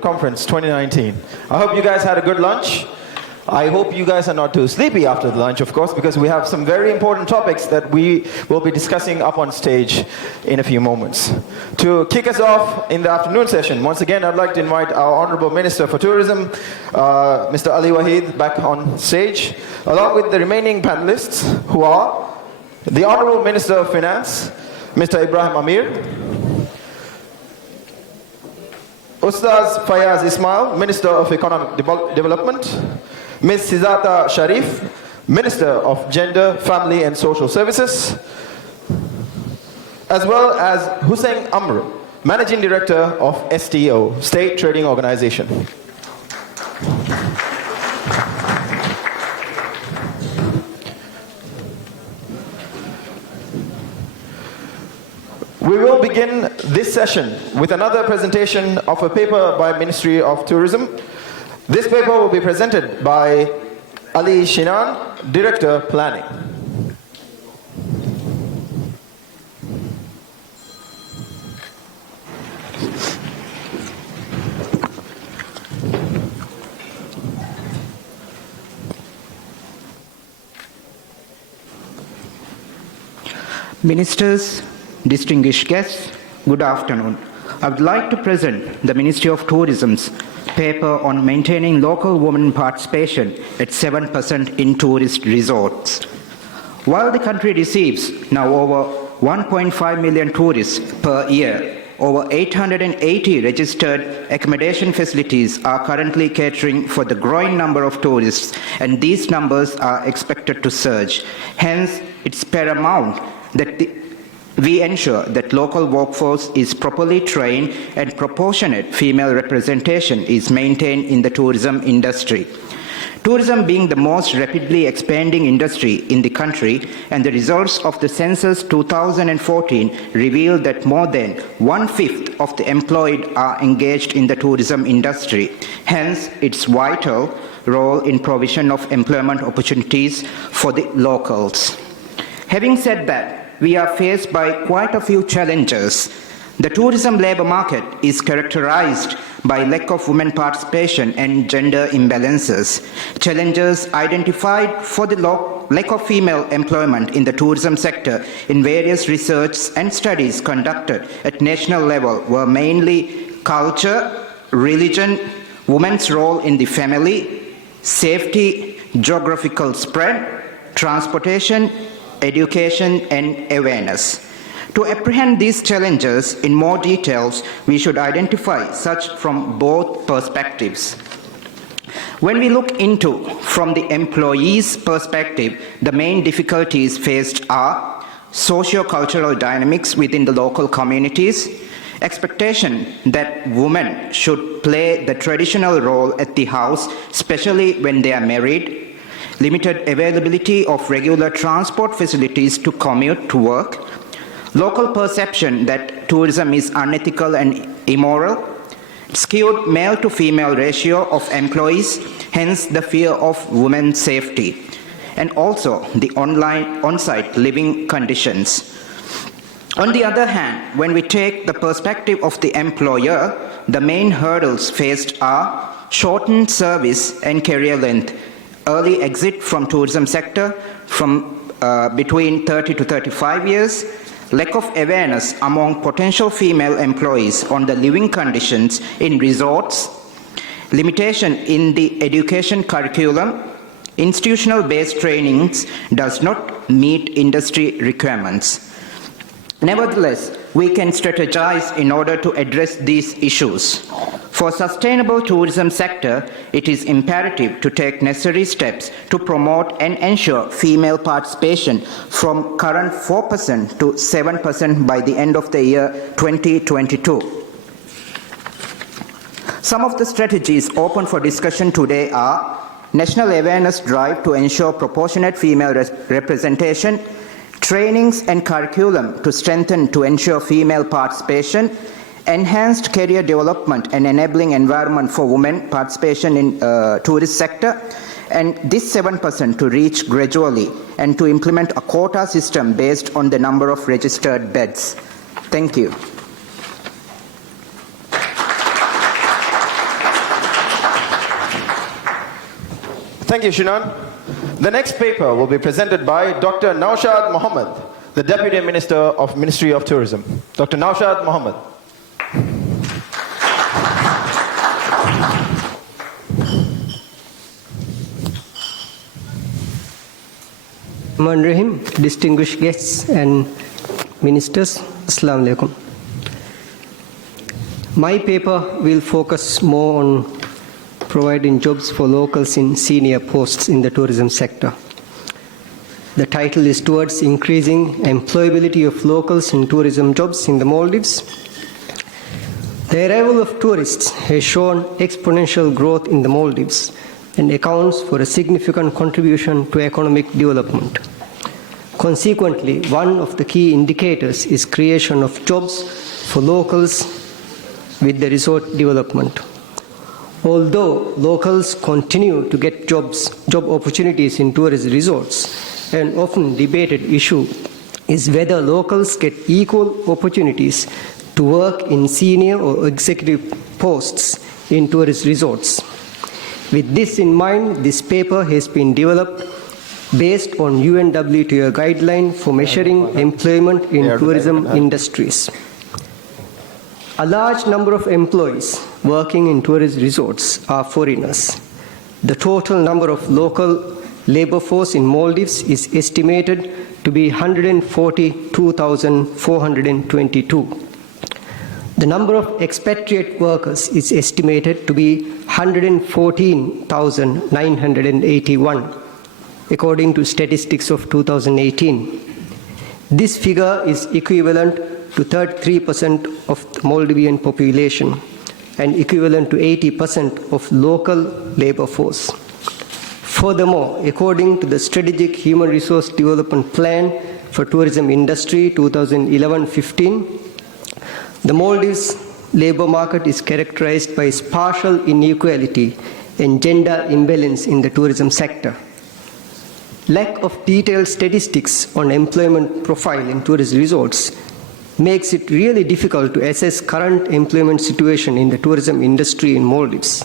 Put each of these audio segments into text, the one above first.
Conference 2019. I hope you guys had a good lunch. I hope you guys are not too sleepy after the lunch, of course, because we have some very important topics that we will be discussing up on stage in a few moments. To kick us off in the afternoon session, once again, I'd like to invite our Honorable Minister for Tourism, Mr. Ali Wahid, back on stage, along with the remaining panelists, who are the Honorable Minister of Finance, Mr. Ibrahim Amir, Ustaz Fayaz Ismail, Minister of Economic Development, Ms. Sizata Sharif, Minister of Gender, Family and Social Services, as well as Hussein Amr, Managing Director of STO, State Trading Organization. We will begin this session with another presentation of a paper by Ministry of Tourism. This paper will be presented by Ali Shinan, Director Planning. Ministers, distinguished guests, good afternoon. I would like to present the Ministry of Tourism's paper on maintaining local women participation at 7% in tourist resorts. While the country receives now over 1.5 million tourists per year, over 880 registered accommodation facilities are currently catering for the growing number of tourists, and these numbers are expected to surge. Hence, it's paramount that we ensure that local workforce is properly trained and proportionate female representation is maintained in the tourism industry. Tourism being the most rapidly expanding industry in the country, and the results of the census 2014 reveal that more than 1/5 of the employed are engaged in the tourism industry. Hence, its vital role in provision of employment opportunities for the locals. Having said that, we are faced by quite a few challenges. The tourism labor market is characterized by lack of women participation and gender imbalances. Challenges identified for the lack of female employment in the tourism sector in various research and studies conducted at national level were mainly culture, religion, women's role in the family, safety, geographical spread, transportation, education and awareness. To apprehend these challenges in more details, we should identify such from both perspectives. When we look into from the employee's perspective, the main difficulties faced are socio-cultural dynamics within the local communities, expectation that women should play the traditional role at the house, especially when they are married, limited availability of regular transport facilities to commute to work, local perception that tourism is unethical and immoral, skewed male to female ratio of employees, hence the fear of women's safety, and also the on-site living conditions. On the other hand, when we take the perspective of the employer, the main hurdles faced are shortened service and career length, early exit from tourism sector from between 30 to 35 years, lack of awareness among potential female employees on the living conditions in resorts, limitation in the education curriculum, institutional-based trainings does not meet industry requirements. Nevertheless, we can strategize in order to address these issues. For sustainable tourism sector, it is imperative to take necessary steps to promote and ensure female participation from current 4% to 7% by the end of the year 2022. Some of the strategies open for discussion today are national awareness drive to ensure proportionate female representation, trainings and curriculum to strengthen to ensure female participation, enhanced career development and enabling environment for women participation in tourist sector, and this 7% to reach gradually, and to implement a quota system based on the number of registered beds. Thank you. Thank you, Shinan. The next paper will be presented by Dr. Naushad Mohammed, the Deputy Minister of Ministry of Tourism. Dr. Naushad Mohammed. Rahim, distinguished guests and ministers, Assalamu alaikum. My paper will focus more on providing jobs for locals in senior posts in the tourism sector. The title is Towards Increasing Employability of Locals in Tourism Jobs in the Maldives. The arrival of tourists has shown exponential growth in the Maldives and accounts for a significant contribution to economic development. Consequently, one of the key indicators is creation of jobs for locals with the resort development. Although locals continue to get job opportunities in tourist resorts, an often debated issue is whether locals get equal opportunities to work in senior or executive posts in tourist resorts. With this in mind, this paper has been developed based on UNWTO guideline for measuring employment in tourism industries. A large number of employees working in tourist resorts are foreigners. The total number of local labor force in Maldives is estimated to be 142,422. The number of expatriate workers is estimated to be 114,981, according to statistics of 2018. This figure is equivalent to 33% of the Maldivian population and equivalent to 80% of local labor force. Furthermore, according to the Strategic Human Resource Development Plan for Tourism Industry 2011-15, the Maldives labor market is characterized by spatial inequality and gender imbalance in the tourism sector. Lack of detailed statistics on employment profile in tourist resorts makes it really difficult to assess current employment situation in the tourism industry in Maldives.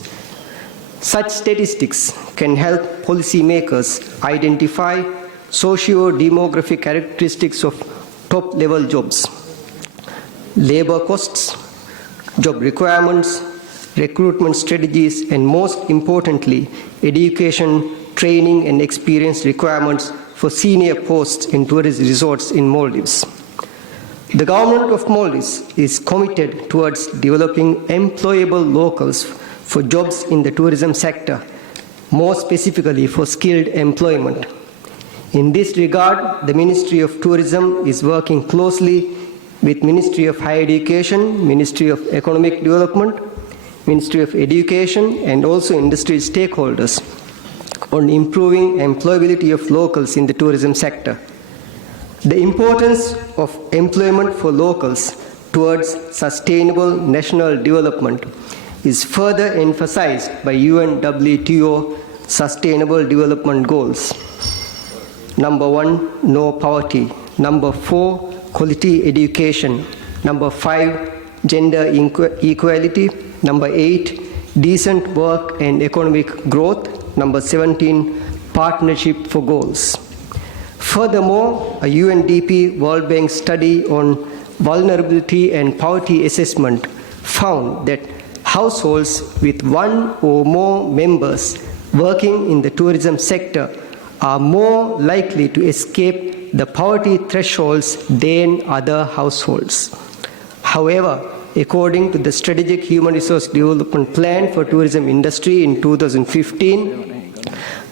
Such statistics can help policymakers identify socio-demographic characteristics of top-level jobs, labor costs, job requirements, recruitment strategies, and most importantly, education, training, and experience requirements for senior posts in tourist resorts in Maldives. The government of Maldives is committed towards developing employable locals for jobs in the tourism sector, more specifically for skilled employment. In this regard, the Ministry of Tourism is working closely with Ministry of Higher Education, Ministry of Economic Development, Ministry of Education, and also industry stakeholders on improving employability of locals in the tourism sector. The importance of employment for locals towards sustainable national development is further emphasized by UNWTO Sustainable Development Goals. Number 1, no poverty. Number 4, quality education. Number 5, gender equality. Number 8, decent work and economic growth. Number 17, partnership for goals. Furthermore, a UNDP World Bank study on vulnerability and poverty assessment found that households with one or more members working in the tourism sector are more likely to escape the poverty thresholds than other households. However, according to the Strategic Human Resource Development Plan for Tourism Industry in 2015,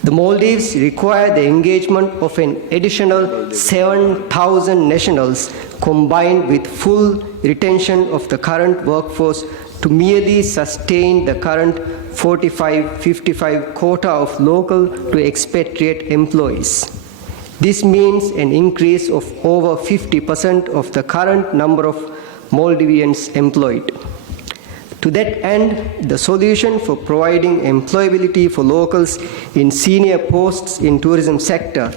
the Maldives require the engagement of an additional 7,000 nationals combined with full retention of the current workforce to merely sustain the current 45-55 quota of local to expatriate employees. This means an increase of over 50% of the current number of Maldivians employed. To that end, the solution for providing employability for locals in senior posts in tourism sector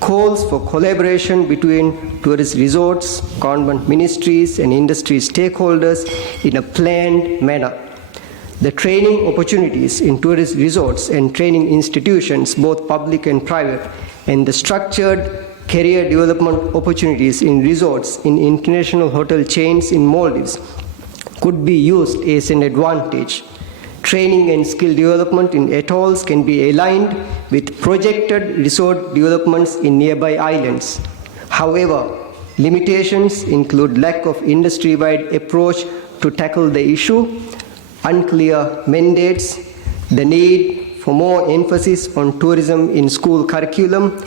calls for collaboration between tourist resorts, government ministries, and industry stakeholders in a planned manner. The training opportunities in tourist resorts and training institutions, both public and private, and the structured career development opportunities in resorts in international hotel chains in Maldives could be used as an advantage. Training and skill development in atolls can be aligned with projected resort developments in nearby islands. However, limitations include lack of industry-wide approach to tackle the issue, unclear mandates, the need for more emphasis on tourism in school curriculum,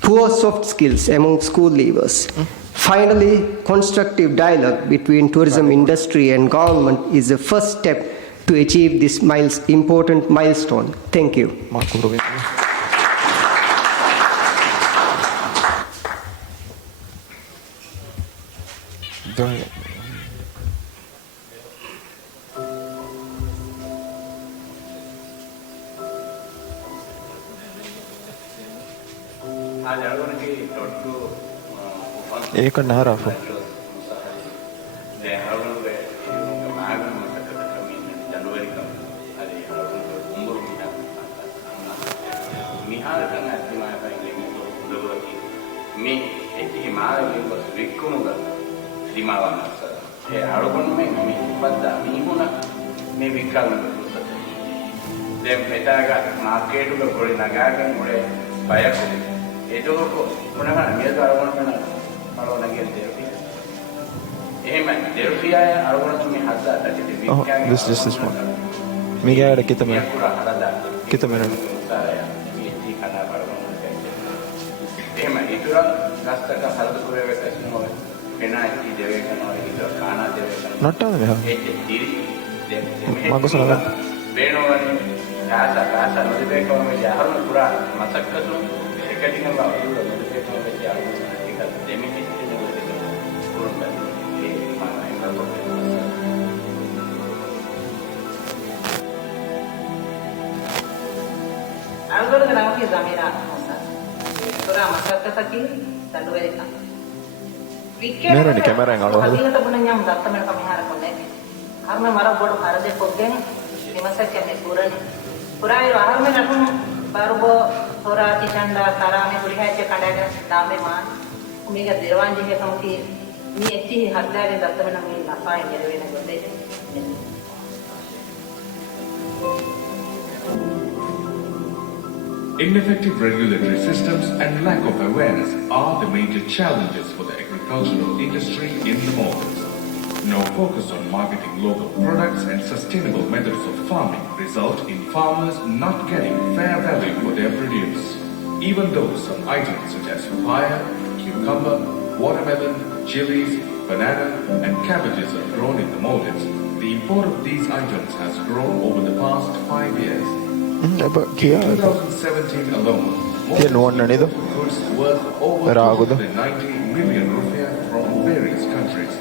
poor soft skills among school leavers. Finally, constructive dialogue between tourism industry and government is the first step to achieve this important milestone. Thank you. ඒක නාරාෆ Oh, this one. Miguel, quítame. Quítame. Not done, Marcos, Meron ni kamera yang awal. Ineffective regulatory systems and lack of awareness are the major challenges for the agricultural industry in the Maldives. No focus on marketing local products and sustainable methods of farming result in farmers not getting fair value for their produce. Even though some items such as papaya, cucumber, watermelon, chilies, banana and cabbages are grown in the Maldives, the import of these items has grown over the past 5 years. In 2017 alone, Maldives goods worth over 290 million rupiah from various countries.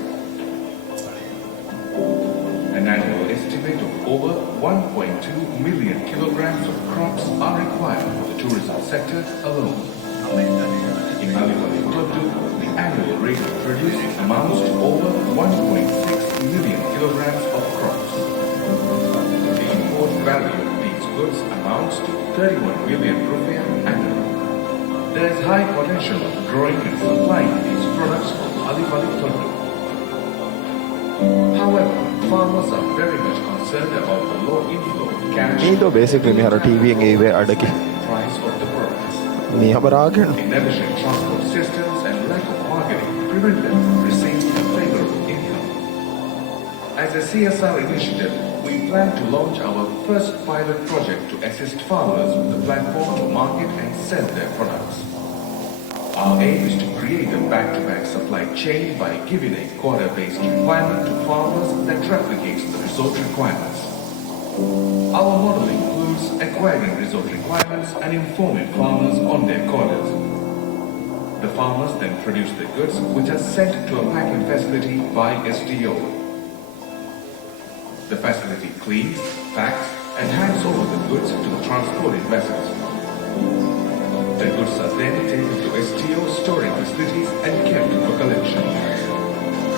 An annual estimate of over 1.2 million kilograms of crops are required for the tourism sector alone. In Maldives, the annual rate of produce amounts to over 1.6 million kilograms of crops. The import value of these goods amounts to 31 million rupiah annually. There is high potential of growing and supplying these products from Maldives Tourism. However, farmers are very much concerned about the low inflow of cash. Ito basically ni hara TV ang iwe adaki. Price of the products. Ni habaragan. Inefficient transport systems and lack of marketing prevent them from receiving a favorable income. As a CSR initiative, we plan to launch our first pilot project to assist farmers with a platform to market and sell their products. Our aim is to create a back-to-back supply chain by giving a quota-based requirement to farmers that replicates the resort requirements. Our model includes acquiring resort requirements and informing farmers on their quotas. The farmers then produce the goods which are sent to a packing facility by STO. The facility cleans, packs and hands over the goods to the transporting vessels. The goods are then taken to STO storing facilities and kept for collection.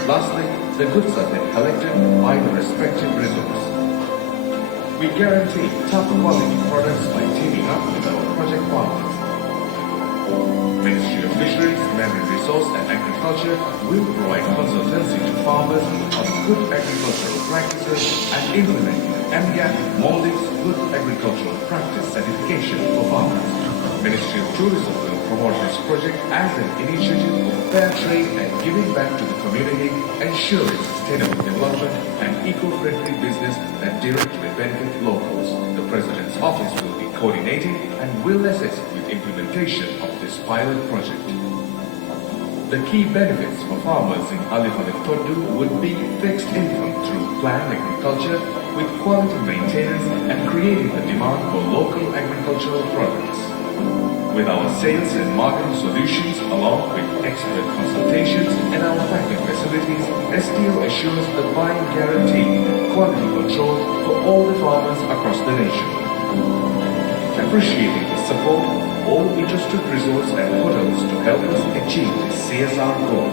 Lastly, the goods are then collected by the respective resorts. We guarantee top quality products by teaming up with our project partners. Ministry of Fisheries, Marine Resource and Agriculture will provide consultancy to farmers on good agricultural practices and implement MGAP Maldives Good Agricultural Practice Certification for farmers. Ministry of Tourism will promote this project as an initiative of fair trade and giving back to the community, ensuring sustainable development and eco-friendly business that directly benefit locals. The President's Office will be coordinating and will assist with implementation of this pilot project. The key benefits for farmers in Alif Tondu would be fixed income through planned agriculture with quality maintenance and creating the demand for local agricultural products. With our sales and marketing solutions along with expert consultations and our packing facilities, STO assures a buying guarantee and quality control for all the farmers across the nation. Appreciating the support of all interested resorts and hotels to help us achieve this CSR goal.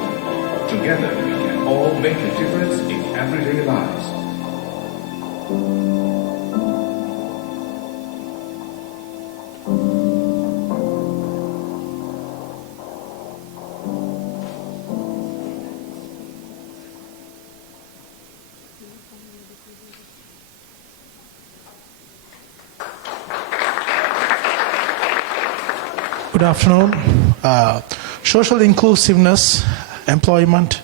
Together we can all make a difference in everyday lives. Good afternoon. Social inclusiveness, employment,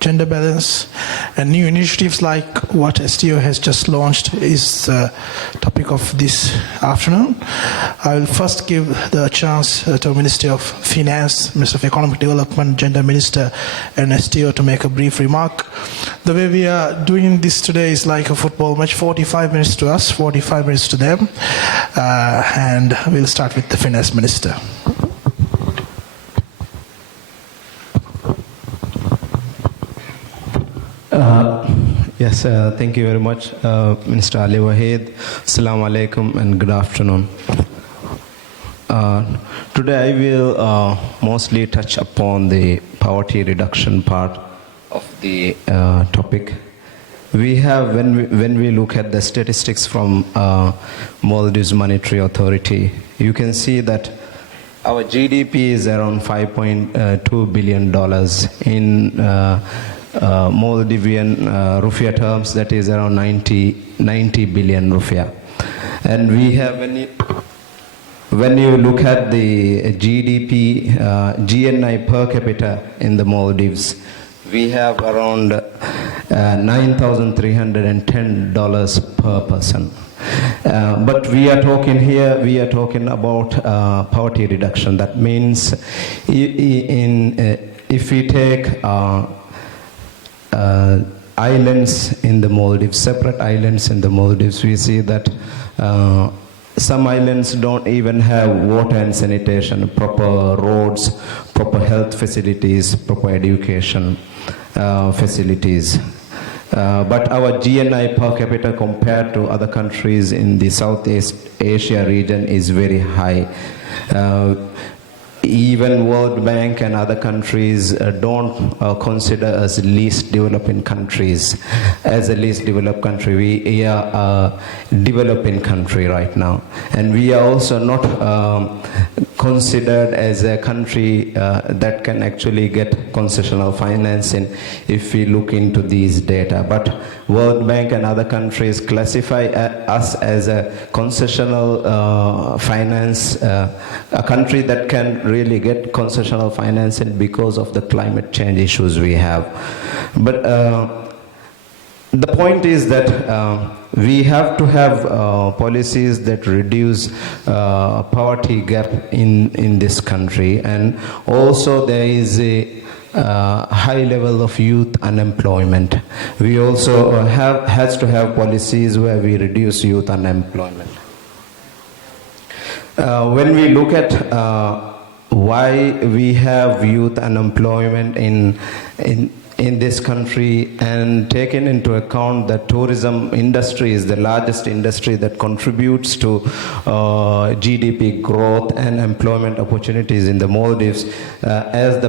gender balance, and new initiatives like what STO has just launched is the topic of this afternoon. I will first give the chance to Minister of Finance, Minister of Economic Development, Gender Minister, and STO to make a brief remark. The way we are doing this today is like a football match, 45 minutes to us, 45 minutes to them, and we'll start with the Finance Minister. Yes, thank you very much, Minister Ali Wahid. Assalamu alaikum and good afternoon. Today I will mostly touch upon the poverty reduction part of the topic. We have, when we look at the statistics from Maldives Monetary Authority, you can see that our GDP is around $5.2 billion in Maldivian rupiah terms, that is around 90 billion rupiah. And we have, when you look at the GDP, GNI per capita in the Maldives, we have around $9,310 per person. But we are talking about poverty reduction. That means if we take islands in the Maldives, separate islands in the Maldives, we see that some islands don't even have water and sanitation, proper roads, proper health facilities, proper education facilities. But our GNI per capita compared to other countries in the Southeast Asia region is very high. Even World Bank and other countries don't consider us least developing countries. As a least developed country, we are a developing country right now. And we are also not considered as a country that can actually get concessional financing if we look into these data. But World Bank and other countries classify us as a concessional finance, a country that can really get concessional financing because of the climate change issues we have. But the point is that we have to have policies that reduce poverty gap in this country, and also there is a high level of youth unemployment. We also has to have policies where we reduce youth unemployment. When we look at why we have youth unemployment in in this country, and taking into account that tourism industry is the largest industry that contributes to GDP growth and employment opportunities in the Maldives, as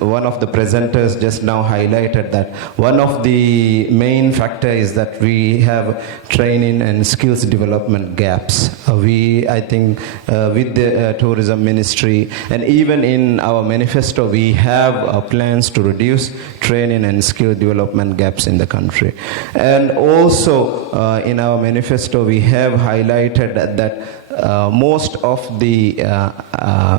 one of the presenters just now highlighted, that one of the main factor is that we have training and skills development gaps. I think with the tourism ministry, and even in our manifesto, we have plans to reduce training and skill development gaps in the country. And also in our manifesto, we have highlighted that most of the,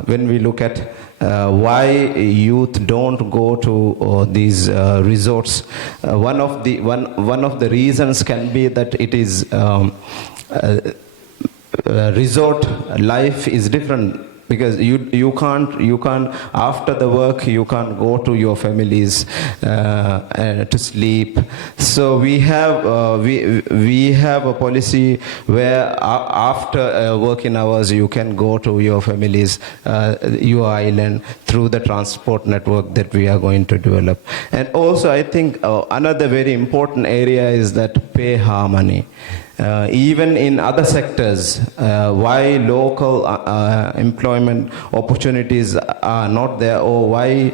when we look at why youth don't go to these resorts, one of the reasons can be that it is resort life is different, because you can't after the work you can't go to your families to sleep. So we have a policy where after working hours you can go to your families, your island, through the transport network that we are going to develop. And also I think another very important area is that pay harmony. Even in other sectors, why local employment opportunities are not there, or why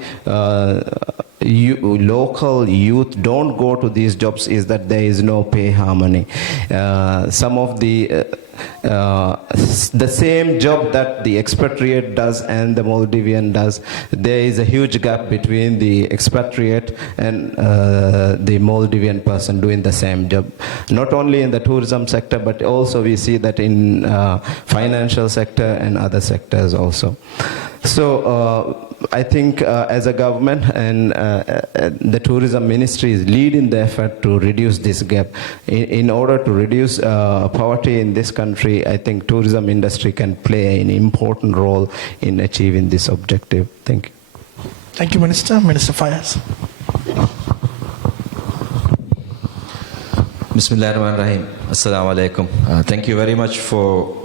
local youth don't go to these jobs, is that there is no pay harmony. Some of the same job that the expatriate does and the Maldivian does, there is a huge gap between the expatriate and the Maldivian person doing the same job. Not only in the tourism sector, but also we see that in financial sector and other sectors also. So I think as a government and the tourism ministry is leading the effort to reduce this gap. In order to reduce poverty in this country, I think tourism industry can play an important role in achieving this objective. Thank you. Thank you, Minister. Minister Fayaz. Bismillahirrahmanirrahim. Assalamu alaikum. Thank you very much to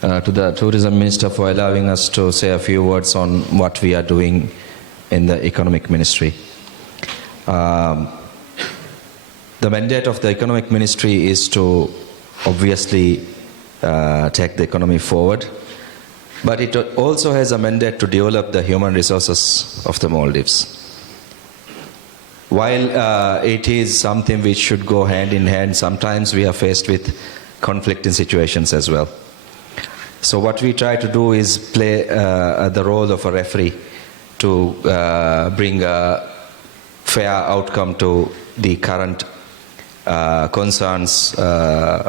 the Tourism Minister for allowing us to say a few words on what we are doing in the Economic Ministry. The mandate of the Economic Ministry is to obviously take the economy forward, but it also has a mandate to develop the human resources of the Maldives. While it is something which should go hand in hand, sometimes we are faced with conflicting situations as well. So what we try to do is play the role of a referee to bring a fair outcome to the current concerns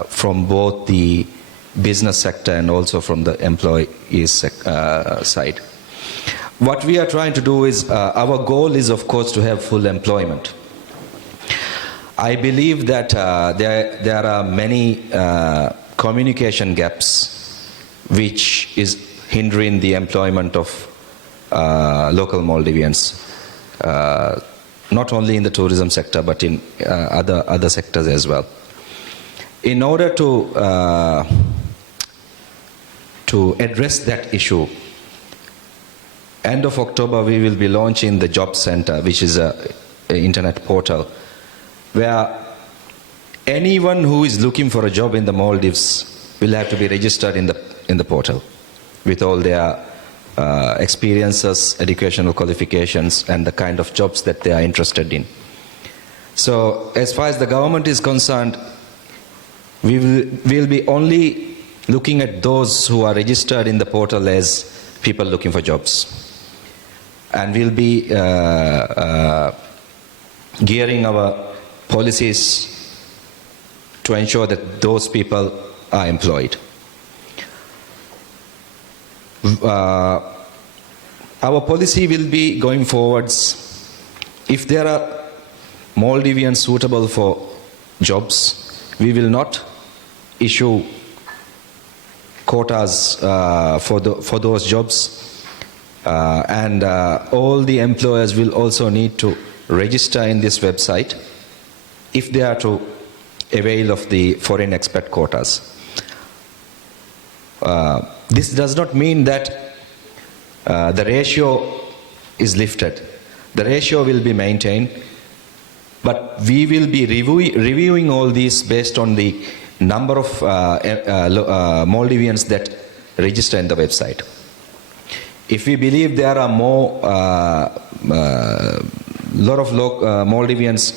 from both the business sector and also from the employees side. What we are trying to do is, our goal is of course to have full employment. I believe that there are many communication gaps which is hindering the employment of local Maldivians, not only in the tourism sector but in other sectors as well. In order to address that issue, end of October we will be launching the Job Center, which is an internet portal where anyone who is looking for a job in the Maldives will have to be registered in the portal with all their experiences, educational qualifications, and the kind of jobs that they are interested in. So as far as the government is concerned, we will be only looking at those who are registered in the portal as people looking for jobs. And we'll be gearing our policies to ensure that those people are employed. Our policy will be going forwards, if there are Maldivians suitable for jobs, we will not issue quotas for those jobs, and all the employers will also need to register in this website if they are to avail of the foreign expat quotas. This does not mean that the ratio is lifted. The ratio will be maintained, but we will be reviewing all these based on the number of Maldivians that register in the website. If we believe there are more, lot of Maldivians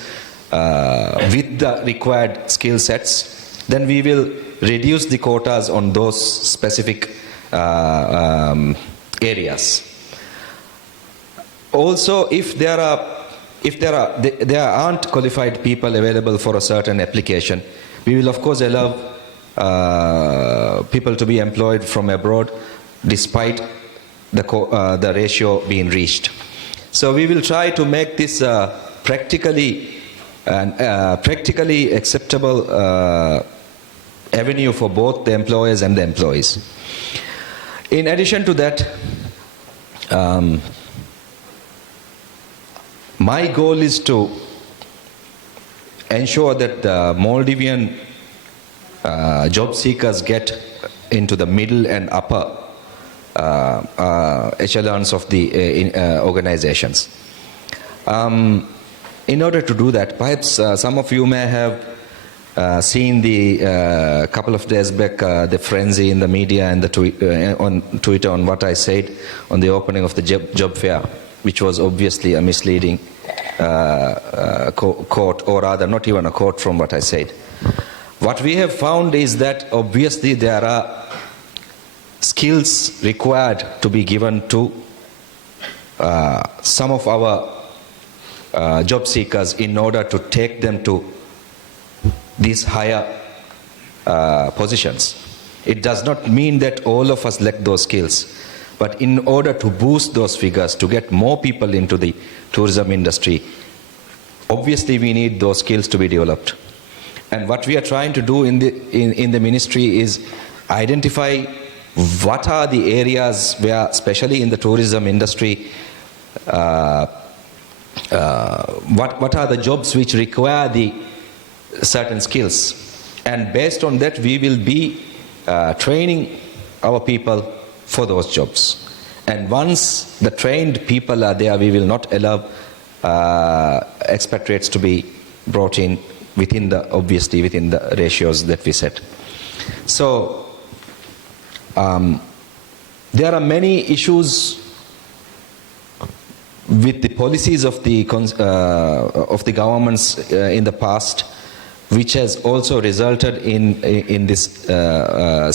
with the required skill sets, then we will reduce the quotas on those specific areas. Also, if there aren't qualified people available for a certain application, we will of course allow people to be employed from abroad, despite the ratio being reached. So we will try to make this practically acceptable avenue for both the employers and the employees. In addition to that, my goal is to ensure that the Maldivian job seekers get into the middle and upper echelons of the organizations. In order to do that, perhaps some of you may have seen the couple of days back the frenzy in the media and on Twitter on what I said on the opening of the job fair, which was obviously a misleading quote, or rather not even a quote from what I said. What we have found is that obviously there are skills required to be given to some of our job seekers in order to take them to these higher positions. It does not mean that all of us lack those skills, but in order to boost those figures, to get more people into the tourism industry, obviously we need those skills to be developed. And what we are trying to do in the ministry is identify what are the areas where, especially in the tourism industry, what are the jobs which require the certain skills, and based on that we will be training our people for those jobs. And once the trained people are there, we will not allow expatriates to be brought in obviously within the ratios that we set. So there are many issues with the policies of the governments in the past, which has also resulted in this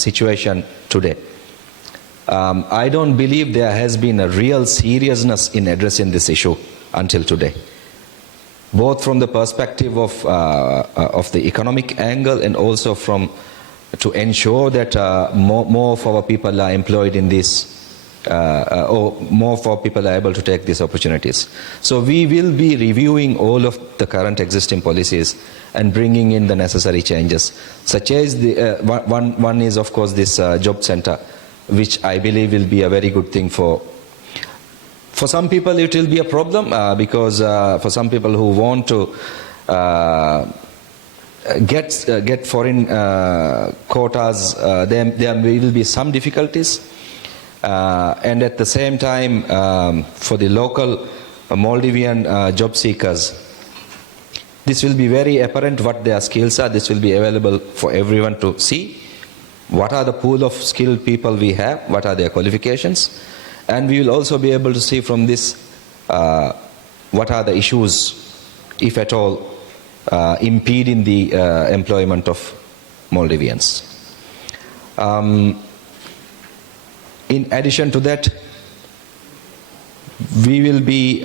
situation today. I don't believe there has been a real seriousness in addressing this issue until today, both from the perspective of the economic angle and also to ensure that more of our people are employed in this, or more of our people are able to take these opportunities. So we will be reviewing all of the current existing policies and bringing in the necessary changes, such as one is of course this job center, which I believe will be a very good thing for some people. It will be a problem because for some people who want to get foreign quotas, there will be some difficulties, and at the same time for the local Maldivian job seekers, this will be very apparent what their skills are. This will be available for everyone to see. What are the pool of skilled people we have? What are their qualifications? And we will also be able to see from this what are the issues, if at all, impeding the employment of Maldivians. In addition to that, we will be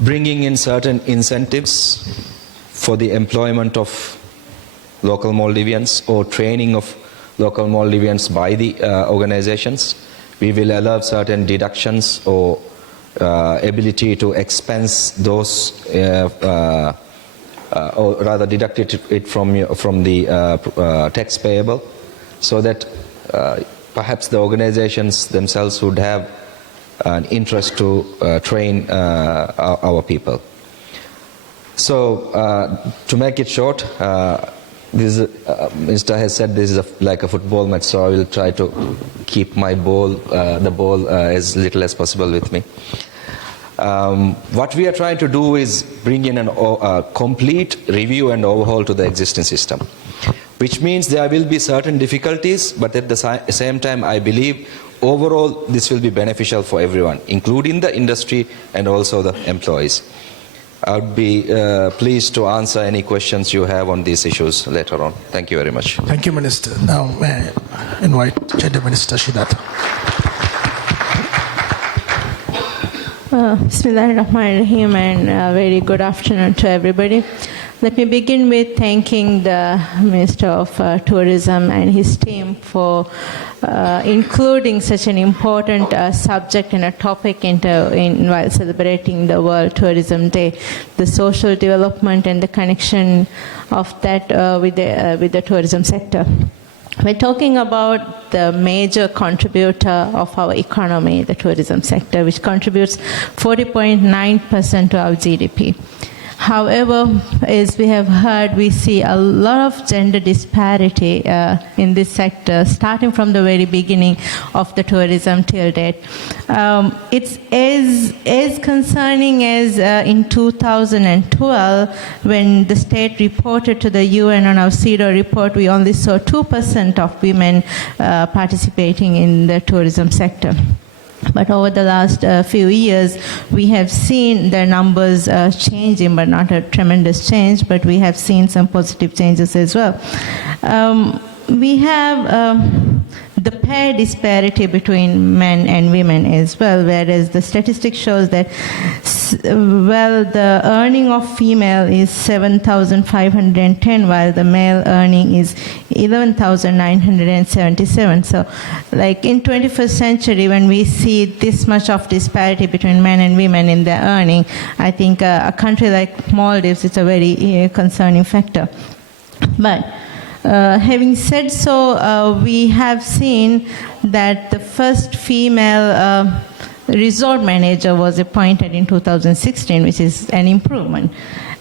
bringing in certain incentives for the employment of local Maldivians or training of local Maldivians by the organizations. We will allow certain deductions or ability to expense those, or rather deduct it from the tax payable, so that perhaps the organizations themselves would have an interest to train our people. So to make it short, Mr. has said this is like a football match, so I will try to keep my ball, the ball as little as possible with me. What we are trying to do is bring in a complete review and overhaul to the existing system, which means there will be certain difficulties, but at the same time, I believe overall this will be beneficial for everyone, including the industry and also the employees. I would be pleased to answer any questions you have on these issues later on. Thank you very much. Thank you, Minister. Now may I invite Gender Minister Shidata. Bismillahirrahmanirrahim, and very good afternoon to everybody. Let me begin with thanking the Minister of Tourism and his team for including such an important subject and a topic while celebrating the World Tourism Day, the social development and the connection of that with the tourism sector. We're talking about the major contributor of our economy, the tourism sector, which contributes 40.9% to our GDP. However, as we have heard, we see a lot of gender disparity in this sector, starting from the very beginning of the tourism till date. It's as concerning as in 2012, when the state reported to the UN on our CEDAW report, we only saw 2% of women participating in the tourism sector. But over the last few years, we have seen the numbers changing, but not a tremendous change, but we have seen some positive changes as well. We have the pay disparity between men and women as well, whereas the statistic shows that, well, the earning of female is 7,510, while the male earning is 11,977. So, like in 21st century, when we see this much of disparity between men and women in their earning, I think a country like Maldives is a very concerning factor. But having said so, we have seen that the first female resort manager was appointed in 2016, which is an improvement.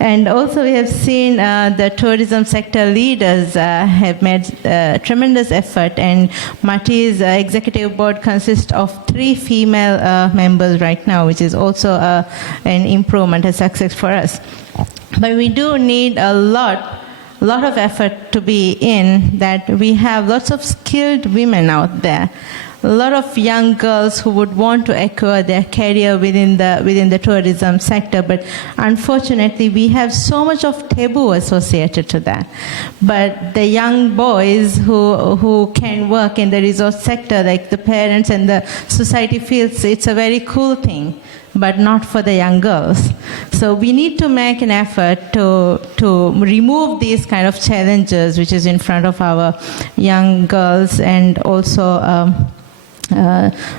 And also we have seen the tourism sector leaders have made tremendous effort, and Mati's executive board consists of 3 female members right now, which is also an improvement, a success for us. But we do need a lot of effort to be in that. We have lots of skilled women out there, a lot of young girls who would want to acquire their career within the tourism sector, but unfortunately we have so much of taboo associated to that. But the young boys who can work in the resort sector, like the parents and the society feels it's a very cool thing, but not for the young girls. So we need to make an effort to remove these kind of challenges which is in front of our young girls, and also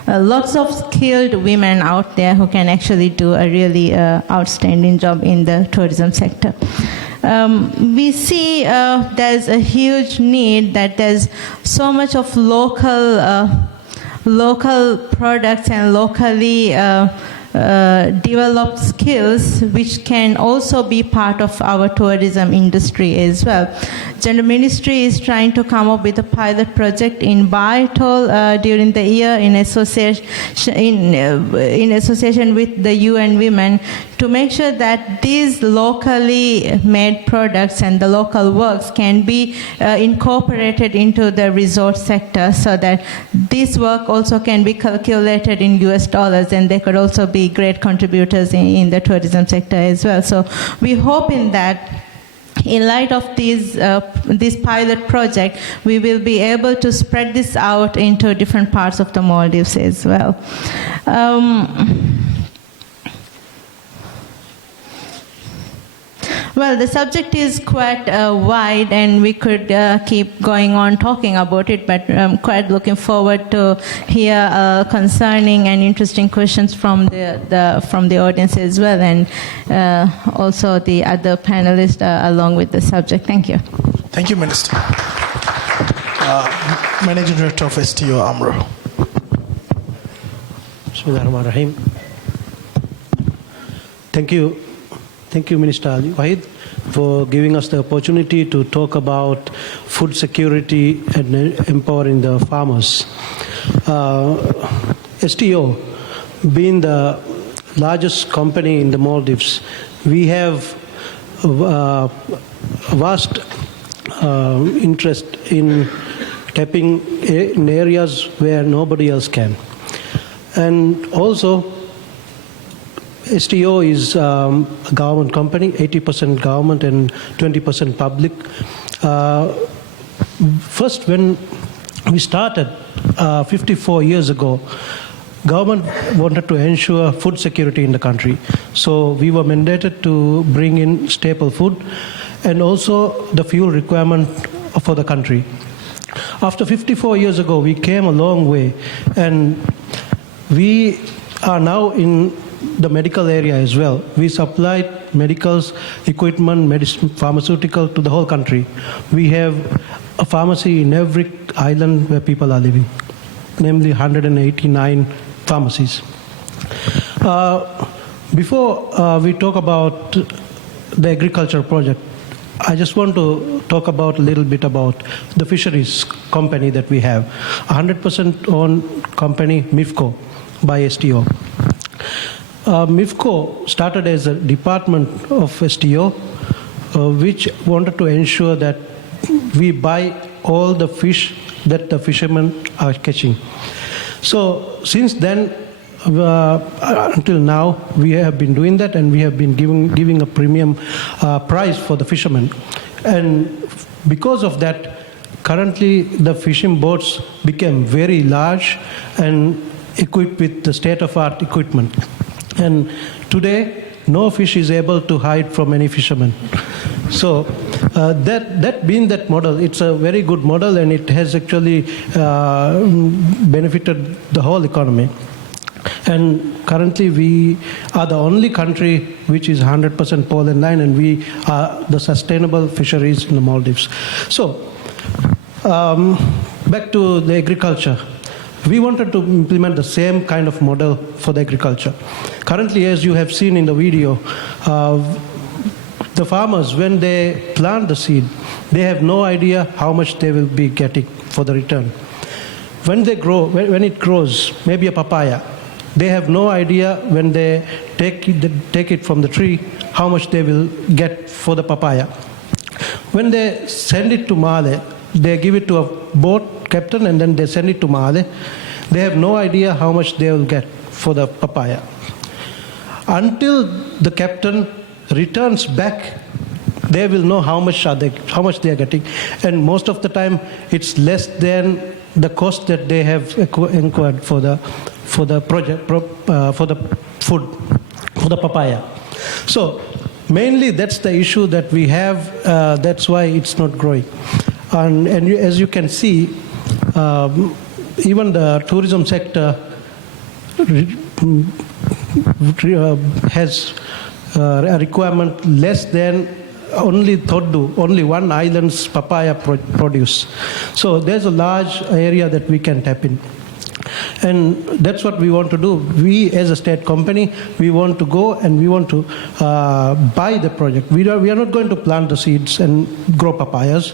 lots of skilled women out there who can actually do a really outstanding job in the tourism sector. We see there's a huge need, that there's so much of local products and locally developed skills which can also be part of our tourism industry as well. Gender Ministry is trying to come up with a pilot project in Baitol during the year in association with the UN Women, to make sure that these locally made products and the local works can be incorporated into the resort sector, so that this work also can be calculated in US dollars, and they could also be great contributors in the tourism sector as well. So we hope in that, in light of this pilot project, we will be able to spread this out into different parts of the Maldives as well. Well, the subject is quite wide, and we could keep going on talking about it, but I'm quite looking forward to hear concerning and interesting questions from the audience as well, and also the other panelists along with the subject. Thank you. Thank you, Minister. Managing Director of STO, Amro. Bismillahirrahmanirrahim. Thank you, Minister Ali Wahid, for giving us the opportunity to talk about food security and empowering the farmers. STO, being the largest company in the Maldives. We have vast interest in tapping in areas where nobody else can. And also, STO is a government company, 80% government and 20% public. First, when we started 54 years ago, government wanted to ensure food security in the country. So we were mandated to bring in staple food and also the fuel requirement for the country. After 54 years ago, we came a long way, and we are now in the medical area as well. We supplied medicals, equipment, medicine, pharmaceutical to the whole country. We have a pharmacy in every island where people are living, namely 189 pharmacies. Before we talk about the agriculture project, I just want to talk about a little bit about the fisheries company that we have. 100% owned company, MIFCO, by STO. MIFCO started as a department of STO, which wanted to ensure that we buy all the fish that the fishermen are catching. So since then, until now, we have been doing that, and we have been giving a premium price for the fishermen. And because of that, currently the fishing boats became very large and equipped with the state-of-art equipment. And today, no fish is able to hide from any fisherman. So that being that model, it's a very good model, and it has actually benefited the whole economy. And currently we are the only country which is 100% pole and line, and we are the sustainable fisheries in the Maldives. So back to the agriculture. We wanted to implement the same kind of model for the agriculture. Currently, as you have seen in the video, the farmers, when they plant the seed, they have no idea how much they will be getting for the return. When they grow, when it grows, maybe a papaya, they have no idea when they take it from the tree how much they will get for the papaya. When they send it to Male, they give it to a boat captain, and then they send it to Male. They have no idea how much they will get for the papaya. Until the captain returns back, they will know how much they are getting, and most of the time it's less than the cost that they have incurred for the project for the food for the papaya. So mainly that's the issue that we have. That's why it's not growing. And as you can see, even the tourism sector has a requirement less than only Thodu, only one island's papaya produce. So there's a large area that we can tap in. And that's what we want to do. We, as a state company, we want to go and we want to buy the project. We are not going to plant the seeds and grow papayas.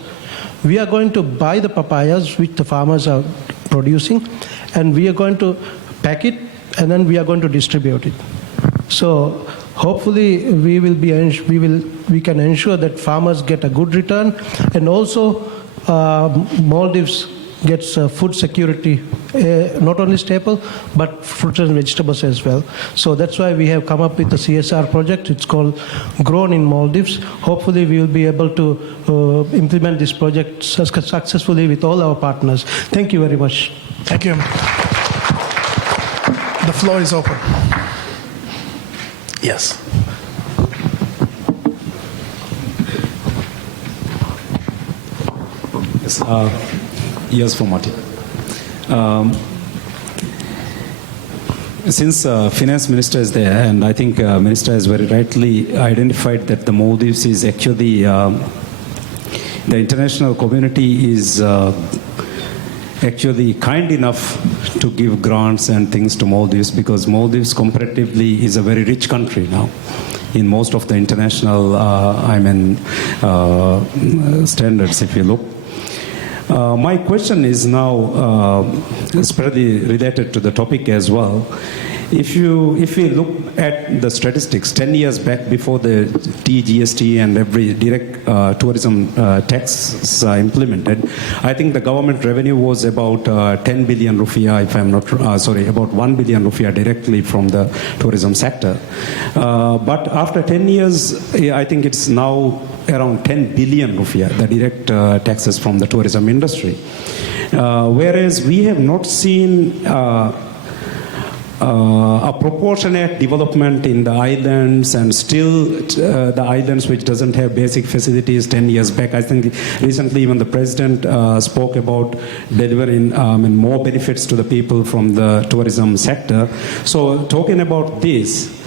We are going to buy the papayas which the farmers are producing, and we are going to pack it, and then we are going to distribute it. So hopefully we can ensure that farmers get a good return, and also Maldives gets food security, not only staple, but fruits and vegetables as well. So that's why we have come up with the CSR project. It's called Grown in Maldives. Hopefully we will be able to implement this project successfully with all our partners. Thank you very much. Thank you. The floor is open. Yes. Yes, for Martin. Since finance minister is there, and I think minister has very rightly identified that the Maldives is actually the international community is actually kind enough to give grants and things to Maldives, because Maldives comparatively is a very rich country now in most of the international standards, if you look. My question is now, it's pretty related to the topic as well, if we look at the statistics, 10 years back before the TGST and every direct tourism tax implemented, I think the government revenue was about 10 billion rupiah, if I'm not about 1 billion rupiah directly from the tourism sector. But after 10 years, I think it's now around 10 billion rupiah, the direct taxes from the tourism industry. Whereas we have not seen a proportionate development in the islands, and still the islands which doesn't have basic facilities 10 years back. I think recently even the president spoke about delivering more benefits to the people from the tourism sector. So talking about this,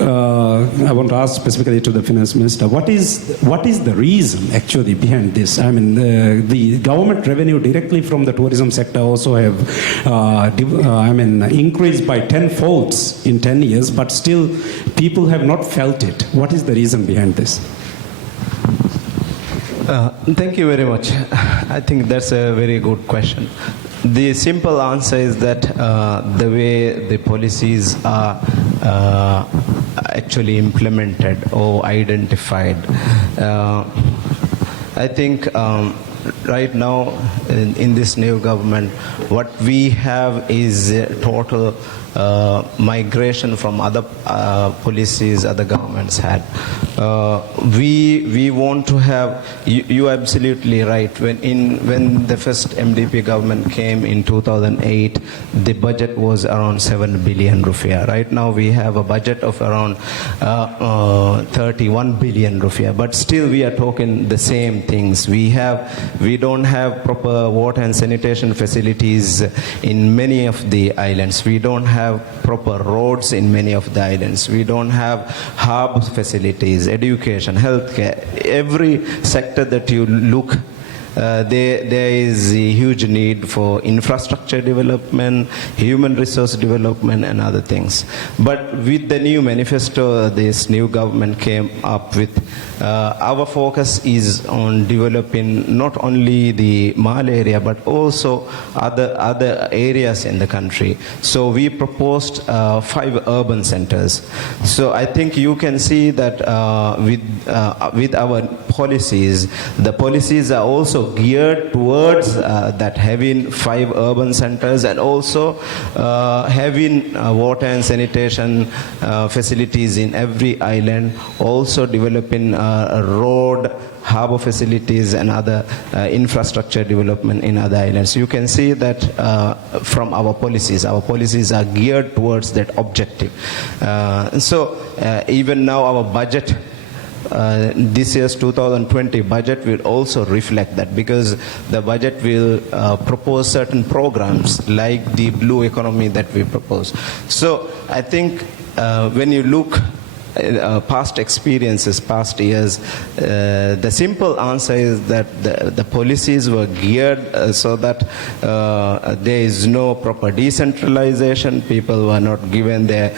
I want to ask specifically to the finance minister, what is the reason actually behind this? I mean, the government revenue directly from the tourism sector also have, increased by 10-folds in 10 years, but still people have not felt it. What is the reason behind this? Thank you very much. I think that's a very good question. The simple answer is that the way the policies are actually implemented or identified, I think right now in this new government, what we have is total migration from other policies other governments had. We want to have, you're absolutely right, when the first MDP government came in 2008, the budget was around 7 billion rupiah. Right now we have a budget of around 31 billion rupiah, but still we are talking the same things. We don't have proper water and sanitation facilities in many of the islands. We don't have proper roads in many of the islands. We don't have hub facilities, education, healthcare. Every sector that you look, there is a huge need for infrastructure development, human resource development, and other things. But with the new manifesto this new government came up with, our focus is on developing not only the Mal area but also other areas in the country. So we proposed 5 urban centers. So I think you can see that with our policies, the policies are also geared towards that, having 5 urban centers and also having water and sanitation facilities in every island, also developing road, harbor facilities and other infrastructure development in other islands. You can see that from our policies are geared towards that objective. So even now our budget, this year's 2020 budget will also reflect that, because the budget will propose certain programs like the blue economy that we propose. So I think when you look past experiences, past years, the simple answer is that the policies were geared so that there is no proper decentralization. People were not given their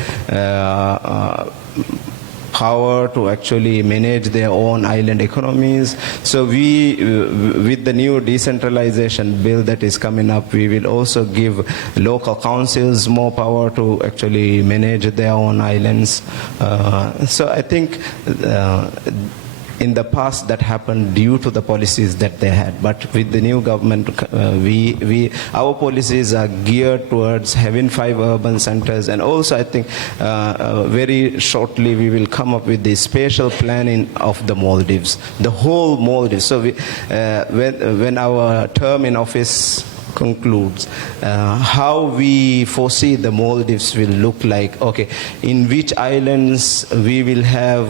power to actually manage their own island economies. So we, with the new decentralization bill that is coming up, we will also give local councils more power to actually manage their own islands. So I think in the past that happened due to the policies that they had, but with the new government, our policies are geared towards having 5 urban centers, and also I think very shortly we will come up with the spatial planning of the Maldives, the whole Maldives. So when our term in office concludes, how we foresee the Maldives will look like. Okay, in which islands we will have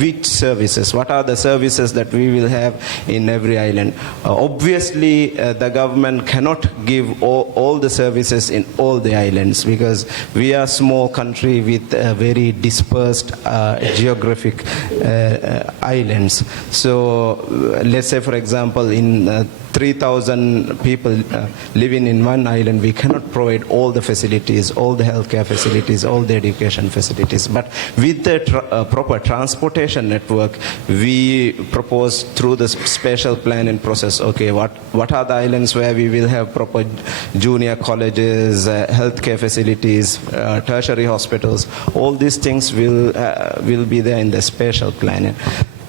which services, what are the services that we will have in every island. Obviously the government cannot give all the services in all the islands, because we are a small country with very dispersed geographic islands. So let's say for example in 3,000 people living in one island, we cannot provide all the facilities, all the healthcare facilities, all the education facilities. But with the proper transportation network, we propose through the spatial planning process, okay, what are the islands where we will have proper junior colleges, healthcare facilities, tertiary hospitals. All these things will be there in the spatial planning.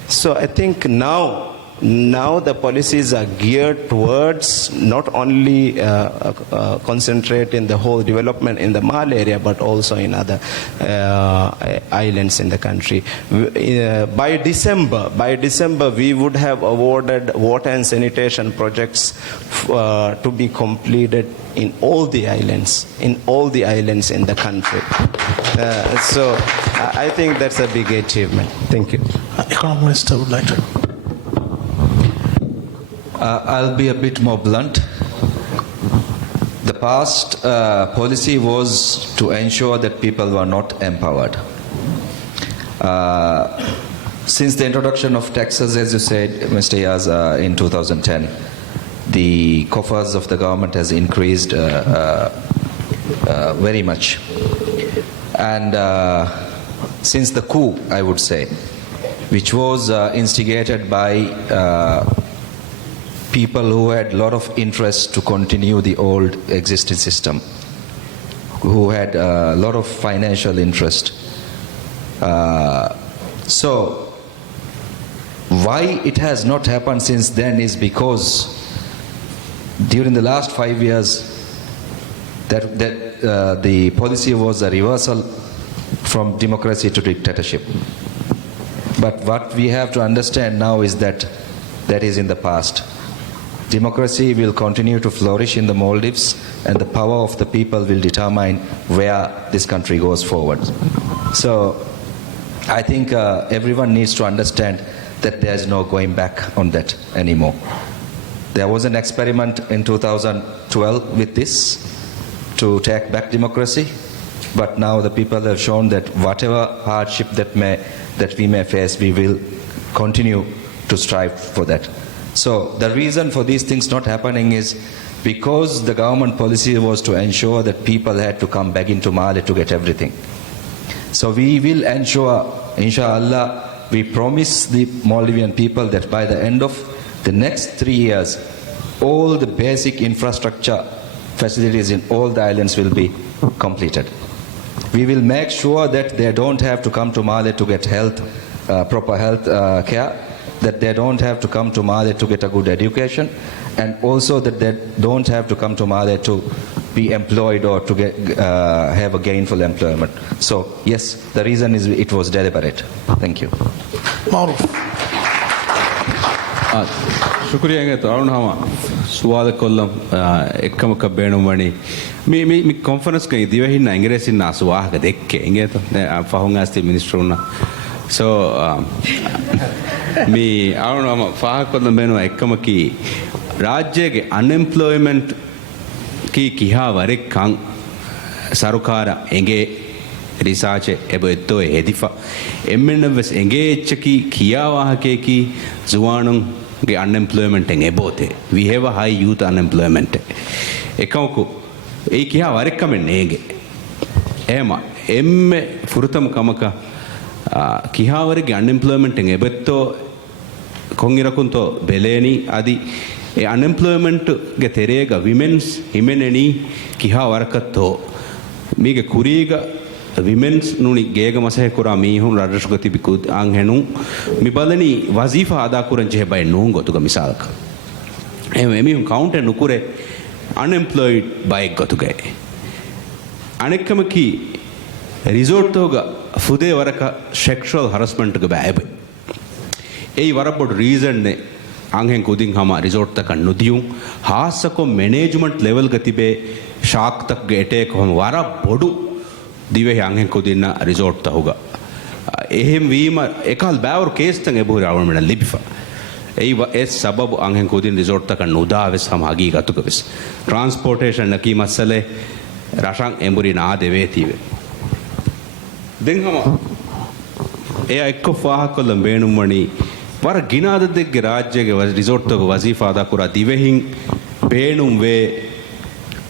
So I think now the policies are geared towards not only concentrating the whole development in the Mal area, but also in other islands in the country. By December, we would have awarded water and sanitation projects to be completed in all the islands in the country. So I think that's a big achievement. Thank you. Economic Minister would like to. I'll be a bit more blunt. The past policy was to ensure that people were not empowered. Since the introduction of taxes, as you said, Mr. Yaz, in 2010, the coffers of the government has increased very much. And since the coup, I would say, which was instigated by people who had a lot of interest to continue the old existing system, who had a lot of financial interest. So why it has not happened since then is because during the last 5 years that the policy was a reversal from democracy to dictatorship. But what we have to understand now is that is in the past. Democracy will continue to flourish in the Maldives, and the power of the people will determine where this country goes forward. So I think everyone needs to understand that there's no going back on that anymore. There was an experiment in 2012 with this to take back democracy, but now the people have shown that whatever hardship that we may face, we will continue to strive for that. So the reason for these things not happening is because the government policy was to ensure that people had to come back into Mali to get everything. So we will ensure, inshallah, we promise the Maldivian people that by the end of the next 3 years, all the basic infrastructure facilities in all the islands will be completed. We will make sure that they don't have to come to Mali to get proper health care, that they don't have to come to Mali to get a good education, and also that they don't have to come to Mali to be employed or to have a gainful employment. So yes, the reason is it was deliberate. Thank you. Maruf. शुक्रिया अरुण हमा सुवाद कोल्लम एकम का बेणुमणि मी conference कहीं दिवे ही ना इंग्रेसी ना सुवाह का देख के इंगे तो फाहुंगा अस्ति मिनिस्टर ना so मी अरुण हमा फाह कोल्लम बेणु एकम की राज्य के अनएम्प्लॉयमेंट की किहा वरे कांग सरकारा इंगे रिसर्च एबो हेदिफा एमएनएस इंगे चकी किया वाह के की जुवानुं के अनएम्प्लॉयमेंट एंगे बोते we have a high youth unemployment एकाउ को एक किया वारे कम नेगे एमा एम फुरतम कमका किया वारे के अनएम्प्लॉयमेंट एंगे बेतो कोंगिरकुंतो बेलेनी आदि ए अनएम्प्लॉयमेंट के तेरेगा विमेन्स हिमेनेनी किया वरकतो मीगे कुरीगा विमेन्स नुनी गेग मसे कुरा मीहुन राजस्वती बिकुद आंगहेनु मिबलनी वजीफा अदा कुरन जे बाय नूंगो तुगा मिसाल का एमीहुन काउंट नुकुरे अनएम्प्लॉयड बाय गतुगे अनेकम की रिजोर्ट तोगा फुदे वरका सेक्सुअल हरासमेंट ग बाय ए वरबड रीजन ने आंगहें कुदिंग हमा रिजोर्ट तक नुदियूं हासको मैनेजमेंट लेवल गतिबे शाक तक गेटे को हम वारा बोडू दिवे आंगहें कुदिना रिजोर्ट ता होगा एहम वीम एकाल बावर केस तंगे बुरा आवण लिबिफा ए सबब आंगहें कुदिन रिजोर्ट तक नुदावेस हम आगी गतुकवेस ट्रांसपोर्टेशन नकी मसले राशांग एम्बुरी ना देवे थीवे दिन हम ए एक्को फाह को लंबेणुमणि वर गिनाद देग राज्य के रिजोर्ट तो वजीफा अदा कुरा दिवे हिंग බේනුම් වේ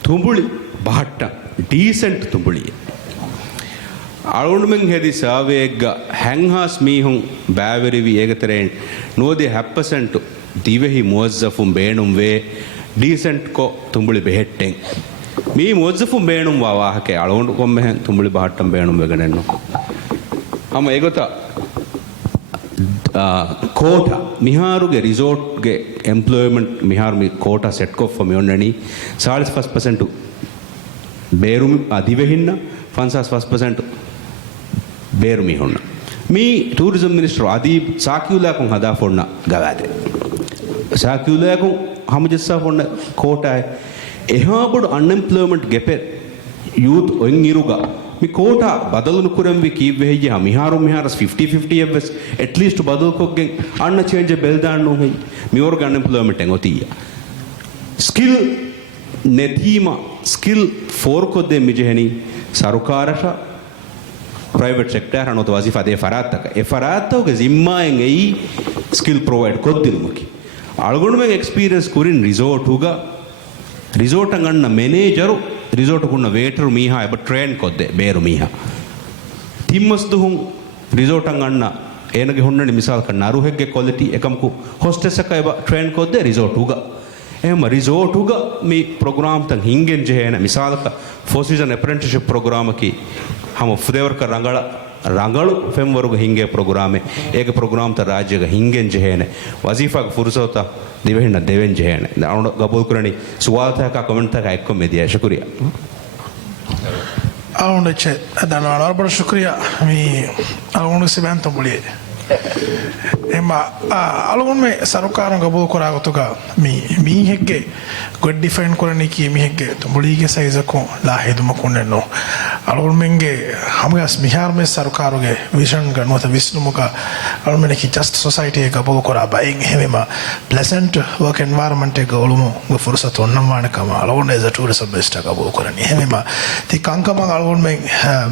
තුඹුලි බහට්ට ඩීසන්ට් තුඹුලිය අලුණුමෙන් හෙදි සාවේග්ග හැංහාස් මීහුන් බෑවරිවි ඒගතරෙන් නෝදේ 70% දිවෙහි මුවස්සෆුන් බේනුම් වේ ඩීසන්ට් කො තුඹුලි බෙහෙට්ටෙන් මේ මුවස්සෆුන් බේනුම් වාහකේ අලුණු කොම්මෙන් තුඹුලි බහට්ටම් බේනුම් වෙගනෙන්නු අම ඒගොත ಕೋಟಾ ಮಿಹಾರುಗೆ ರಿಸೋರ್ಟ್ಗೆ ಎಂಪ್ಲಾಯ್ಮೆಂಟ್ ಮಿಹಾರು ಕೋಟಾ ಸೆಟ್ ಕೊಫ್ ಮಿಯೊನ್ನಣಿ 41% ಬೇರು ಅದಿವೆಹಿನ್ನ 51% ಬೇರು ಮಿಹುನ್ನ ಮೀ ಟೂರಿಸಂ ಮಿನಿಸ್ಟರ್ ಅದೀಬ್ ಸಾಕಿಯುಲಾಕುಂ ಹದಾಫೊನ್ನ ಗವಾದೆ ಸಾಕಿಯುಲಾಕುಂ ಹಮಜಸ್ಸಾ ಫೊನ್ನ ಕೋಟಾ ಎಹಾಬಡು ಅನ್ಎಂಪ್ಲಾಯ್ಮೆಂಟ್ ಗೆಪೆ ಯೂತ್ ಒಂಗಿರುಗ මේ කෝටා බදලුණු කුරම්වි කීවෙහිය මිහාරස් 50-50 එවස් at least බදල්කොක්ගෙන් අන්න චේන්ජ් බෙල් දාන්න ඕනේ මියෝර් ගන්න එම්ප්ලොයමන්ට් එක ඔතිය ස්කිල් නෙතීම ස්කිල් ෆෝර් කොද්දේ මිජෙහනි සරුකාරෂ ප්‍රයිවට් සෙක්ටර් අනොත වසිෆා දේ ෆරාත්තක ඒ ෆරාත්තෝගේ zimmaen ei ස්කිල් ප්‍රොවයිඩ් කොද්දිරුමකි අලගොණුමෙන් එක්ස්පීරියන්ස් කුරින් රිසෝට් උගා රිසෝට් ගන්න මැනේජරු ರಿಸೋರ್ಟ್ ಕುಣ್ಣ ವೇಟರು ಮೀಹಾ ಎಬ ಟ್ರೈನ್ ಕೊದ್ದೆ ಬೇರು ಮೀಹಾ ತಿಮ್ಮಸ್ದು ಹುಂ ರಿಸೋರ್ಟ್ ಅಂಗಣ್ಣ ಏನಗೆ ಹುಣ್ಣಿ ಮಿಸಾಲ್ ಕಣ್ಣ ಅರು ಹೆಗ್ಗೆ ಕ್ವಾಲಿಟಿ ಎಕಂಕು ಹೋಸ್ಟೆಸ್ ಅಕ್ಕ ಎಬ ಟ್ರೈನ್ ಕೊದ್ದೆ ರಿಸೋರ್ಟ್ ಉಗ ಎಮ್ಮ ರಿಸೋರ್ಟ್ ಉಗ ಮೀ ಪ್ರೋಗ್ರಾಮ್ ತಂಗ ಹಿಂಗೆನ್ ಜೆಹೇನ ಮಿಸಾಲ್ಕ 4 ಸೀಸನ್ ಅಪ್ರೆಂಟಿಸ್ಶಿಪ್ ಪ್ರೋಗ್ರಾಮಕಿ ಹಮ ಫುದೇವರ್ಕ ರಂಗಳು ಫೆಮ್ವರ್ಗ ಹಿಂಗೆ ಪ್ರೋಗ್ರಾಮೆ ಏಕ ಪ್ರೋಗ್ರಾಮ್ ತ ರಾಜ್ಯಗ ಹಿಂಗೆನ್ ಜೆಹೇನೆ ವಜೀಫಾಗ ಫುರ್ಸೋತ ದಿವೆಹಿಣ್ಣ ದೇವೆನ್ ಜೆಹೇನೆ ಅವನು ಗಬೂಲ್ ಕುರಣಿ ಸುವಾಲ್ ತಕ ಕಮೆಂಟ್ ತಕ ಎಕ್ಕೊ ಮೆದಿಯ ಶುಕ್ರಿಯಾ ಅವನು ಚೆ ಅದನ್ನು ಅಳಬಡ ಶುಕ್ರಿಯಾ ಮೀ ಅವನು ಸಿಬಂತ ಮುಳಿ එම අලුගුන් මේ සරකාරන් ගබෝ කරාගතුක මී හෙක්ගේ ගොඩ් ඩිෆයින් කරන්නේ කී මී හෙක්ගේ තුඹුලිගේ සයිස් එක ලා හෙදුම කොන්නනෝ අලුගුන් මෙන්ගේ හමගස් මිහාර මේ සරකාරුගේ විෂන් ගන්නවත විශ්නුමුක අලුමනේ කී ජස්ට් සොසයිටි එක ගබෝ කරා බයින් එහෙම ප්ලසන්ට් වර්ක් එන්වයරන්මන්ට් එක ගොළුමු ෆුර්සත් ඔන්නම් වානකම අලුගුන් එස ටූරිසම් බෙස්ට් එක ගබෝ කරන්නේ එහෙම ති කංකම අලුගුන් මේ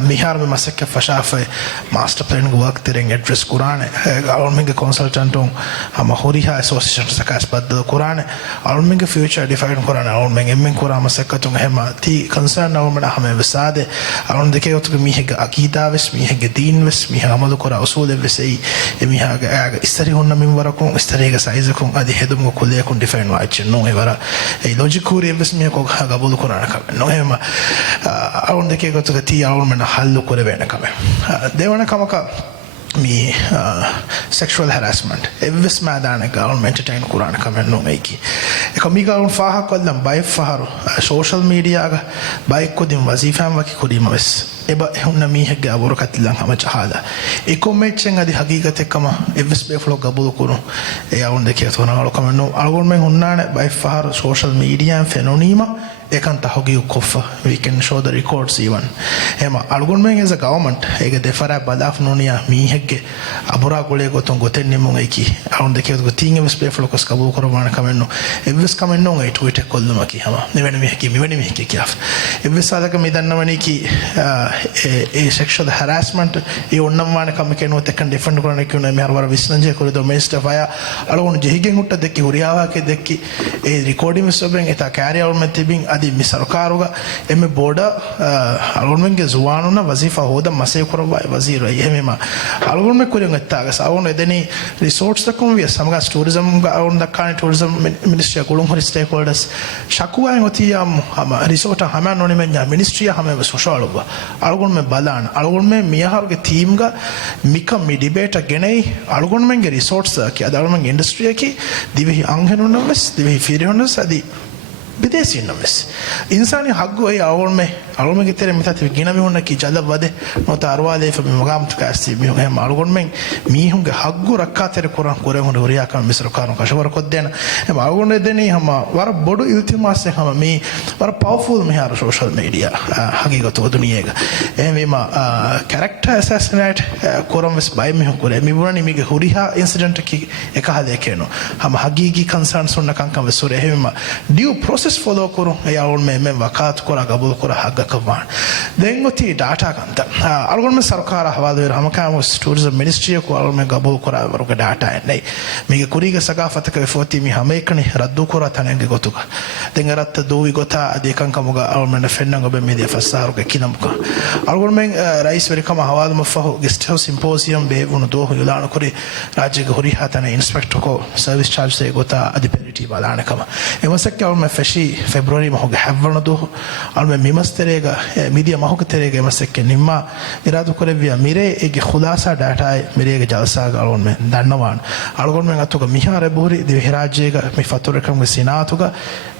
මිහාර මේ මසක ෆෂාෆේ මාස්ටර් ප්ලෑන් වර්ක් තරෙන් ඇඩ්‍රස් කුරාන almenga consultant hama horiha association sakas badda qurane almenga future define qurane almenga emmen qurama sakatun hema ti concern almenga hame vesade alon deke otuga mihega aqida ves mihega deen ves miha amalu qura usul ves ei miha aga istari honna min warakun istariga size kun adi hedum kulle kun define wa achin no evara ei logic kuri ves miha ko ga bolu qurana ka no hema alon deke otuga ti almenga hallu kore vena kame devana kamaka me sexual harassment evs madana government entertain quran comment no meiki ekomi galun faha kollam bay faharu social media ga bay kodim wazifam waki kodima wes eba hunna mi hegge aburu katlan hama chahala ekomechen adi hagigate kama evs be flow gabulu kunu e awun de ketona alo comment no algon men hunnane bay faharu social media phenonima ekanta hogi ukoffa we can show the records even hema algon men as a government ege defara badaf nonia mi hegge abura gole goton goten nimun eki alon de keto gotin evs be flow kos kabu korwana kamenno evs kamenno ei tweet kolluma ki hama neveni mi hekki kiaf evs sadaka mi dannawani ki e sexual harassment e onnam wana kam keno tekan defend korana ki una me harwara visnanje korido minister fire alon jehigen hutta dekki huriyawa ke dekki e recording soben eta carry out metibin adi mi sarkaruga emme boda algonmenge zuwanuna wazifa hoda masay korwa wazir ehmema algonme kuren ettaga sawon edeni resorts takum we samaga tourism ga on the kind tourism ministry kulun hori stakeholders shakuwa ngotiyam hama resort hama noni menya ministry hama social algonme balan algonme miyaharge team ga mikam mi debate genei algonmenge resorts ki adalmenge industry ki divehi anghenunnas divehi firihunnas adi विदेशी नमस इंसानी हग्गो है owl में कितने मिथा थे गिना में होना की ज़्यादा वादे नोता अरवाले फबी मगाम तो कैसे भी हैं आउल में मी होंगे हग्गो रखा तेरे कुरान कुरे होने उरिया का मिस्र कारों का शबर को देना हम आउल ने देनी हम वारा बड़ो इल्तिमास से हम मी वारा पावरफुल में यार सोशल मीडिया हकीकत वो दुनिया का हम माँ कैरेक्टर असैसिनेट कुरान में बाय में हो कुरे मी बुरा नहीं मी के हुरिया इंसिडेंट की एक हाल देखे नो हम हकीकी कंसर्न सुनना कांका में सुरे हम माँ due process follow kuru e algon me wakat kora gabul kora hagga kawan den oti data kanta algon me sarkara hawadu ramakamos tourism ministry ko algon me gabul kora waruga data nei mege kuriga sagafataka foti mi hamekani raddu kora tanenge gotuka den aratta dowi gota ade kankamuga algon me fennanga be media fasaruga kinamuka algon me rais verikama hawadu mafahu guest house symposium be unu do yulana kuri rajya ga huri hatana inspector ko service charge se gota adi penalty balana kama emasakka algon me feshi February mahoga havwana do algon me mimasterega media mahoga terega emasakka nimma iradu korevia mire ege khulasa data mirege jalsa ga algon me dannawan algon me atuga mihare buri divi rajyega mi fatura kam sinatuga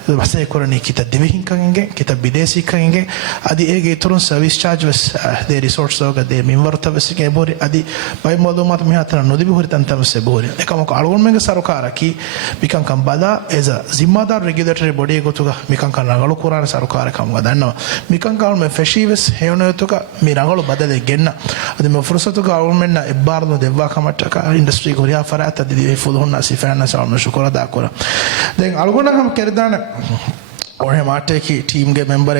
base korani kita divihin kange kita bidesi kange adi ege turun service charge was de resource oga de minwarta vesike bori adi bay malumat mi hatana nodibi hori tantam se bori ekam ko algon menge sarukara ki mikan kam bala as a zimmadar regulatory body gotuga mikan kan rangalu kurana sarukara kam gadanna mikan kal me feshives heono yotuga mi rangalu badale genna adi me fursatu ga algon menna ebbardo devwa kamatta industry goriya farata di fulhonna sifana sa me shukura da kora den algon ham kerdana और हमारे की team के member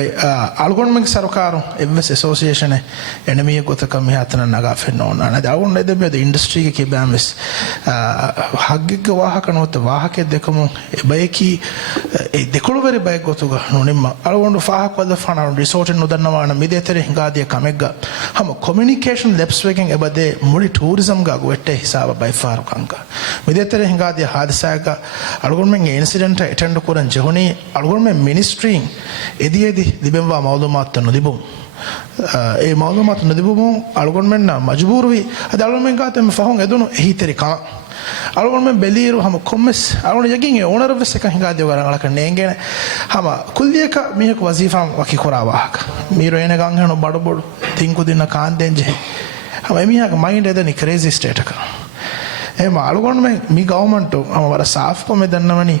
अलगोन में सरकार एवस association है enemy को तो कम है इतना नगा फिर नौ ना ना अलगोन नहीं दे इंडस्ट्री के बैमिस हग्गे के वाह कनो तो वाह के देखो मु बाय की देखो वेरे बाय को तो नोने मा अलगोन फाह को तो फाना रिसोर्ट नो दन्ना वाना मिदे तेरे हिंगा दिया कमेगा हम कम्युनिकेशन लेप्स वेकिंग एबदे मुड़ी टूरिज्म का गोटे हिसाब बाय फार कंका मिदे तेरे हिंगा दिया हादसा का अलगोन में इंसिडेंट अटेंड कोरन जहोनी अलगोन में ministry ediyedi dibemwa malumat nodibum e malumat nodibum algon menna majbur wi ad algon men gatem fahon edunu ehiteri ka algon men beliru ham kommes algon yagin e owner of second hinga dio garang alaka nengene hama kulliyaka mihek wazifam waki korawa miro ene gang heno badu bodu tinku dinna kaandenje hama emiha mind edani crazy state ka එහෙම අලුගොන් මෙන් මි government අමවර සාෆ් කොමෙ දන්නවනි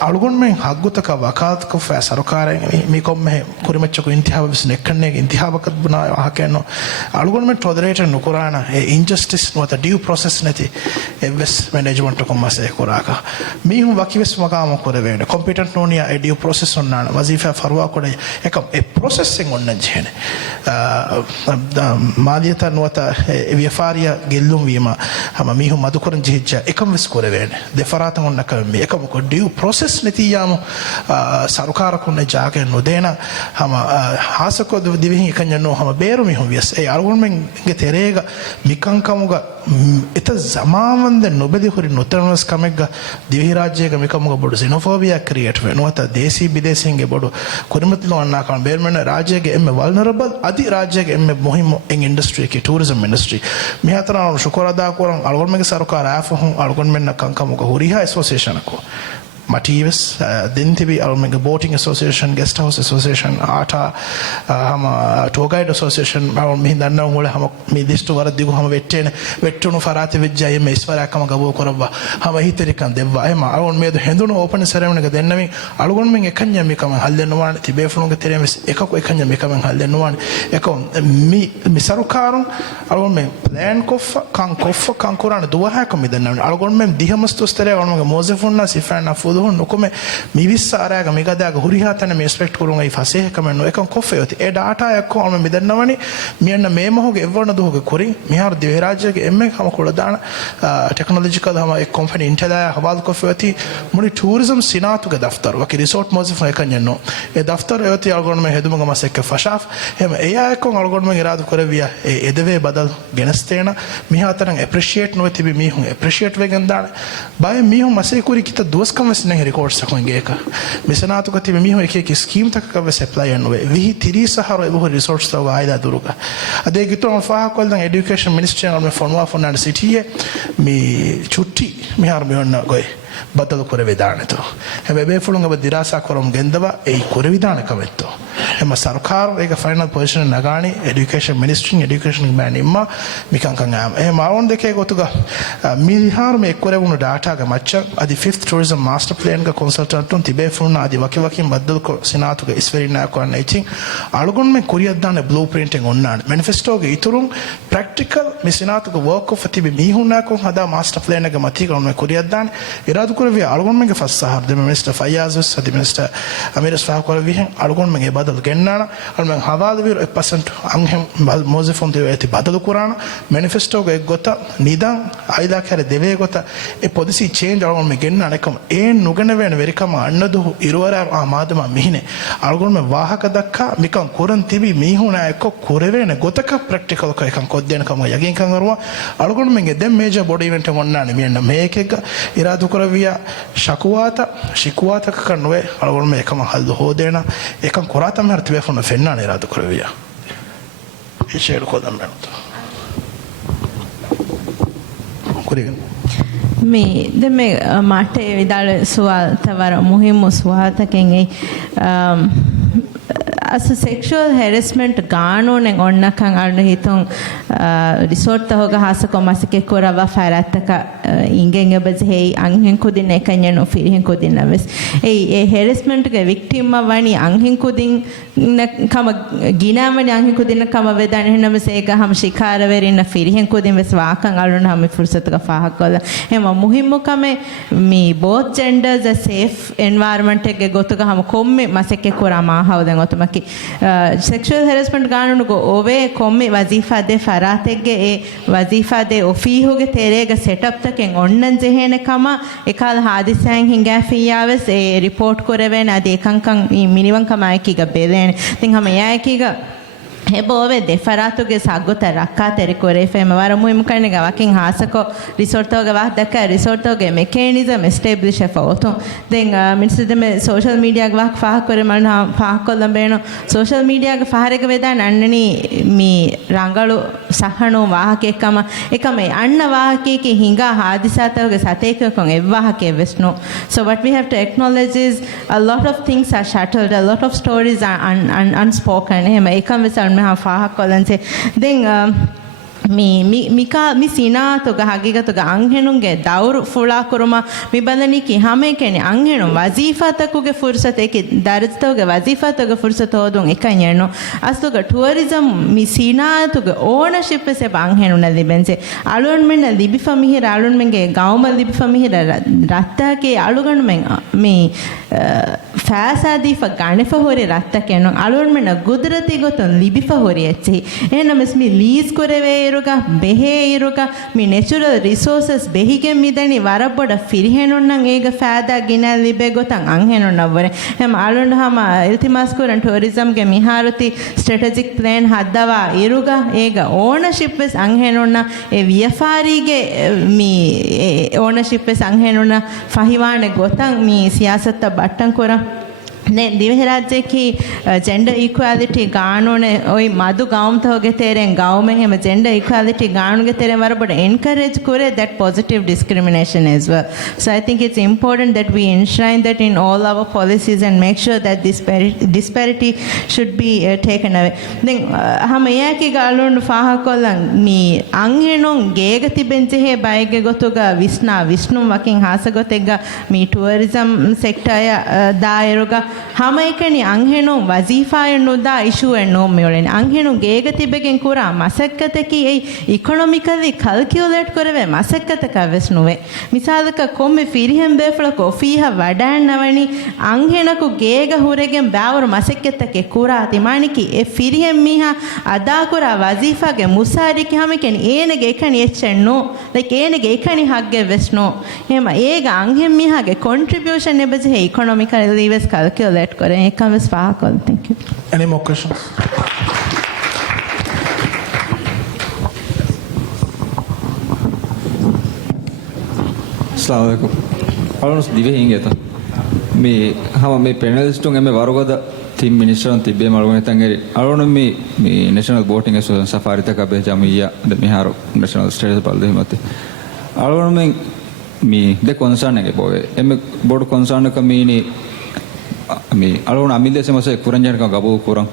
අලුගොන් මෙන් හග්ගුතක වකාත් කො ෆෑ සරකාරෙන් මි කොම්මෙ කුරිමච්චක ඉන්තිහාබ බිස් නෙක්කන්නේ ඉන්තිහාබකත් බුනා අහකෙන්නෝ අලුගොන් මෙන් ටොදරේටර් නුකුරාන ඒ Injustice නොත due process නැති එවස් management කොම්මසේ කුරාක මි හුම් වකිවස් මකාම කුර වේන කොම්පිටන්ට් නෝනියා ඒ due process ඔන්නාන වසීෆා ෆරුවා කොඩ එක ඒ ප්‍රොසෙසින් ඔන්නන් ජෙන මාදියත නොත විෆාරියා ගෙල්ලුම් වීම හැම මි හුම් මදුකර jihja ekam vis kore vene defarata onna kamme ekam ko due process netiyamu sarukara kunne jaage no dena hama hasako divihin ekanya no hama beru mi hom vies e algon men ge terega mikan kamuga eta zamavande nobedi hori notanas kamegga divi rajyega mikamuga bodu xenophobia create ve no ata desi bidesinge bodu kurimatlo anna kan bermen rajyege emme vulnerable adi rajyege emme mohim en industry ki tourism industry mi hatara shukura da koran algon men sarukara afahun algon menna kankamuga huriha association ko Maldives Dintibi almega boating association guest house association ata hama tour guide association alon mihin danna ngole hama mi distu wara digu hama wettene wettunu farate vejja yeme iswara kama gabo korabba hama hiteri kan devwa ema alon medu hendunu open ceremony ga dennami algon men ekanya mi kama hallenno wan tibefunu ga teremes ekako ekanya mi kama hallenno wan ekon mi sarukarun algon men plan koffa kan korana duwa ka mi danna algon men dihamastus tere alon ga mozefunna sifana දුහුන් නොකම මිවිස්සාරයක මිගදාග හුරිහාතන මේ ස්පෙක්ට් කරුන් අයි ෆසේ කමන එකන් කොෆෙයති ඒ ඩාටා යක්කො අම මෙදන්නවනි මියන්න මේ මොහොගේ එවන දුහක කුරි මිහාර දිවේ රාජ්‍යගේ එම්මේ කම කුල දාන technological හම එක කම්පැනි ඉන්ටලා හවාල් කොෆෙයති මුනි ටූරිසම් සිනාතුගේ දෆ්තර වකි රිසෝට් මොසිෆ එකන්නෝ ඒ දෆ්තර යති අල්ගොරිතම් හෙදුමග මසෙක්ක ෆෂාෆ් එම ඒ යක්කො අල්ගොරිතම් ඉරාදු කරවියා ඒ එදවේ බදල් ගෙනස්තේන මිහාතරන් ඇප්‍රීෂিয়েට් නොති බි මිහුන් ඇප්‍රීෂিয়েට් වෙගෙන් දාන බය මිහුන් මසේ කුරි කිත දුස්කම नहीं रिकॉर्ड्स सकोंगे का मिसनातु कति में हो एक स्कीम तक का वैसे अप्लाई होवे वही 30 हरो वो रिसोर्स तो आयदा दुरुगा अदे गितो फा कोल द एजुकेशन मिनिस्ट्री में फोनवा फोन सिटी है मी छुट्टी मी हार में न गए बदल करे विधान तो हे बे फुलंग ब दिरासा करम गेंदवा ए करे विधान कमेतो එම සරකාර ඒක ෆයිනල් පොසිෂන් නගානි එඩියුකේෂන් මිනිස්ට්‍රි එඩියුකේෂන් මෑන් ඉම්මා මිකං කං ආම එහෙම ආවොන් දෙකේ ගොතුග මිහාර මේ එක්වරවුණු ඩාටා ಗ මච්ච අදි 5th tourism master plan ಗ consultant උන් තිබේ ෆුන්න අදි වකි බද්දල් කො සිනාතුග ඉස්වෙරිනා කොන්න ඉතින් අලුගොන් මේ කොරියත් දාන blueprint එක ඔන්නාන manifesto ගේ ඉතුරුන් practical මේ සිනාතුග work of තිබේ මිහුනා කො හදා master plan එක මතී කොන් මේ කොරියත් දාන ඉරාදු කරවිය අලුගොන් මේක ෆස්සහර් දෙම මිනිස්ටර් ෆයාස් අදි මිනිස්ටර් අමීරස් ෆා කරවිය අලුගොන් මේ බදල් ගෙන්නාන අලුගොන් හවාද විර 1% අංහෙම් මොසෙෆොන් දෙව ඇති බදල් කුරාන manifesto ගේ ගොත නිදන් අයිලා කර දෙවේ ගොත ඒ policy change අලුගොන් මේ ගෙන්නාන එකම ඒ නුගන වෙන වෙරිකම අන්නදු ඉරවර ආමාදම මිහිනේ අලුගොන් මේ වාහක දක්කා මිකන් කොරන් තිබි මිහුනා එක්ක කොරවෙන ගොතක ප්‍රැක්ටිකල් ක එකන් කොද්දෙන කම යකින් කන් අරුවා අලුගොන් මේ දැන් මේජර් බොඩි ඉවෙන්ට් එක වන්නානේ මෙන්න මේකෙක ඉරාදු කරවිය ශිකුවාත කන්නවේ අලුගොන් මේ එකම හල්ද හොදේන එකන් කොරාතම හරි තිබේ ෆොන ෆෙන්නානේ ඉරාදු කරවිය ඒ ෂේඩ් කොදම් බනත කොරිගන් මේ දැන් මේ මට විදාල සුවල් තවර මුහිම්ම සුවාතකෙන් ඒ as a sexual harassment gaanunen onnakan alna hitun resort hoga hasako masake korava farattaka ingen ebaz hei anhen kudin ekanya no firhen kudin naves ei harassment ge victim ma wani anhen kudin kama ginamani anhen kudin kama vedan henam sega ham shikara verin firhen kudin ves wakan aluna ham fursataka fahakola hema muhimmu kame me both genders a safe environment ge gotuga ham komme masake korama hawden otumaki sexual harassment gaanunugo ove komme wazifa de farategge e wazifa de ofihuge terega setup taken onnan jehene kama ekal hadisayen hinga fiyaves e report koreven adi ekankan minivan kama ekiga belen tin hama yakiga hebove defaratuge saggota rakka teri kore fema wara muhim kanne ga wakin hasako resort toga wa dakka resort toge mechanism establish a photo then minse me social media ga wak faha kore man faha kollam beno social media ga faharega vedan annani mi rangalu sahanu wahake ekame anna wahake ke hinga hadisatoge sateke kon evwahake vesno so what we have to acknowledge is a lot of things are shuttled a lot of stories are unspoken hema ekam vesan me ha faha kolanse then mi sina to ga hagiga to ga anghenunge daur fula kuruma mi bandani ki hame kene anghenun wazifa takuge fursat eke daraj to ga wazifa to ga fursat hodun ekanyeno astu ga tourism mi sina to ga ownership se banghenun na libense alun men libi famihira alun menge gauma libi famihira ratta ke alugan men mi fasadi fa gane fa hore ratta kenu alun men gudrati goton libi fa hore echi enames mi lease koreve iruga behe iruga mi natural resources behigen midani waraboda firhenun nan ega faada ginal libe gotan anhenun navore hem alun hama iltimas koran tourism ge miharuti strategic plan haddawa iruga ega ownership wes anhenun na e viafari ge mi ownership wes anhenun na fahiwane gotan mi siyasatta battan kora ne divhe rajye ki gender equality gaanone oi madu gaum thoge teren gaume hema gender equality gaanu ge teren waraboda encourage kore that positive discrimination as well so I think it's important that we enshrine that in all our policies and make sure that this disparity should be taken away then hama yaki galon faha kollan mi angenon gega tibenje he bayge gotuga visnu wakin hasagotega mi tourism sector ya dairuga hama ekani anghenon wazifa nuda issue no meolen anghenon gega tibegen kura masakkata ki ei economically calculate korave masakkata ka vesnuve misalaka komme firihem befla ko fiha wadan navani anghenaku gega huregen bawur masakkata ke kura timani ki e firihem miha ada kura wazifa ge musari ki hama ken ene ge ekani echenno like ene ge ekani hagge vesno hema ega anghem miha ge contribution nebeze he economically wes calculate kore ekam wes faha kol thank you any more questions assalamu alaikum alonus dive hingeta me hama me panelist un emme warugoda team minister on tibbe malgone tangeri alonu me national boating association safari taka be jamiya de miharo national status balde himate alonu me de concern ege boge emme board concern ka me ni මේ අලුණ අමිදේශමස කුරංජනක ගබෝ කුරං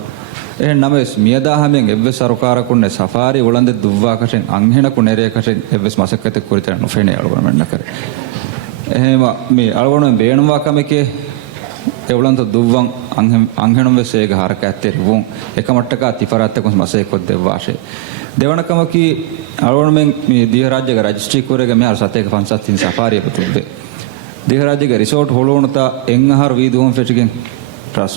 එහෙන් නමස් මියදාහමෙන් එව්වෙස් සරකාරකුන්නේ Safari උලන්ද දුව්වාකෂෙන් අංහෙන කුනෙරේකෂෙන් එව්වෙස් මසක්කත කුරිතන නොෆෙනේ අලුණ මෙන්න කර එහෙම මේ අලුණ බේණුවා කමකේ එවලන්ත දුව්වන් අංහෙනම් වෙසේක හරක ඇත්තේ වුන් එකමට්ටක තිෆරත්තක මසේ කොත් දෙවාෂේ දෙවනකමකි අලුණ මෙන් මේ දිය රාජ්‍යක රජිස්ට්‍රි කුරේක මෙහර සතේක 53 සෆාරිය පුතුබ්බේ දිය රාජ්‍යක රිසෝට් හොලෝනතා එන්හර වීදුම් ෆෙටිගෙන්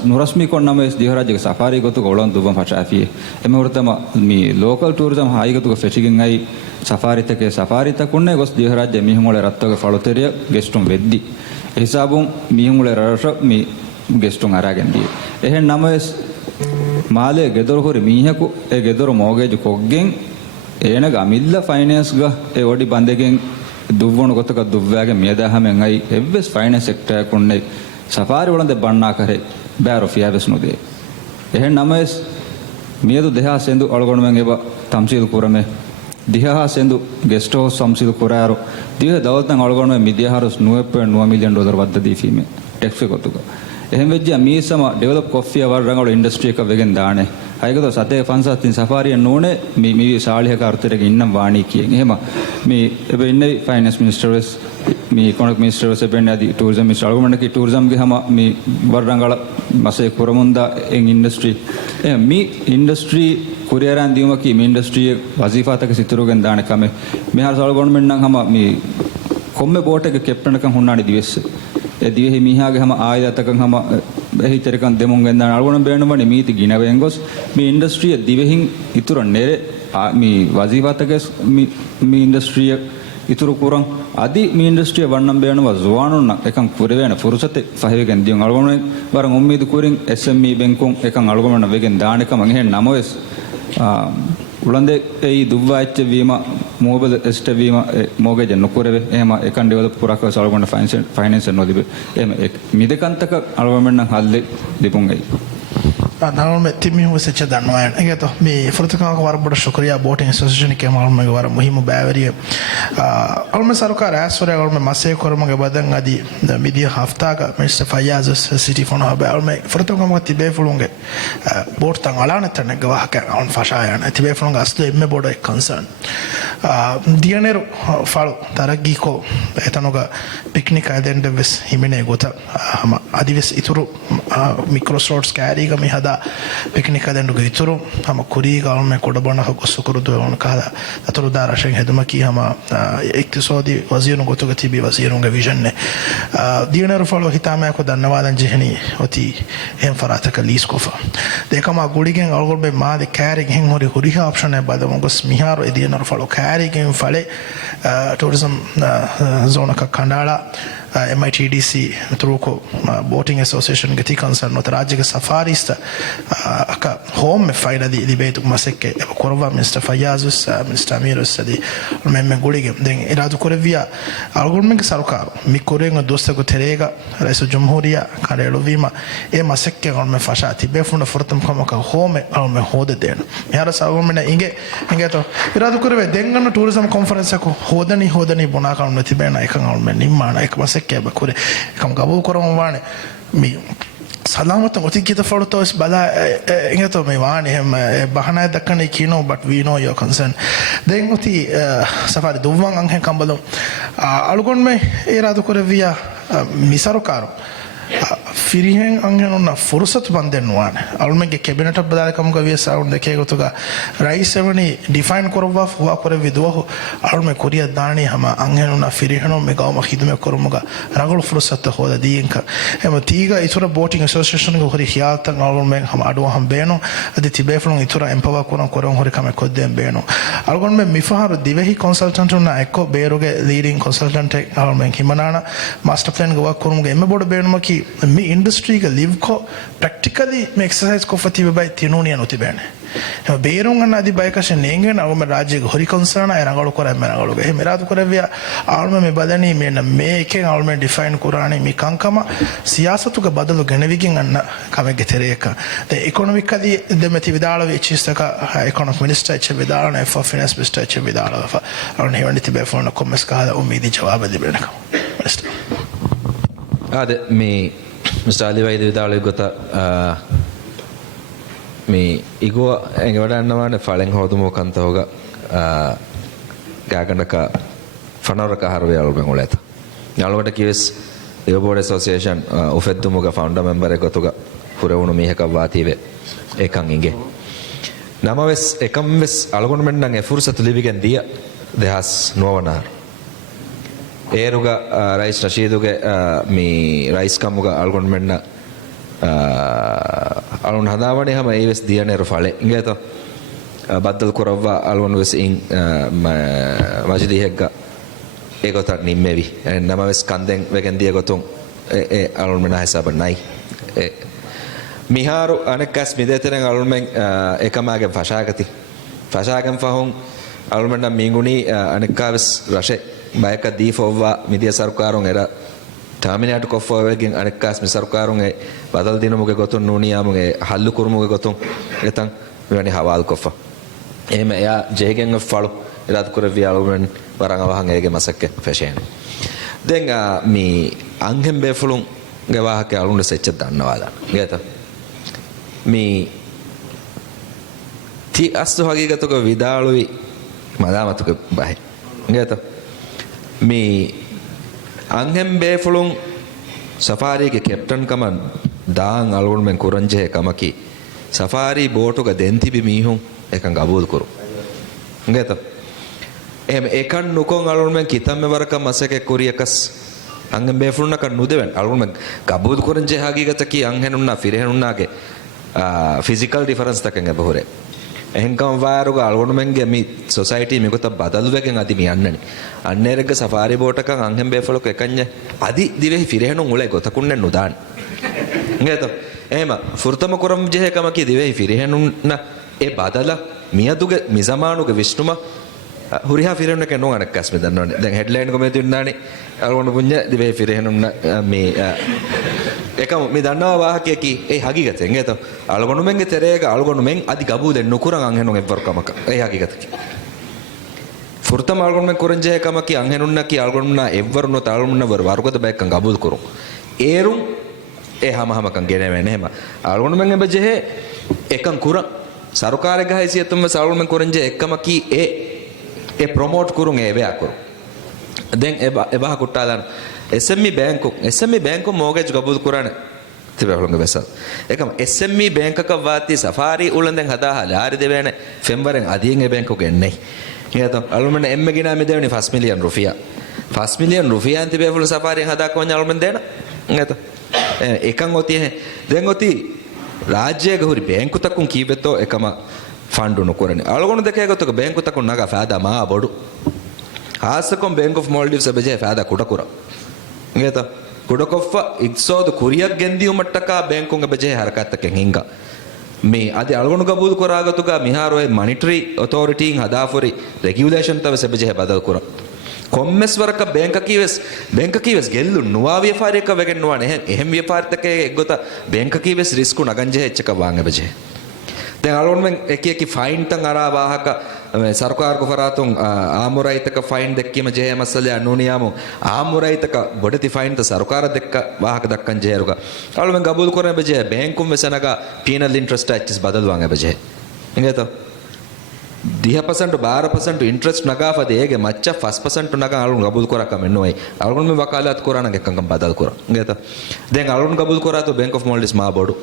නුරස්මි කොන්නමස් දිය රාජ්‍යක සෆාරි ගොතු ගොලන් දුවම් ෆටාෆියේ එමෙවරතම මේ ලෝකල් ටූරිසම් හායිගතුක ෆෙටිගෙන් අයි සෆාරිතකේ සෆාරිතකුන්නේ ගොස් දිය රාජ්‍ය මිහුමොල රත්තක ෆලොතෙරිය ගෙස්ටුම් වෙද්දි හිසාබුන් මිහුමොල රරෂ මේ ගෙස්ටුම් අරගෙන දී එහෙන් නමස් මාලේ ගෙදර හොරි මීහකු ඒ ගෙදර මොගේජ් කොග්ගෙන් ඒන ගමිල්ල ෆයිනෑන්ස් ග ඒ ඔඩි බන්දගෙන් දුවවණු ගොතක දුව්වාගේ මියදාහමෙන් අයි එව්ස් ෆයිනෑන්ස් සෙක්ටර් කොන්නේ සෆාරි වලඳ බන්නා කරේ බෑරෝ ෆියාවස් නොදේ එහෙන් නමස් මියදු දෙහා සෙන්දු අලගොණමෙන් එබ තම්සීල් කුරමේ දිහා සෙන්දු ගෙස්ට් හවුස් සම්සීල් කුරාරෝ දිහ දවල්තන් අලගොණමෙන් මිදියාහරස් 9.9 මිලියන් ඩොලර් වද්ද දී ෆීමේ ටෙක්ස් එකතුක එහෙන් වෙජ්ජා මීසම ඩෙවලොප් කොෆිය වර රංගවල ඉන්ඩස්ට්‍රි එක වෙගෙන් දානේ අයගත සතේ ෆන්සත් ඉන් සෆාරිය නෝනේ මේ ශාලියක අර්ථයක ඉන්නම් වාණී කියෙන් එහෙම මේ එබ ඉන්නේ ෆයිනෑන්ස් මිනිස්ටර්ස් මේ ඉකොනොමික් මිනිස්ටර්ස් එබෙන් ආදි ටූරිසම් මිනිස්ටර් අලගොණක ටූරිසම් ගේ හැම මේ වර රංගල මසේ කුරමුන්දා එන් ඉන්ඩස්ට්‍රි එහෙම මේ ඉන්ඩස්ට්‍රි කුරියරන් දියුමකි මේ ඉන්ඩස්ට්‍රි වසීෆාතක සිතුරුගෙන් දාන කම මෙහර සල්ගොණමෙන් නම් හැම මේ කොම්මේ බෝට් එක කැප්ටන් එකන් හොන්නානි දිවෙස්ස ඒ දිවෙහි මීහාගේ හැම ආයතකන් හැම එහිතරකන් දෙමුන් ගෙන්දාන අලගොණ බේණවනේ මීති ගිනවෙන් ගොස් මේ ඉන්ඩස්ට්‍රිය දිවෙහින් ඉතුරු නෙරේ මේ වසීෆාතක මේ ඉන්ඩස්ට්‍රිය ඉතුරු කුරන් අදි මේ ඉන්ඩස්ට්‍රිය වන්නම් බේණව ජවානුන්න එකන් කුරවේන ෆුරුසතේ ෆහිවෙන් දියන් අලගොණ වරන් උම්මීද කුරින් SME බැංකුන් එකන් අලගොණ වෙගෙන් දානකම එහෙන් නමවස් උලන්දේ ඒ දුව්වාච්ච වීම මොබල් එස්ට වීම මොගේජ නොකරවේ එහෙම එකන් ඩෙවලොප් පුරක සල්ගොණ ෆයිනෑන්ස් නොදිබේ එහෙම මිදකන්තක අලගොණ නම් හල්ලේ දිපුන්ගයි Normalmente timmi huwa secha danwayan egeto me furtuka war boda shukriya boating association ke malme war muhimu baveriye alme sarukar asore alme mase korumge badan adi media haftaga Mr. Fayaz city fono habe alme furtuka mo tibe fulunge boat tang alana tane gawaka on fashaya na tibe fulunge asdo emme boda concern dianeru falu taragi ko etanoga picnic adende ves himene gota ama adives ituru micro sorts carry ga me hada picnic adendu ituru hama kuri galme kodabana ko sukurudu on kala aturu darashen heduma ki hama iktisadi wazirun gotuga tibi wazirun ga vision ne dianeru falu hitama ko dannawadan jehni oti hem farataka lease kofa dekama gudigen algolbe ma de carry hen hori huriha option e badam gos miharo dianeru falu carry gen fale tourism zona ka kandala MITDC Truco Boating Association gati concern not rajya ke safaris ta aka home me faida di debate masekke korwa Mr. Fayazus Mr. Amirus sadi memme gulige den iradu korevia algolmen ke sarukar mi korenga dosta ko terega raisu jumhuriya karelo vima e masekke alme fashati be funda fortam kama ka home alme hode den yara algolmen inge to iradu koreve denganna tourism conference ko hodani bona kan nati bena ekan almen nimmana ek masek ke bakure kam gabu korom wane mi salamata oti kita falu to bala ingato me wane hem bahana dakkane kino but we know your concern then oti safari duvwan anghen kambalum alugon me eradu korevia misarukaro firihen angenonna fursat banden wane almege cabinet badal kam gaviya sound deke gotuga rai 70 define korwa fuwa kore vidwa alme korea dani hama angenonna firiheno me gawma khidme korumuga ragol fursat hoda diinka ema tiga itura boating association go hori khiyaltan alme hama adu ham beno adi tibeflon itura empower koron hori kame kodden beno algon me mifaharu divehi consultant na ekko beruge leading consultant alme himanana master plan go korumuga emme bodu benuma ki me industry ga live ko practically me exercise ko fati bay tinuniya noti bene beerun anna adi bay kashe nengen agome rajye ga hori concern ay rangalo kora me rangalo ge me radu korevia alme me badani me na me eken alme define kurani me kankama siyasatu ga badalu genevigin anna kame ge tereka the economically the meti vidala ve chistaka economic minister che vidala na for finance minister che vidala fa alne hewani tibe phone commerce ka umidi jawab dibena minister ආද මේ Mr. Ali Vaid Vidal Gota me Igo Engavana Falling Hodumo Kantoga Gagandaka Fanaraka Harvey Albangoleta. Yalvata Kivis, the Board Association, Ufedumuga founder member Gotoga, Furevunu Mihaka Vative, Ekanginge. Namaves Ekamves Algonment and Efursa to live again dear, there has no one. Eruga rice Rashiduga me rice Kamuga Algonment Alon Hadavani Hama Aves Dianer Fale, Ingeta Badal Kurava Alon was in Majidi Hega. Egota ni maybe and namaves kandeng vegan diegotung alumna hasabanai miharu anekas mideteren alumeng ekamage fashagam fahung alumna minguni anekaves rashe bayaka difova media sarkarong era terminate koffa vegin anekas mi sarkarong e badal dinamuge gotun nuniyamuge hallu kurumuge gotun etan mevani hawal koffa ehme ya jegen falu irat kuravi alumnen Varangavang Ege Masake Fashion. Then me Angem Befulum Gavaka Alun Sechet Danavada. Get me T Astu Hagiga took a Vidalui Madama took a by. Get me Angem Befulum Safari Captain Kaman Dang Alun Kuranje Kamaki Safari Botoga Dentibi Mihum Ekangabul Kuru. Get ekan nukong alunmen kitam me waraka masake kuriyakas angem befulna kan nudeven alunmen kabud korenje hagigata ki anghenunna firehenunna ge physical difference taken ebore ehenkam varuga alunmen ge mi society me gota badalwegen adi mi annani annerege safari boat kan angem befulok ekanye adi divehi firehenun ule gotakunne nudan ngeto ehema furtama koram je kama ki divehi firehenunna e badala miyaduge mizamanuge vishnuma Huriha Firena can no one cast with the headline committee Nani, Alwan Bunya, the way Firenum me Eka Midana Keki, a Hagigat, Geto, Algonumeng Terega, Algonumeng, Adikabu, and Nukurang Angeno ever Kamaka, a Hagigat. Furtam Algonmen Kuranje Kamaki, Angenunaki, Algonuna, ever not Almuna, Vargo the back and Gabul Kuru. Erum, a Hamahama can get a name. Algonumeng Baje, Ekan Kura, Sarukarega is yet to Salman Kuranje, Kamaki, a promote kurung ebeakur. Then Eba Kutalan, SME Bank mortgage Gabul Kuran, Tibelong vessel. Ekam SME Bank Kavati, Safari, Ulan and Hadaha, Lari Devene, Fember and Ading a bank again. Yet, Alman Emegina Mideni, 1 million Rufia. 1 million Rufia and Tibel Safari Hadakon Alman then? Ekangoti, then Goti, Raja Guri Bankutakun Kibeto, Ekama. Fandu no Koran. Algon the Kago took a bank with a Kunaga Fada Ma Bodu. Asacom Bank of Maldives Abaja Fada Kutakura. Geta Kudakofa, it saw the Korea Gendium Mataka Bank on Abaja Harakata Kenga. Me at the Algon Gabul Koraga toga Miharo, monetary authority in Hadafori, regulation of Sabaja Badakura. Commerce Varaka Bankakives, Gelu, Nuavia Farika Vegan one, Hemia Partake Gota, Bankakives Risku Naganje Chakavanga. Then alone Eki find Tangara Bahaka, Sarkar Gofaratung, Amuraitaka find the Kimaja Masala, Nuniamo, Amuraitaka, Bodati find the Sarkara Deka, Bahaka Kanjeruga. Alman Gabul Korabaje, Bankum Vesanaga, penal interest taxes Badalwangabaje. Ingeta 10% to 12% to interest Naga for the egg, Macha, 1% to Naga Alun Gabul Kora Kamenoi, Alun Vakalat Korana Gekam Badal Kora. Then Alun Gabul Kora to Bank of Maldives Mabodu.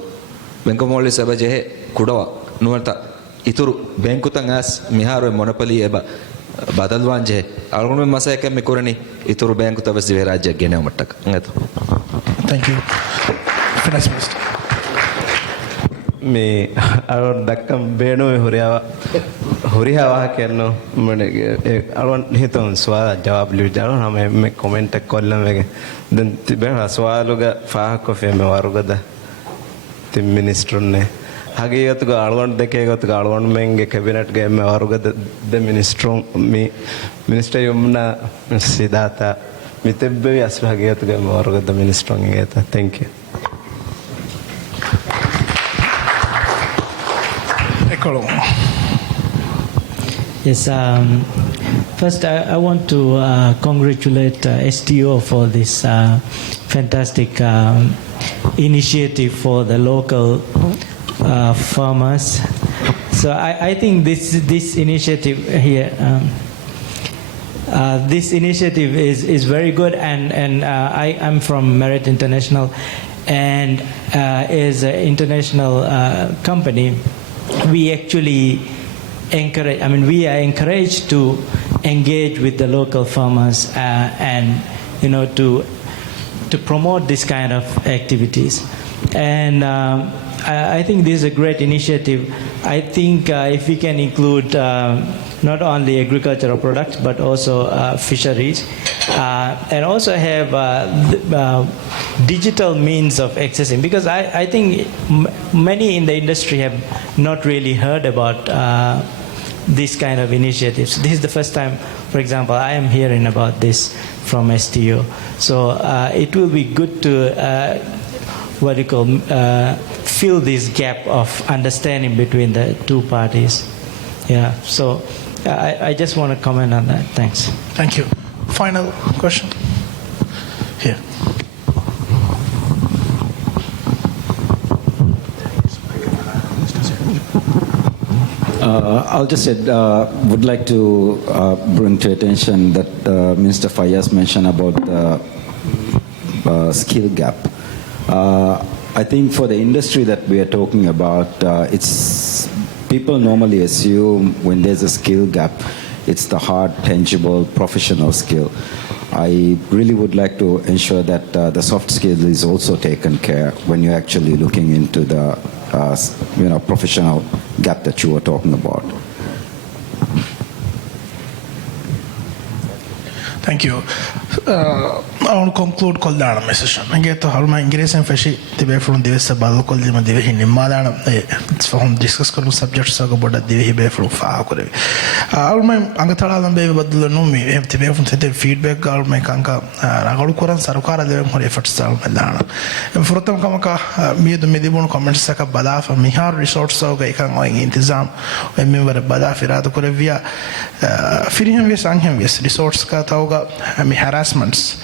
Bank of Maldives Abaje, Kudawa. Nuata Ituru Bankutangas, Miharo, Monopoly, Eba Badalwanje, Algon Masaka Mikurani, Ituru Bankutavas Veraja Genamatak. Thank you. Finance Minister. Me, Alon Dakam Beno Huriha Keno, Alon Hiton Swala, Jawab Lujan, make comment a column then Tibera Swaluga, Fahakofe, Maruga, the minister. Hagi to Algon the Kego to Algon Meng, cabinet game, or the minister, me, Minister Yumna Sidata, Mitebe as Hagi to game or the minister. Thank you. Yes. First, I want to congratulate STO for this fantastic initiative for the local farmers. So I think this initiative here, this initiative is very good, and I'm from Merit International, and as an international company, we actually encourage. I mean, we are encouraged to engage with the local farmers and to promote this kind of activities. And I think this is a great initiative. I think if we can include not only agricultural products but also fisheries, and also have digital means of accessing, because I think many in the industry have not really heard about this kind of initiatives. This is the first time, for example, I am hearing about this from STO. So it will be good to fill this gap of understanding between the two parties. Yeah. So I just want to comment on that. Thanks. Thank you. Final question? Here. I'll just say, would like to bring to attention that Minister Fayaz mentioned about the skill gap. I think for the industry that we are talking about, it's people normally assume when there's a skill gap, it's the hard, tangible, professional skill. I really would like to ensure that the soft skill is also taken care when you're actually looking into the professional gap that you were talking about. Thank you. I want to conclude call down my session. I get to how my English and Fashi, the way from the Sabal called them a division in Madan. It's from discuss subjects about the division from Fakore. All my Angatala and Baby Badulumi have to be from the feedback, or my Kanka, Nagalukuran, Sarukara, their efforts down Madana. And for them, Kamaka, me the Medibun comments Saka Badaf, Mihar resorts Soga, going in Tizam, when we were a Badafira, the Korevia, Firium, we sang him, yes, resorts Katauga, and harassments.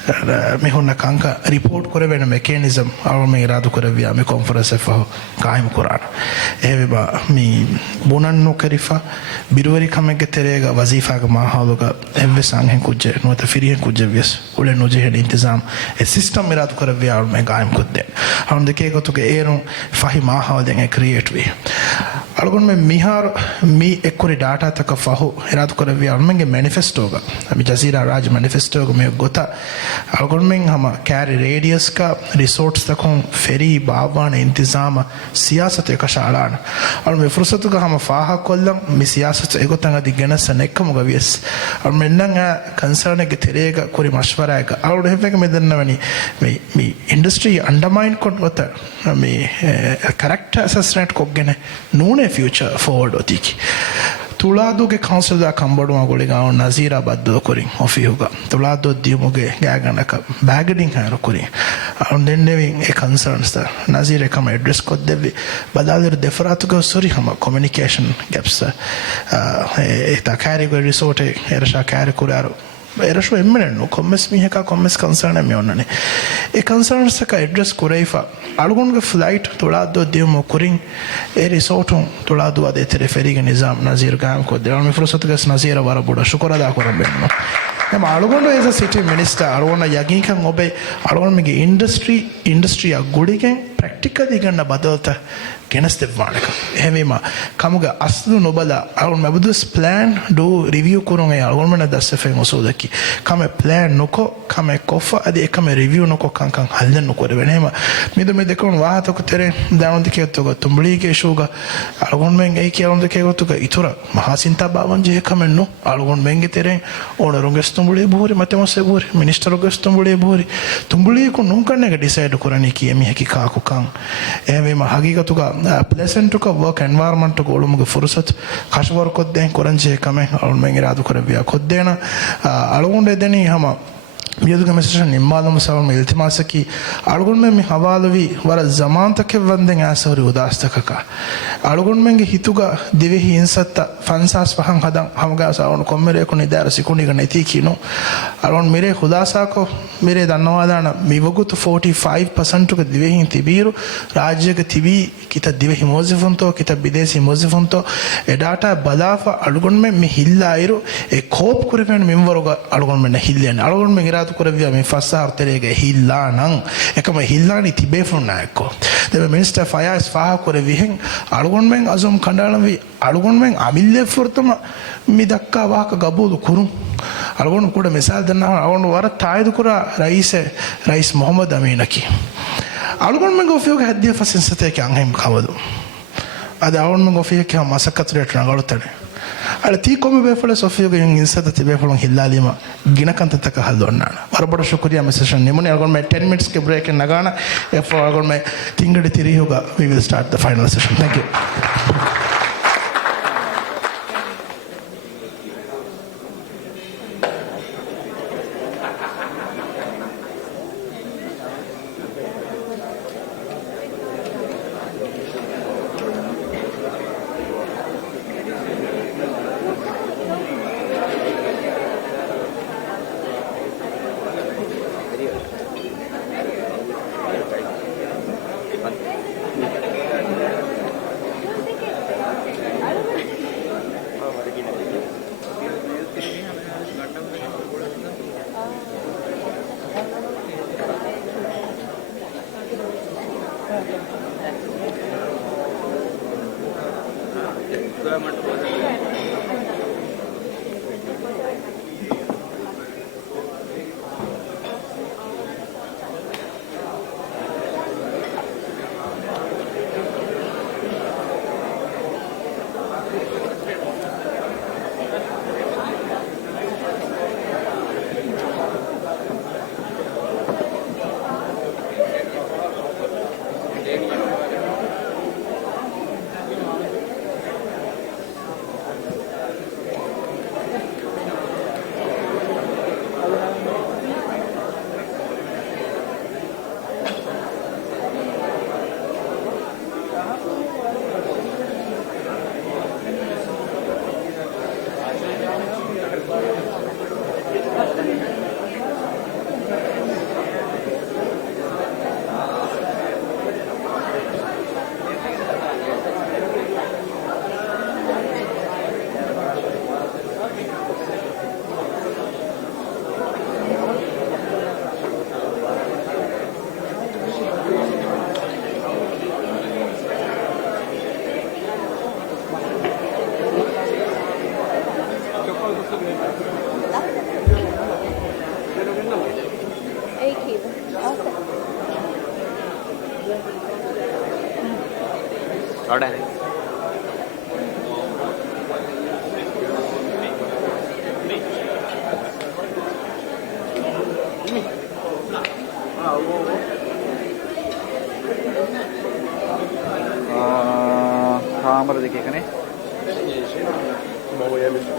Mehuna Kanka report Korean mechanism, our Meiradu Korea, me conference for Kaim Koran. Eveba me Bunan no Karifa, Biduri Kamegaterega, Wazifa Mahaloga, every sang and Kuja, not a Firian Kujavius, Ulenuji had intizam, a system Miradu Korea or Megaim could then. On the Kego to Aero, Fahimaha, then a create we. Algon me Mihar, me Ekuri data taka Faho, Heradu Korea, Menge manifesto, Jazira Raj manifesto, me Gota. Algonmeng hama carry radius ka resorts takon ferry baban intizama siyasat ekashalan al me fursatu ka hama faha kollam me siyasat egotanga digena sanekam gavies al mennanga concern ge terega kuri mashwara ka al hevek me dannawani me industry undermine kon wata me character assessment koggene nune future forward otiki Tulado ke council da kambadu magoliga Nazira baddo kuri ofiuga Tulado diumuge gaganaka bagging haro kuri and then having a concerns da Nazira come address kod devi badalir defaratuga suri hama communication gaps eta carry go resort erasha carry kuraro erasho emmene no commerce miheka commerce concern me onane e concerns ka address kuraifa algonga flight tulado diumu kurin e resort tulado ade teleferiga nizam nazir gam ko de almi fursat gas nazira wara buda shukra da korambenno em algondo as a city minister algona yagin kan obe algon mege industry a gudigen practically ganna badalta genas devwanaka ehema kamuga aslu nobala algon mabudus plan do review kurun e algon mena dasefen osodaki kame plan noko kame kofa adi kame review noko kankan hallen noko revenema mido me dekon wahato ko tere danon de keto go tumbli ke shuga algon men e ke algon de ke go to itura mahasinta bawan je kame no algon men ge tere onorong gestumbli buri matemo se buri minister gestumbli buri tumbli ko non kanne ge decide korani ki emi haki ka ko kan ehema hagigatu ga pleasant to work environment to golum ge fursat khashwar ko den koran je kame algon men iradu kore biya khod dena algon de deni hama بيدك مسجن إمالهم سوى من التماسكي أرجون من حوالوي ورا زمان تكفندن أسوري وداستكك أرجون من هيتوغا دبيه إنسات فانساس فهم هذا هم جالس أرون كميرة كوني دارس يكوني كنيتي كينو أرون ميرة خدا ساكو ميرة دانوا دانا ميوغوت 45% ك دبيه تبيرو راجع ك تبي kita divehi mozifunto kita bidesi mozifunto e data balafa alugon me hilla airu e kop kurifen minwaruga alugon me hillen alugon me giratu kuravia me fassa harterege hilla nan ekama hillani tibefuna ekko the minister fires faha kuravihen alugon men azum kandalanvi alugon men amille furtuma mi dakka waka gabudu kurun alugon kuda misal danna alugon wara taidu kura rais muhammad aminaki alugon men gofioga haddiya fasin sateke anhem kawadu ada alugon men gofioga ka masakkat rate rangalutane ala ti komme be fala sofioga yin insata tibe falon hillalima gina kanta taka haldonnana warabada shukriya message nimuni alugon men 10 minutes ke break nagana if alugon men tingadi tiri hoga we will start the final session. Thank you.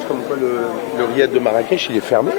Comme quoi le riad de Marrakech il est fermé.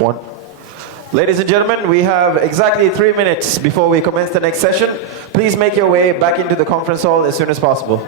One. Ladies and gentlemen, we have exactly 3 minutes before we commence the next session. Please make your way back into the conference hall as soon as possible.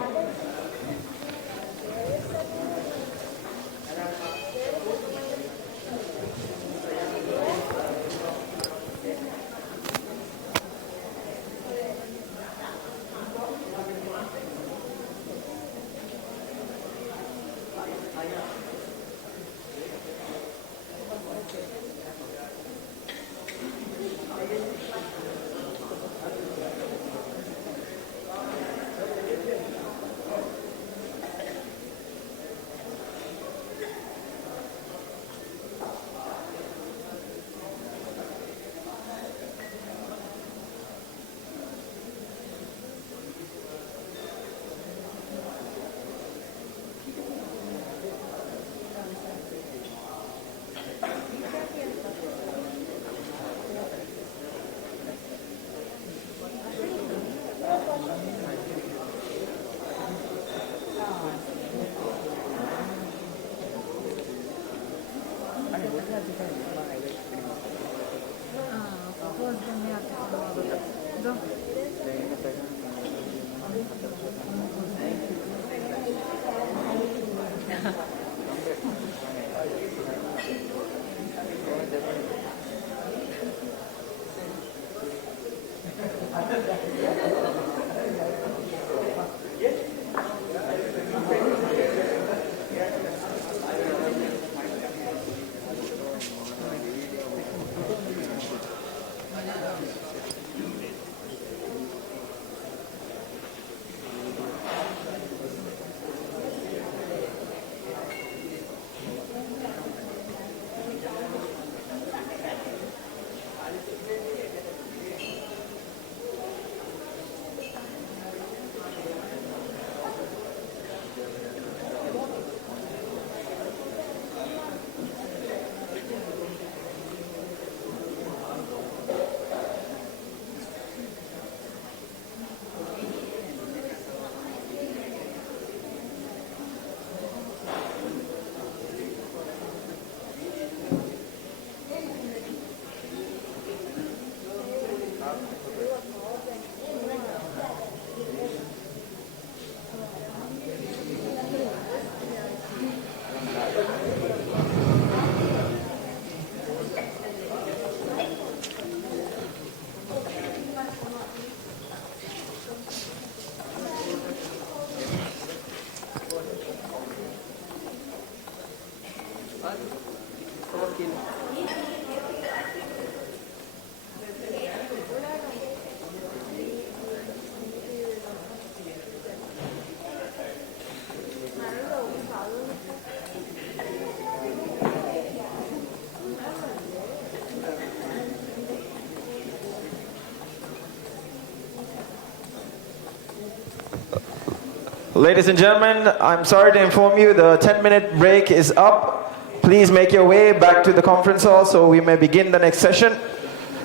Ladies and gentlemen, I'm sorry to inform you the 10-minute break is up. Please make your way back to the conference hall so we may begin the next session.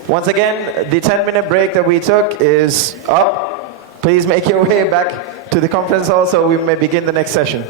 Once again, the 10-minute break that we took is up. Please make your way back to the conference hall so we may begin the next session.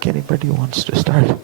think anybody wants to start.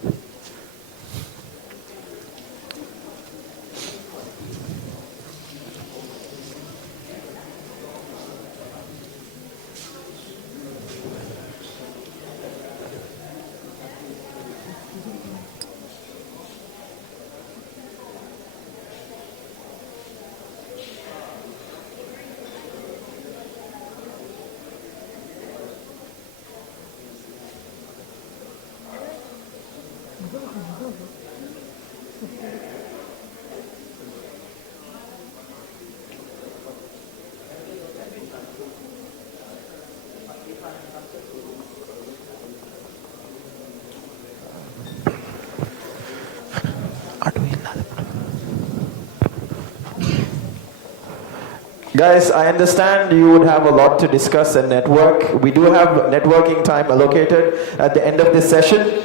Guys, I understand you would have a lot to discuss and network. We do have networking time allocated at the end of this session.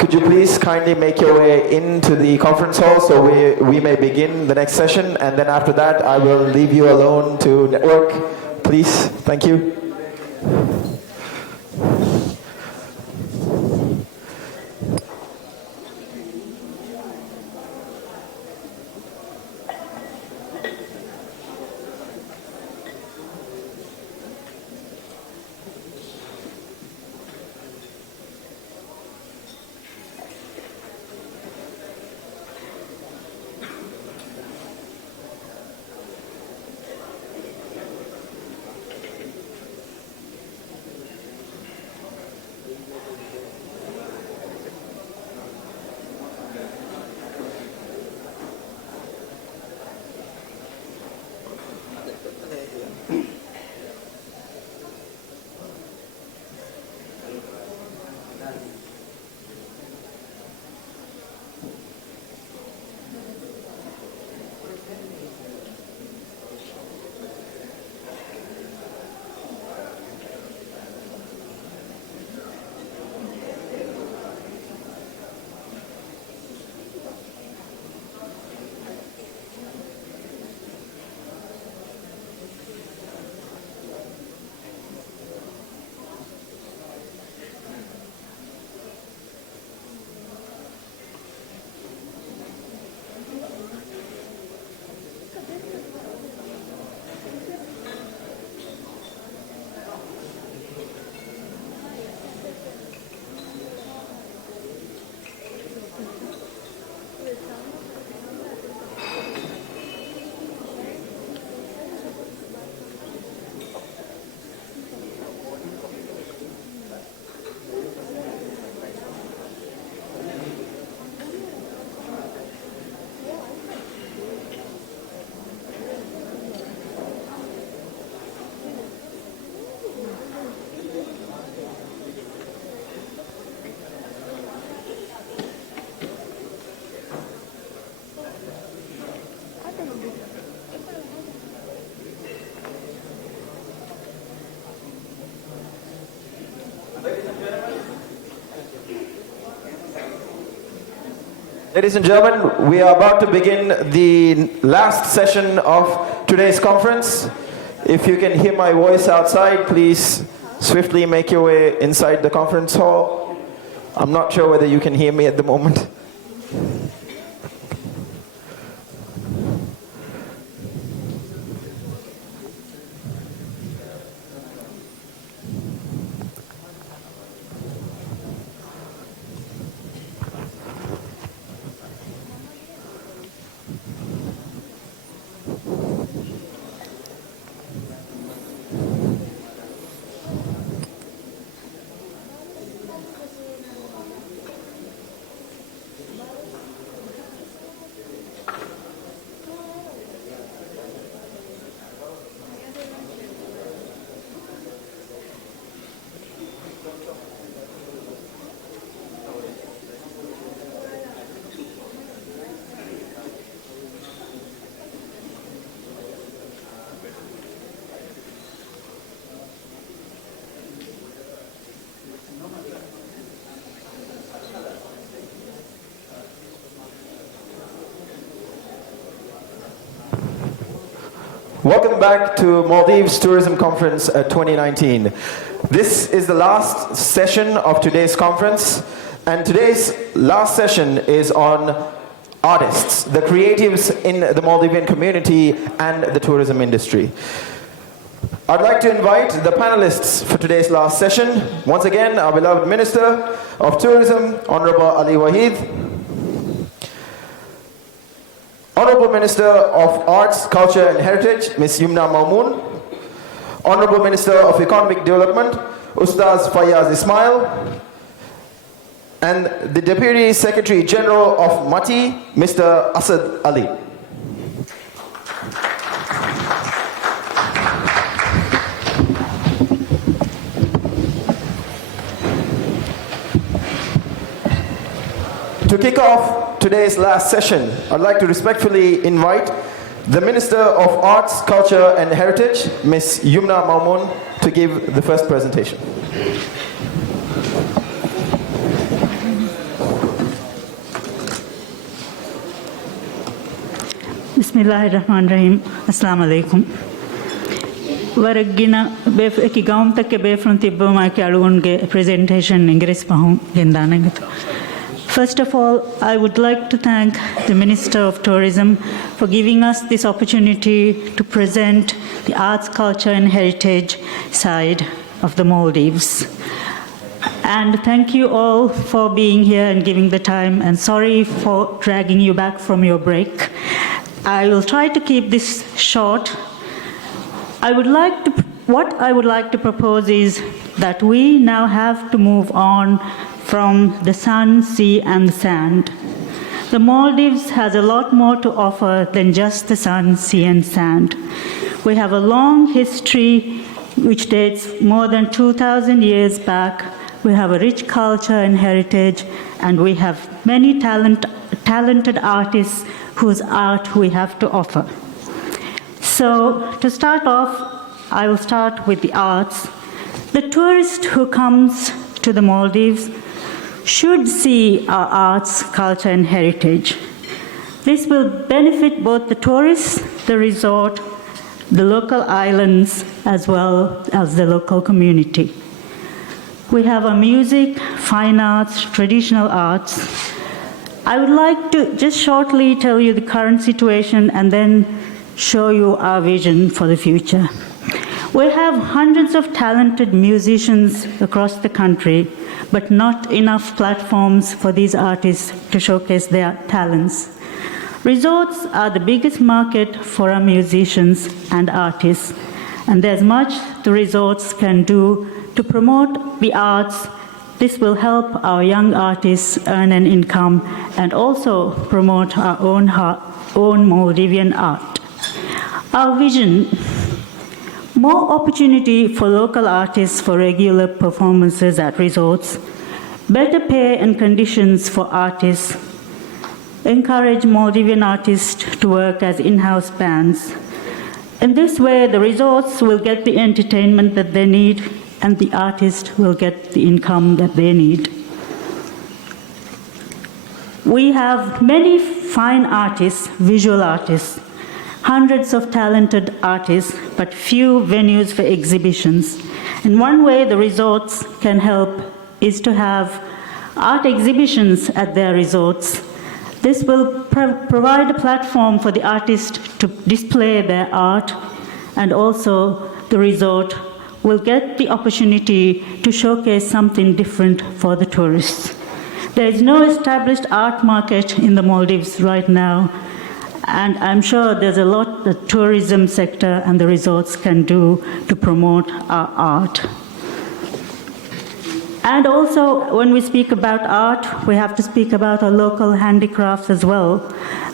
Could you please kindly make your way into the conference hall so we may begin the next session, and then after that I will leave you alone to network. Please, thank you. Ladies and gentlemen, we are about to begin the last session of today's conference. If you can hear my voice outside, please swiftly make your way inside the conference hall. I'm not sure whether you can hear me at the moment. Welcome back to Maldives Tourism Conference 2019. This is the last session of today's conference, and today's last session is on artists, the creatives in the Maldivian community and the tourism industry. I'd like to invite the panelists for today's last session. Once again, our beloved Minister of Tourism, Honorable Ali Wahid, Honorable Minister of Arts, Culture and Heritage, Ms. Yumna Mamoon, Honorable Minister of Economic Development, Ustaz Fayaz Ismail, and the Deputy Secretary General of MATI, Mr. Asad Ali. To kick off today's last session, I'd like to respectfully invite the Minister of Arts, Culture and Heritage, Ms. Yumna Mamoon, to give the first presentation. Bismillahirrahmanirrahim. Assalamu alaikum. Waragina bef eki gaum tak ke befront tibbo ma ke alunge presentation ingres pahun gendanangat. First of all, I would like to thank the Minister of Tourism for giving us this opportunity to present the arts, culture and heritage side of the Maldives. And thank you all for being here and giving the time, and sorry for dragging you back from your break. I will try to keep this short. What I would like to propose is that we now have to move on from the sun, sea, and sand. The Maldives has a lot more to offer than just the sun, sea, and sand. We have a long history which dates more than 2,000 years back. We have a rich culture and heritage, and we have many talented artists whose art we have to offer. So, to start off, I will start with the arts. The tourist who comes to the Maldives should see our arts, culture, and heritage. This will benefit both the tourists, the resort, the local islands, as well as the local community. We have our music, fine arts, traditional arts. I would like to just shortly tell you the current situation and then show you our vision for the future. We have hundreds of talented musicians across the country, but not enough platforms for these artists to showcase their talents. Resorts are the biggest market for our musicians and artists, and there's much the resorts can do to promote the arts. This will help our young artists earn an income and also promote our own Maldivian art. Our vision: more opportunity for local artists for regular performances at resorts, better pay and conditions for artists, encourage Maldivian artists to work as in-house bands. In this way, the resorts will get the entertainment that they need, and the artists will get the income that they need. We have many fine artists, visual artists, hundreds of talented artists, but few venues for exhibitions. And one way the resorts can help is to have art exhibitions at their resorts. This will provide a platform for the artists to display their art, and also the resort will get the opportunity to showcase something different for the tourists. There is no established art market in the Maldives right now, and I'm sure there's a lot the tourism sector and the resorts can do to promote our art. And also, when we speak about art, we have to speak about our local handicrafts as well.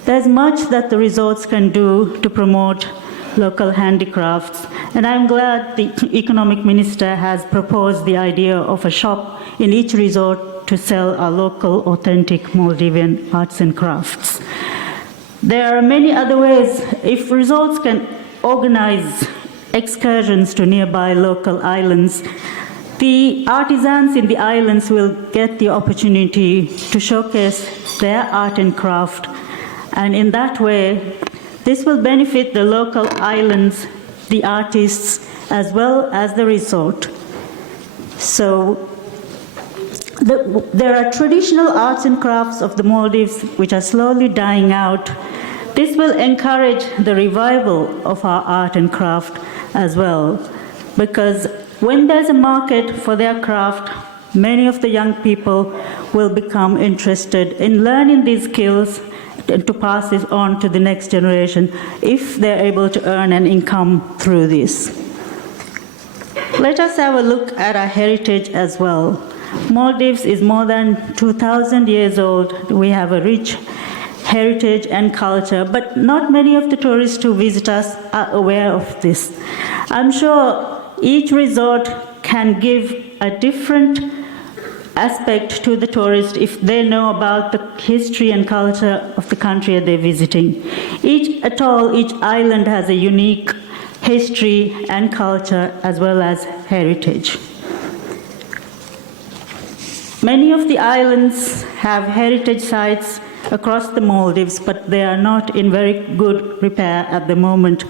There's much that the resorts can do to promote local handicrafts, and I'm glad the Economic Minister has proposed the idea of a shop in each resort to sell our local, authentic Maldivian arts and crafts. There are many other ways. If resorts can organize excursions to nearby local islands, the artisans in the islands will get the opportunity to showcase their art and craft, and in that way, this will benefit the local islands, the artists, as well as the resort. So there are traditional arts and crafts of the Maldives which are slowly dying out. This will encourage the revival of our art and craft as well, because when there's a market for their craft, many of the young people will become interested in learning these skills and to pass this on to the next generation if they're able to earn an income through this. Let us have a look at our heritage as well. Maldives is more than 2,000 years old. We have a rich heritage and culture, but not many of the tourists who visit us are aware of this. I'm sure each resort can give a different aspect to the tourist if they know about the history and culture of the country they're visiting. Each atoll, each island has a unique history and culture as well as heritage. Many of the islands have heritage sites across the Maldives, but they are not in very good repair at the moment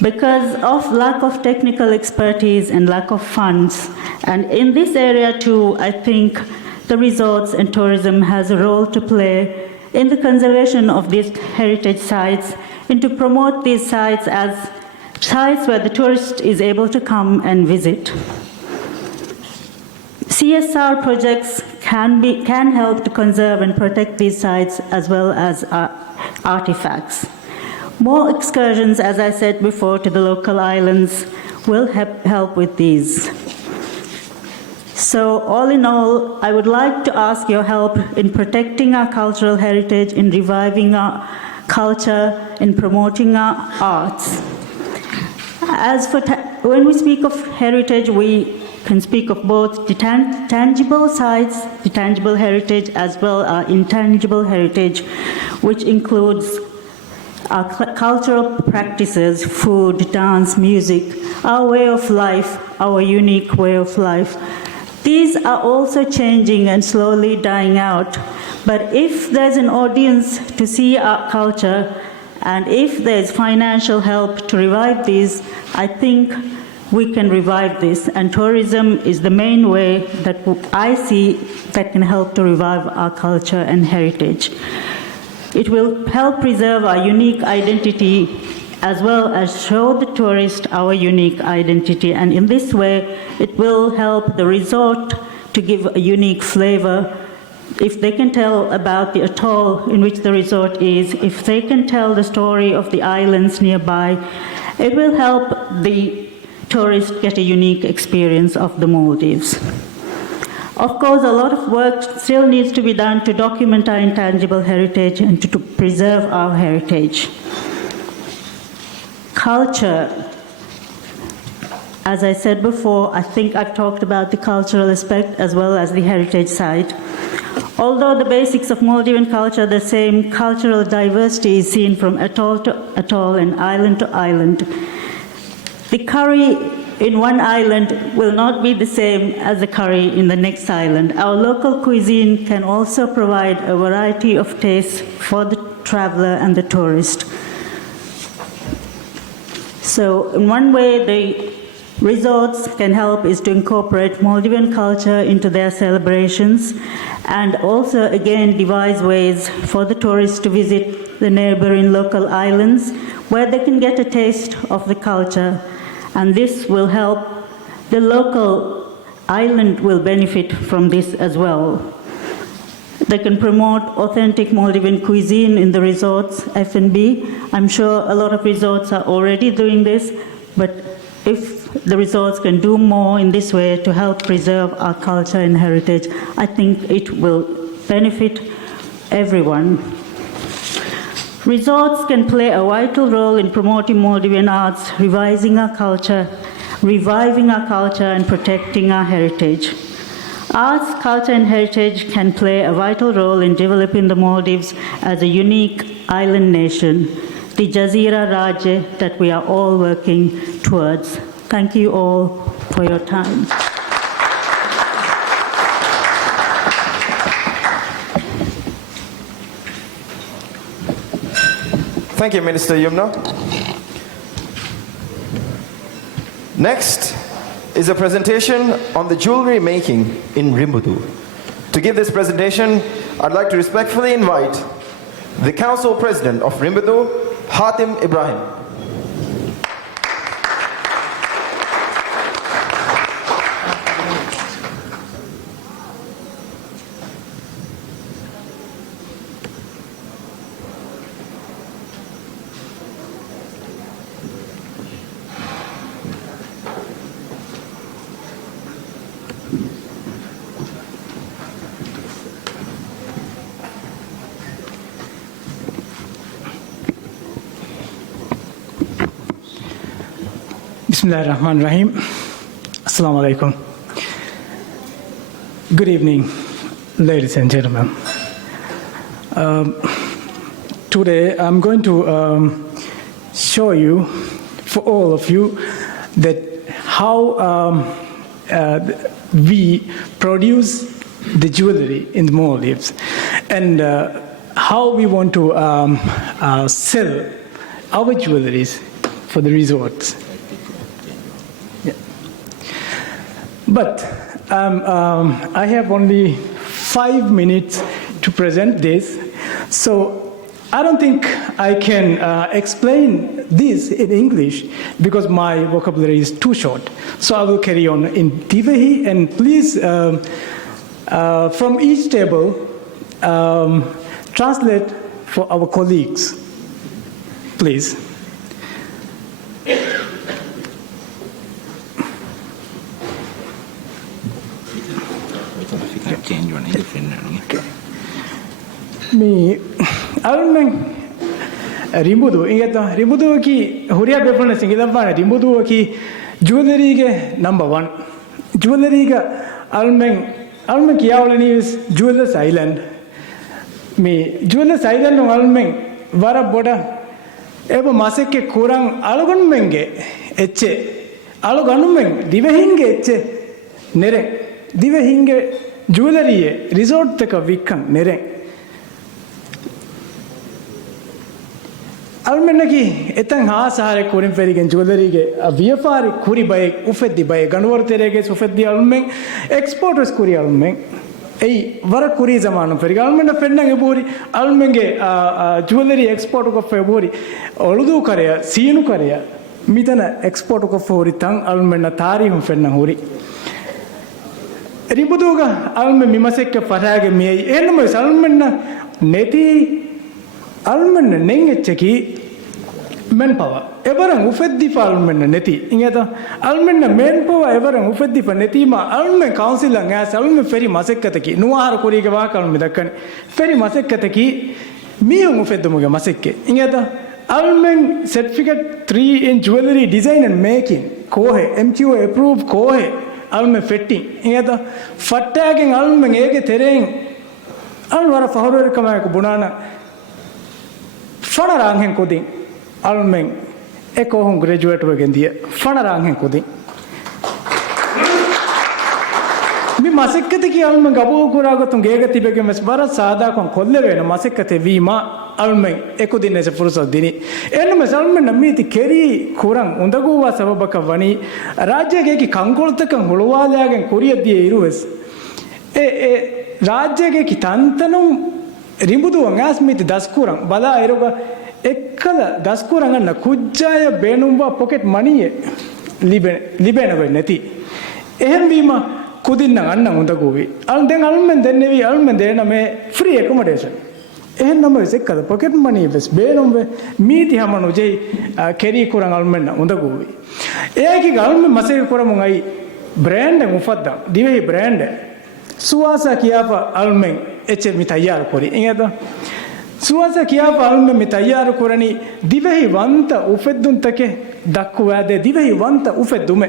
because of lack of technical expertise and lack of funds. And in this area too, I think the resorts and tourism has a role to play in the conservation of these heritage sites and to promote these sites as sites where the tourist is able to come and visit. CSR projects can help to conserve and protect these sites as well as artifacts. More excursions, as I said before, to the local islands will help with these. So all in all, I would like to ask your help in protecting our cultural heritage, in reviving our culture, in promoting our arts. As for when we speak of heritage, we can speak of both the tangible sites, the tangible heritage, as well as intangible heritage, which includes our cultural practices, food, dance, music, our way of life, our unique way of life. These are also changing and slowly dying out. But if there's an audience to see our culture, and if there's financial help to revive these, I think we can revive this. And tourism is the main way that I see that can help to revive our culture and heritage. It will help preserve our unique identity as well as show the tourist our unique identity. And in this way, it will help the resort to give a unique flavor. If they can tell about the atoll in which the resort is, if they can tell the story of the islands nearby, it will help the tourist get a unique experience of the Maldives. Of course, a lot of work still needs to be done to document our intangible heritage and to preserve our heritage. Culture. As I said before, I think I've talked about the cultural aspect as well as the heritage side. Although the basics of Maldivian culture are the same, cultural diversity is seen from atoll to atoll and island to island. The curry in one island will not be the same as the curry in the next island. Our local cuisine can also provide a variety of tastes for the traveler and the tourist. So in one way, the resorts can help is to incorporate Maldivian culture into their celebrations and also again devise ways for the tourists to visit the neighboring local islands where they can get a taste of the culture. And this will help the local island will benefit from this as well. They can promote authentic Maldivian cuisine in the resorts, F&B. I'm sure a lot of resorts are already doing this, but if the resorts can do more in this way to help preserve our culture and heritage, I think it will benefit everyone. Resorts can play a vital role in promoting Maldivian arts, reviving our culture, and protecting our heritage. Arts, culture, and heritage can play a vital role in developing the Maldives as a unique island nation, the Jazeera Rajya that we are all working towards. Thank you all for your time. Thank you, Minister Yumna. Next, is a presentation on the jewelry making in Rimbudu. To give this presentation, I'd like to respectfully invite the Council President of Rimbudu, Hatim Ibrahim. Bismillahirrahmanirrahim. Assalamu alaikum. Good evening, ladies and gentlemen. Today I'm going to show you, for all of you, that how we produce the jewelry in the Maldives and how we want to sell our jewelries for the resorts. But I have only 5 minutes to present this, so I don't think I can explain this in English because my vocabulary is too short. So I will carry on in Divehi, and please, from each table, translate for our colleagues, please. Me, almen rimbudu. Ingeta rimbudu ki huriya bepulna singilapana rimbudu ki jewelry ke number 1. Jewelry ka almen kiyawlani is Jewelers Island. Me Jewelers Island no almen vara boda eba masek ke kurang alugun menge etche aluganu meng divehinge etche nere divehinge jewelry resort teka vikkan nere. Almenaki etang ha sahare kurim ferigen jewelry ge viafari kuri bay ufeddi bay ganwar terege ufeddi almen exporters kuri almen ei vara kuri zamanu feri almen fennang ebori almenge jewelry export ko febori oludu kareya siinu kareya mitana export ko fori tang almen tari hum fennang hori ribuduga almen mimasek ke parage mi enmo almen neti almen nengecheki manpower everang ufeddi almen neti ingeta almen manpower everang ufeddi neti ma almen council ngas almen feri masekkateki nuahar kurige wa kalmen dakkani feri masekkateki mi ufedduge masekke ingeta almen certificate 3 in jewelry design and making kohe MTO approved kohe almen fitting ingeta fattagen almen ege tereng alwara fahorere kama ko bunana fanarang hen koding almen eko hon graduate wagen dia fanarang hen koding mi masekkate ki almen gabu kurago tun gege tibege mes bara sada kon kolle vena masekkate vima almen eko dinne se fursa dini enno mes almen namiti keri kurang undaguwa sababaka wani rajyage ki kankoltakan huluwalagen kuriya die iruves e rajyage ki tantanum rimbudu angas mit daskurang bala eroga ekkala daskurang anna kujjaya benumwa pocket money libena neti ehem bima kudinna anna undaguvi al den almen dennevi almen dena me free accommodation ehem namu ekkala pocket money ves benumwe miti hamanu jei keri kurang almen undaguvi eyaki almen masek kuramun ai brand mufadda divehi brand suwasa kiyapa almen eche mi tayyar kori ingeda suwasa kiyapa almen mi tayyar korani divehi wanta ufeddun take dakkuwade divehi wanta ufeddume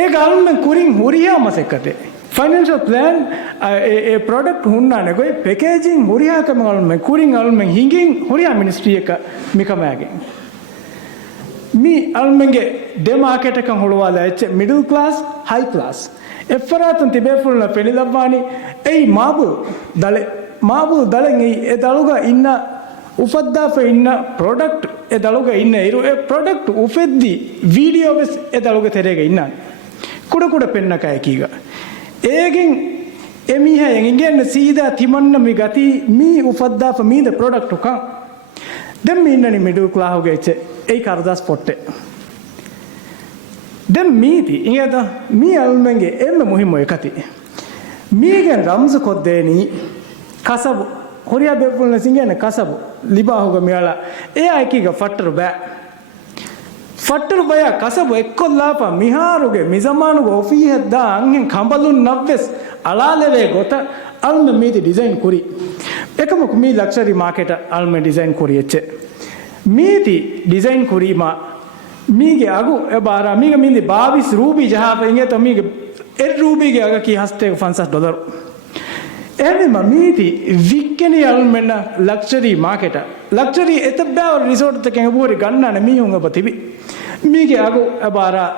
e almen kurin huriya masekkate financial plan a product hunna ne goy packaging huriya kam almen kurin almen hingin huriya ministry eka mikamage mi almenge de market kan holwala eche middle class high class effaratan tibefulna penilawani ei mabu dalen ei e daluga inna උපද්දාප ඉන්න product ඒ දලුග ඉන්න ඉරු ඒ product උපෙද්දි video වෙස් ඒ දලුග තෙරේග ඉන්නන් කුඩ කුඩ පෙන්නකයි කීග again එමිහ එංගෙන් සීදා තිමන්න මි ගති මී උපද්දාප මීද product උකන් දැන් මී ඉන්නනි middle ක්ලාහුගේ එච්ච ඒ කරදාස් පොට්ටේ දැන් මීති ඉංගද මී අල්මෙන්ගේ එම්ම මුහිම එකති මීගෙන් රම්සු කොද්දේනි කසබු හොරියා බෙපුල්න සිංගන කසබු ලිබාහුග මියලා ඒ අයකීග ෆට්ටරු බෑ ෆට්ටරු බය කසබු එක්කොල්ලාපා මිහාරුගේ මිසමානුගේ ඔෆීහෙද්දා අංගෙන් කඹලුන් නව්වෙස් අලාලෙවේ ගොත අල්ම මීති ඩිසයින් කුරි එකමක මී ලක්ෂරි මාකෙට අල්ම ඩිසයින් කුරි එච්ච මීති ඩිසයින් කුරීමා මීගේ අගු එබාරා මීගේ මින්දි 22 රූපී ජහාප ඉංගෙත මීගේ එර් රූපීගේ අග කී හස්තේ $50 එනිම මීති වික්කෙනි අල්මෙන්න ලක්ෂරි මාකෙට ලක්ෂරි එතබ්බාව රිසෝට් එකෙන් බෝරි ගන්නන මීහුන් ඔබ තිබි මීගේ අගු එබාරා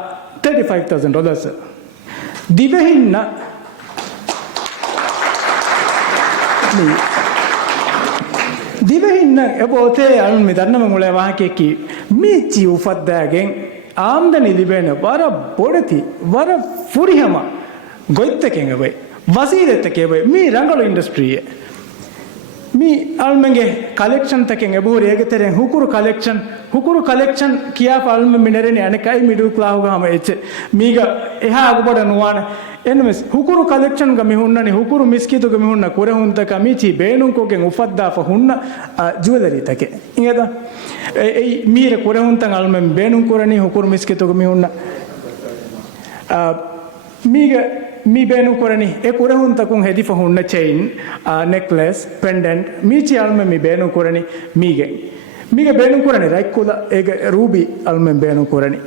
$35,000 දිවෙහින්න දිවෙහින්න එබෝතේ අල්මි දන්නම මුලේ වාහකෙකි මීචි උෆද්දාගෙන් ආම්දනි ලිබෙන වර බොඩති වර ෆුරිහම ගොයිත්තකෙන් වෙයි වසීරෙත්තකේ වෙයි මේ රංගල ඉන්ඩස්ට්‍රියේ මේ අල්මගේ කලෙක්ෂන් තකෙන් එබෝරි ඒකතරෙන් හුකුරු කලෙක්ෂන් කියා පල්ම මිනරෙනි අනකයි මිඩල් ක්ලාහුගාම එච්ච මීග එහා අගබඩ නුවාන එනමස් හුකුරු කලෙක්ෂන් ග මිහුන්නනි හුකුරු මිස්කිතු ග මිහුන්න කුරහුන්තක මීචි බේනුන්කෝගෙන් උෆද්දාෆ හුන්න ජුවලරි තකේ ඉංගද ඒ මීර කුරහුන්තන් අල්මෙන් බේනුන් කුරණි හුකුරු මිස්කිතු ග මිහුන්න මීග මී බේනු කරණි ඒ කුරහුන්තකුන් හෙදිෆ හුන්න චේන් නෙක්ලස් පෙන්ඩන්ට් මීචි අල්මෙන් මී බේනු කරණි මීගෙන් මීග බේනු කරණි රයිකුල ඒක රූබි අල්මෙන් බේනු කරණි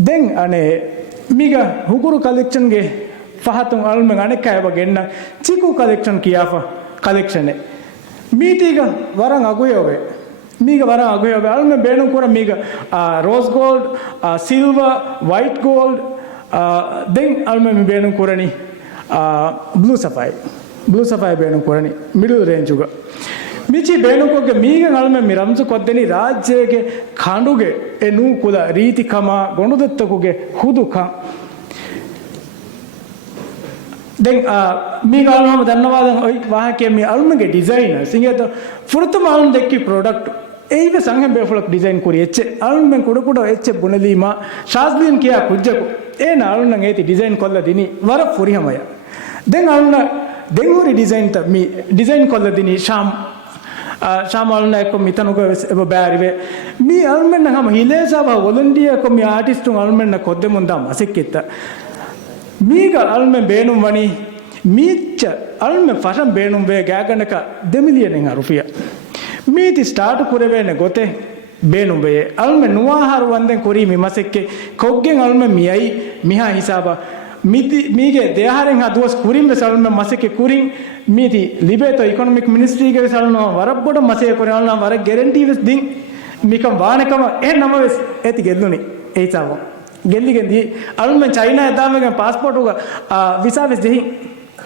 දැන් අනේ මීග හුකුරු කලෙක්ෂන් ගේ ෆහතුන් අල්මෙන් අනෙක්කයව ගෙන්න චිකු කලෙක්ෂන් කියාෆ කලෙක්ෂන් මීතිග වරන් අගුයෝවේ මීග වර අගුයෝවේ අල්මෙන් බේනු කර මීග rose gold silver white gold දැන් අල්මෙන් බේනු කරණි බ්ලූ සෆයි බේනු කරණි මිඩල් රේන්ජ් උග මිචි බේනුකොගේ මීගෙන් අල්මෙන් මි රම්සු කොද්දෙනි රාජ්‍යයේ කඬුගේ ඒ නූ කුල රීතිකම ගොනුදත්තකුගේ හුදුකම් දැන් මීග අල්මම දන්නවාද ඔය වාහකයේ මේ අල්මගේ ඩිසයිනර් සිංගත ෆුර්තම අල්ම දෙක්කි ප්‍රොඩක්ට් ඒව සංහම් බේෆලක් ඩිසයින් කුරි එච්ච අල්මෙන් කුඩ කුඩ එච්ච බුනලීමා ශාස්ත්‍රීයන් කියා කුජ්ජකු ඒ නාලුන් නම් ඒති ඩිසයින් කොල්ල දිනි වර ෆුරිහමය දැන් අල්න දැන් හොරි ඩිසයින් ත මි ඩිසයින් කොල්ල දිනි ශාමල්න එක්ක මිතනුක එබ බෑරිවේ මී අල්මෙන් නම් හිලේසාව වොලන්ටියර් කො මි ආටිස්ටුන් අල්මෙන් කොද්දෙ මුන්දා මසෙක්කිත මීග අල්මෙන් බේනුම් වනි මීච්ච අල්මෙන් ෆෂන් බේනුම් වේ ගෑගනක 2 මිලියනෙන් රුපිය මීති ස්ටාර්ට් කුරවෙන ගොතේ බේනුම් වේ අල්මෙන් නුවාහාර වන්දෙන් කුරි මිමසෙක්කේ කොග්ගෙන් අල්මෙන් මියයි මිහා හිසාබා මීගේ දෙහාරෙන් හදුවස් කුරින් වෙසල්මෙන් මසෙක්කේ කුරින් මීති ලිබේතෝ ඉකොනොමික් මිනිස්ට්‍රීගේ වෙසල්නවා වරබ්බොඩ මසේ කොරනවා වර ගැරන්ටි වෙස් දින් මිකම් වානකම ඒ නම වෙස් ඒති ගෙල්ලුනි ඒචාව ගෙල්ලිගෙන්දී අල්මෙන් චයිනා දාමගෙන් පාස්පෝර්ට් උග විසා වෙස් දෙහි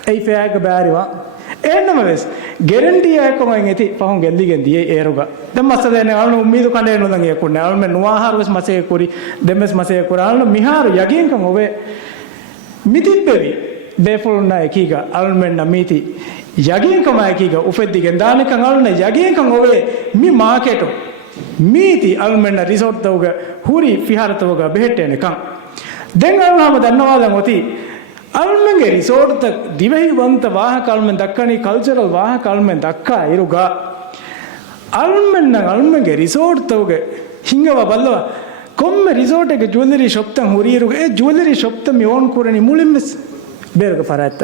ඒ ෆෑග බෑරිවා එන්නම වෙස් ගැරන්ටි එකම ඇති පහුන් ගෙල්ලිගෙන්දී ඒරුග දැන් මස්සදෙනේ අල්න උම්මීදු කණේ නොදන් යකුන්නේ අල්මෙන් නුවාහාර වෙස් මසේ කුරි දෙමස් මසේ කුරාල්න මිහාර යගින්කම් ඔවේ මිතිප්පෙවි බේෆුල්නා එකීග අල්මෙන් නමීති යගින්කම එකීග උෆෙද්දිගෙන් දානකම් අල්න යගින්කම් ඔවේ මි මාකේට් මීති අල්මෙන් රිසෝට් තවග හුරි ෆිහාරතවග බෙහෙට්ටෙනකම් දැන් අල්නම දන්නවාද මොති අල්මෙන්ගේ රිසෝට් ත දිවෙහි වන්ත වාහක අල්මෙන් දක්කණි කල්චරල් වාහක අල්මෙන් දක්කා ඉරුගා අල්මෙන්ගේ රිසෝට් තවග හිංගව බල්ලව කොම්ම රිසෝට් එක ජුවලරි ෂොප් තන් හුරිරුග ඒ ජුවලරි ෂොප් ත මි ඕන් කුරණි මුලින්ම බේරක ෆරාත්ත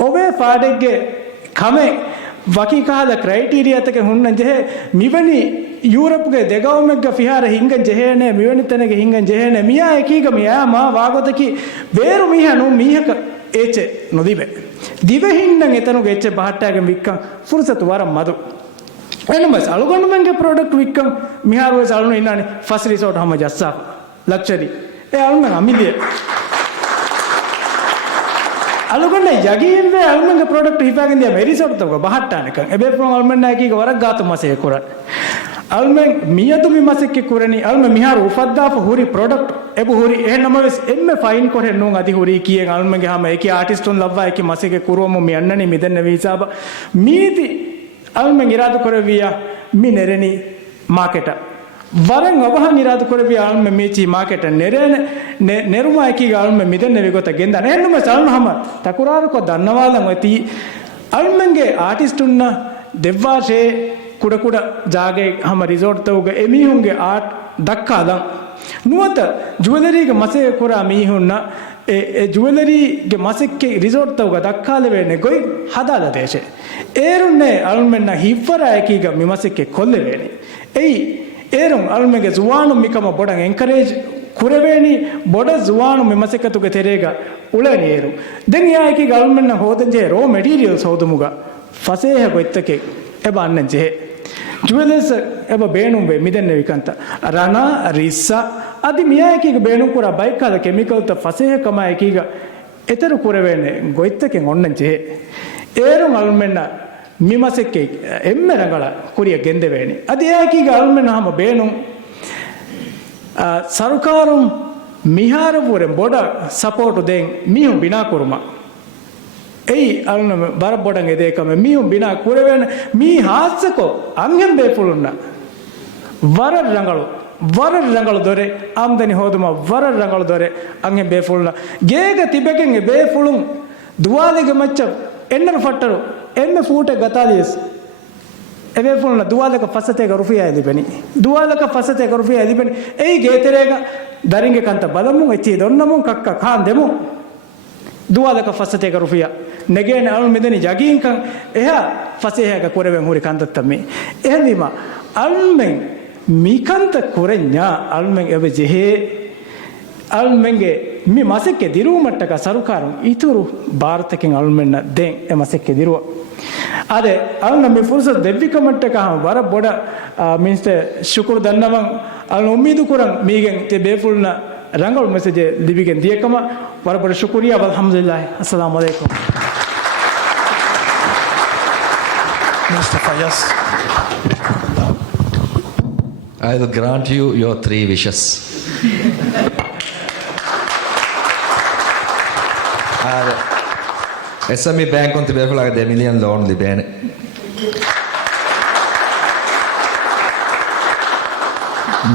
ඔබේ ෆාඩෙක්ගේ කමේ වකී කහද ක්‍රයිටීරියා තක හුන්න ජෙහෙ මිවනි ಯೂರೋಪ್ಗೆ ದೆಗೌಮೆಗ್ಗ ಫಿಹಾರ ಹಿಂಗನ್ ಜೆಹೇನೆ ಮಿವನಿತನೆಗೆ ಹಿಂಗನ್ ಜೆಹೇನೆ ಮಿಯಾ ಏಕೀಗ ಮಿಯಾ ಮಾ ವಾಗೋತಕಿ ಬೇರು ಮಿಹನು ಮಿಹಕ ಏಚೆ ನದಿಬೆ ದಿವೆ ಹಿಂಡಂಗೆ ಎತನುಗೆ ಏಚೆ ಬಹಟ್ಟಾಗೆ ಮಿಕ್ಕ ಫುರ್ಸತ್ ವರ ಮದು ಎನಮಸ್ ಅಳುಗೊಂಡು ಮಂಗೆ ಪ್ರಾಡಕ್ಟ್ ವಿಕ್ಕಂ ಮಿಹಾರ್ ವಸ್ ಅಳುನು ಇನ್ನಾನೆ ಫಸ್ಟ್ ರಿಸೋರ್ಟ್ ಹಮ ಜಸ್ಸಾ ಲಕ್ಷರಿ ಏ ಅಳುನ ಅಮಿಲಿಯೆ alugonna yagin ve almenga product hifagen dia meri sort to bahatta kan ebe from almen na ki warak gatu mase kuran almen miyatu mi masek ke kurani almen mihar ufadda fa huri product ebu huri ehnamas emme fine kore nun adi huri kiyen almen ge hama eki artist on lavva eki masek ke kuromo mi annani midanne visaba miti almen iradu kore via mi nereni market ವರಂ ಅವಹಂ ಇರಾದು ಕೊರವಿ ಆಲ್ಮೆ ಮೀಚಿ market ನೆರುಮಾ ಕಿ ಆಲ್ಮೆ ಮಿದೆನೆ ವಿಗೊತ ಗೆಂದ ನೆನ್ನುಮ ಸಲ್ಮ ಹಮ ತಕುರಾರು ಕೊ ದನ್ನವಾಲಂ ಅತಿ ಆಲ್ಮೆಂಗೆ ಆರ್ಟಿಸ್ಟ್ ಉನ್ನ ದೆವ್ವಾಶೆ ಕುಡ ಕುಡ ಜಾಗೆ ಹಮ ರಿಸಾರ್ಟ್ ತೌಗ ಎಮಿಹುಂಗೆ ಆರ್ಟ್ ದಕ್ಕಾದಂ ನುವತ ಜ್ಯುವೆಲರಿಗೆ ಮಸೆ ಕುರ ಮೀಹುನ್ನ ಎ ಜ್ಯುವೆಲರಿಗೆ ಮಸೆಕ್ಕೆ ರಿಸಾರ್ಟ್ ತೌಗ ದಕ್ಕಾಲೆವೇನೆ ಗೊಯ್ ಹದಾಲ ದೇಶೆ ಏರುನ್ನೆ ಆಲ್ಮೆನ್ನ ಹಿವ್ವರ ಏಕೀಗ ಮಿಮಸೆಕ್ಕೆ ಕೊಲ್ಲೆವೇನೆ ಏಯ್ ඒරුම් අල්මගේ ජුවානු මිකම බොඩන් එන්කරේජ් කුරවේනි බොඩ ජුවානු මෙමසකතුගේ තෙරේගා උලනේරු දැන් යායකි ගල්මන්න හොදන්ජේ රෝ මැටීරියල්ස් හොදමුගා ෆසේහ කොත්තකේ එබන්නන්ජේ ජුවෙලර්ස් එබ බේනුම් වේ මිදෙන්න විකන්ත රනා රිස්සා අදි මියායකිගේ බේනුම් කුරා බයික් කාද කෙමිකල් ත ෆසේහ කමයිකිගා එතර කුරවේනේ ගොයිත්තකෙන් ඔන්නන්ජේ ඒරුම් අල්මන්න මිමසෙක්කේ එම්මරගල කුරිය ගෙන්දෙවේනි අද ඒකී ගල්මන හම බේනුම් සරකාරුම් මිහාරවුරෙන් බොඩ සපෝටු දෙන් මිහුම් බිනා කුරුම එයි අල්නම බර බොඩන් එදේකම මිහුම් බිනා කුරවෙන මී හාස්සකෝ අංගෙන් බේපුලුන්න වර රංගලු දොරේ ආම්දනි හොදුම වර රංගලු දොරේ අංගෙන් බේපුලුන්න ගේග තිබෙකෙන් බේපුලුම් දුවාලෙග මච්ච එන්නර ෆට්ටරු එම්මෙ ෆූට ගතාලියස් එවේ ෆුල්න දුවාලක ෆසතේක රුෆියා එදිබෙනි දුවාලක ෆසතේක රුෆියා එදිබෙනි එයි ගේතරේක දරින්ගේ කන්ත බලමු එචි දොන්නමු කක්ක කාන් දෙමු දුවාලක ෆසතේක රුෆියා නෙගේන අල් මෙදෙනි ජගින් කන් එහා ෆසේහක කුරවෙන් හුරි කන්දත්තමි එහෙදිම අල්මෙන් මිකන්ත කුරෙන්ඥා අල්මෙන් එවේ ජෙහේ අල්මෙන්ගේ mi masekke dirumattaka sarukarum ituru bharateken almenna den e masekke diruwa ade alna me fursa devvikamataka ha wara boda minister shukur dannawan al ummidu kuran migen te befulna rangal message libigen diyekama wara boda shukuriya alhamdulillah assalamu alaikum Mr. Fayaz. I will grant you your 3 wishes. SME bank on tibe fulaga 2 million loan libene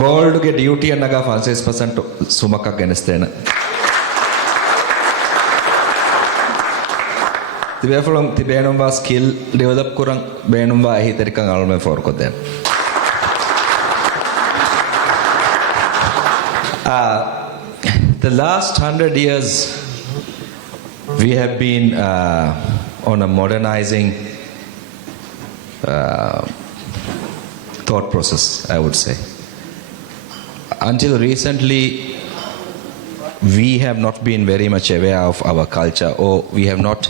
gold ge duty annaga 5% sumakka genestena tibe fulon tibenum wa skill develop kuran benum wa hiterikan alme for koden the last 100 years we have been on a modernizing thought process, I would say. Until recently, we have not been very much aware of our culture, or we have not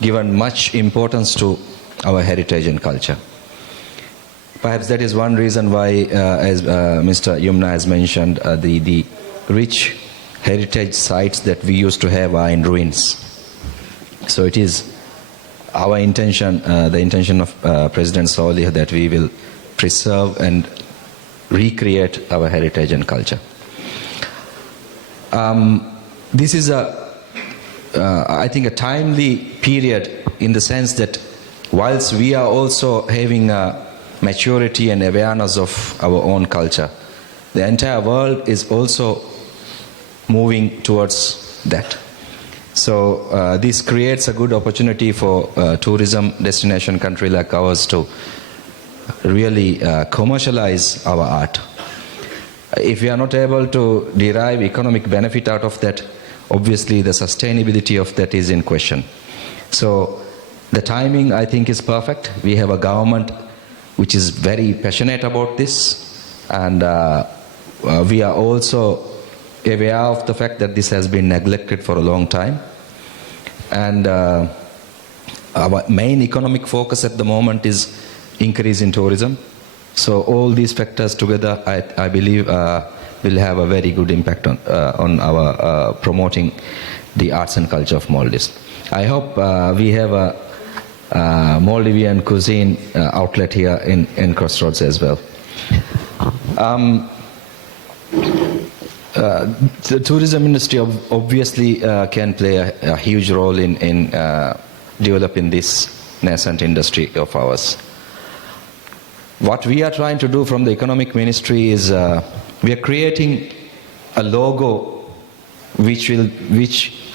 given much importance to our heritage and culture. Perhaps that is one reason why, as Mr. Yumna has mentioned, the rich heritage sites that we used to have are in ruins. So it is our intention, the intention of President Solih, that we will preserve and recreate our heritage and culture. This is I think a timely period in the sense that whilst we are also having a maturity and awareness of our own culture, the entire world is also moving towards that. So this creates a good opportunity for tourism destination country like ours to really commercialize our art. If we are not able to derive economic benefit out of that, obviously the sustainability of that is in question. So the timing, I think, is perfect. We have a government which is very passionate about this, and we are also aware of the fact that this has been neglected for a long time. And our main economic focus at the moment is increase in tourism. So all these factors together, I believe, will have a very good impact on our promoting the arts and culture of Maldives. I hope we have a Maldivian cuisine outlet here in Crossroads as well. The tourism industry obviously can play a huge role in developing this nascent industry of ours. What we are trying to do from the economic ministry is we are creating a logo which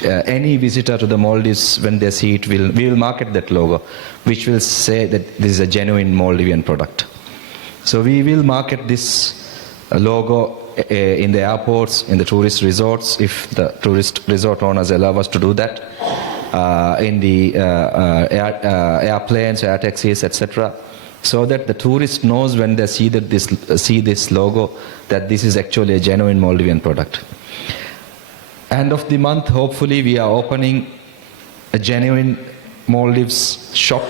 any visitor to the Maldives, when they see it, we will market that logo, which will say that this is a genuine Maldivian product. So we will market this logo in the airports, in the tourist resorts, if the tourist resort owners allow us to do that, in the airplanes, air taxis, etc., so that the tourist knows when they see this logo that this is actually a genuine Maldivian product. End of the month, hopefully, we are opening a genuine Maldives shop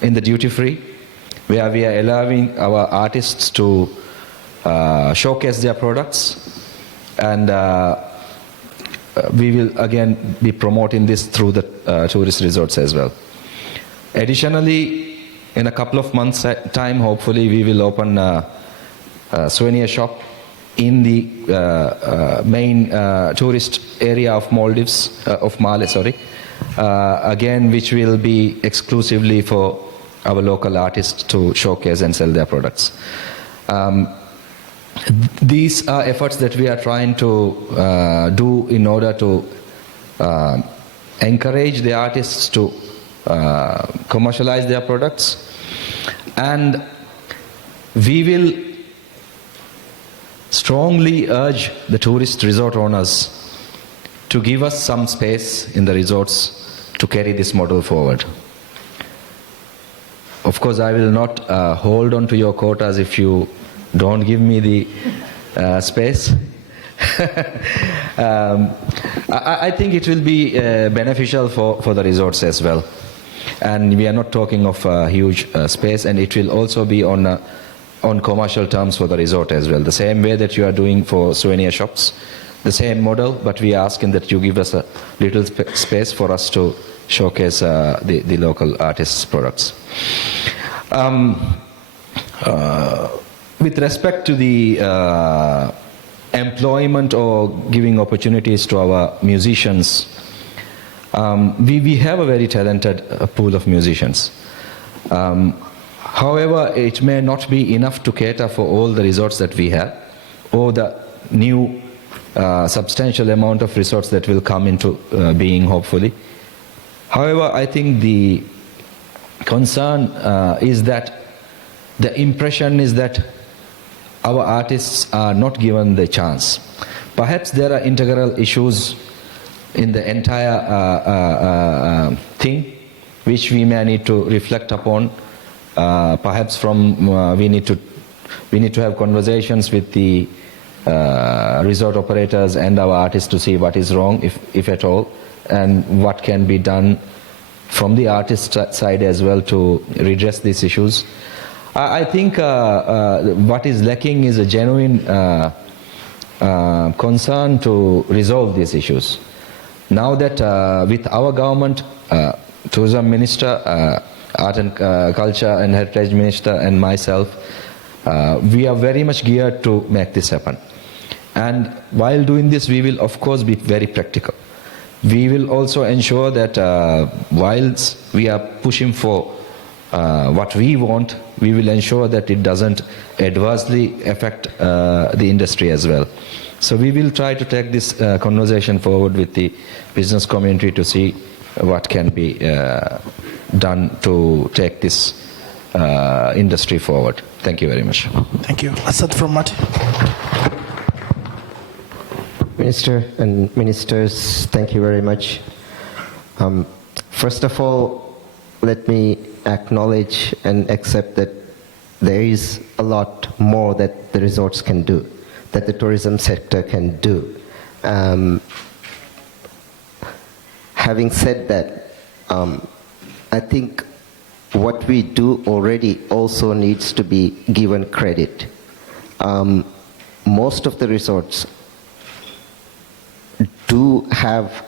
in the duty free, where we are allowing our artists to showcase their products, and we will again be promoting this through the tourist resorts as well. Additionally, in a couple of months' time, hopefully, we will open a souvenir shop in the main tourist area of Maldives, of Male, again, which will be exclusively for our local artists to showcase and sell their products. These are efforts that we are trying to do in order to encourage the artists to commercialize their products, and we will strongly urge the tourist resort owners to give us some space in the resorts to carry this model forward. Of course, I will not hold on to your quotas if you don't give me the space. I think it will be beneficial for the resorts as well. And we are not talking of a huge space, and it will also be on commercial terms for the resort as well. The same way that you are doing for souvenir shops, the same model, but we are asking that you give us a little space for us to showcase the local artists' products. With respect to the employment or giving opportunities to our musicians, we have a very talented pool of musicians. However, it may not be enough to cater for all the resorts that we have, or the new substantial amount of resorts that will come into being, hopefully. However, I think the concern is that the impression is that our artists are not given the chance. Perhaps there are integral issues in the entire thing which we may need to reflect upon. Perhaps we need to have conversations with the resort operators and our artists to see what is wrong, if at all, and what can be done from the artist side as well to redress these issues. I think what is lacking is a genuine concern to resolve these issues. Now that with our government, Tourism Minister, Art and Culture and Heritage Minister and myself, we are very much geared to make this happen. And while doing this, we will of course be very practical. We will also ensure that whilst we are pushing for what we want, we will ensure that it doesn't adversely affect the industry as well. So we will try to take this conversation forward with the business community to see what can be done to take this industry forward. Thank you very much. Thank you. Asad from Mati. Minister and ministers, thank you very much. First of all, let me acknowledge and accept that there is a lot more that the resorts can do, that the tourism sector can do. Having said that, I think what we do already also needs to be given credit. Most of the resorts do have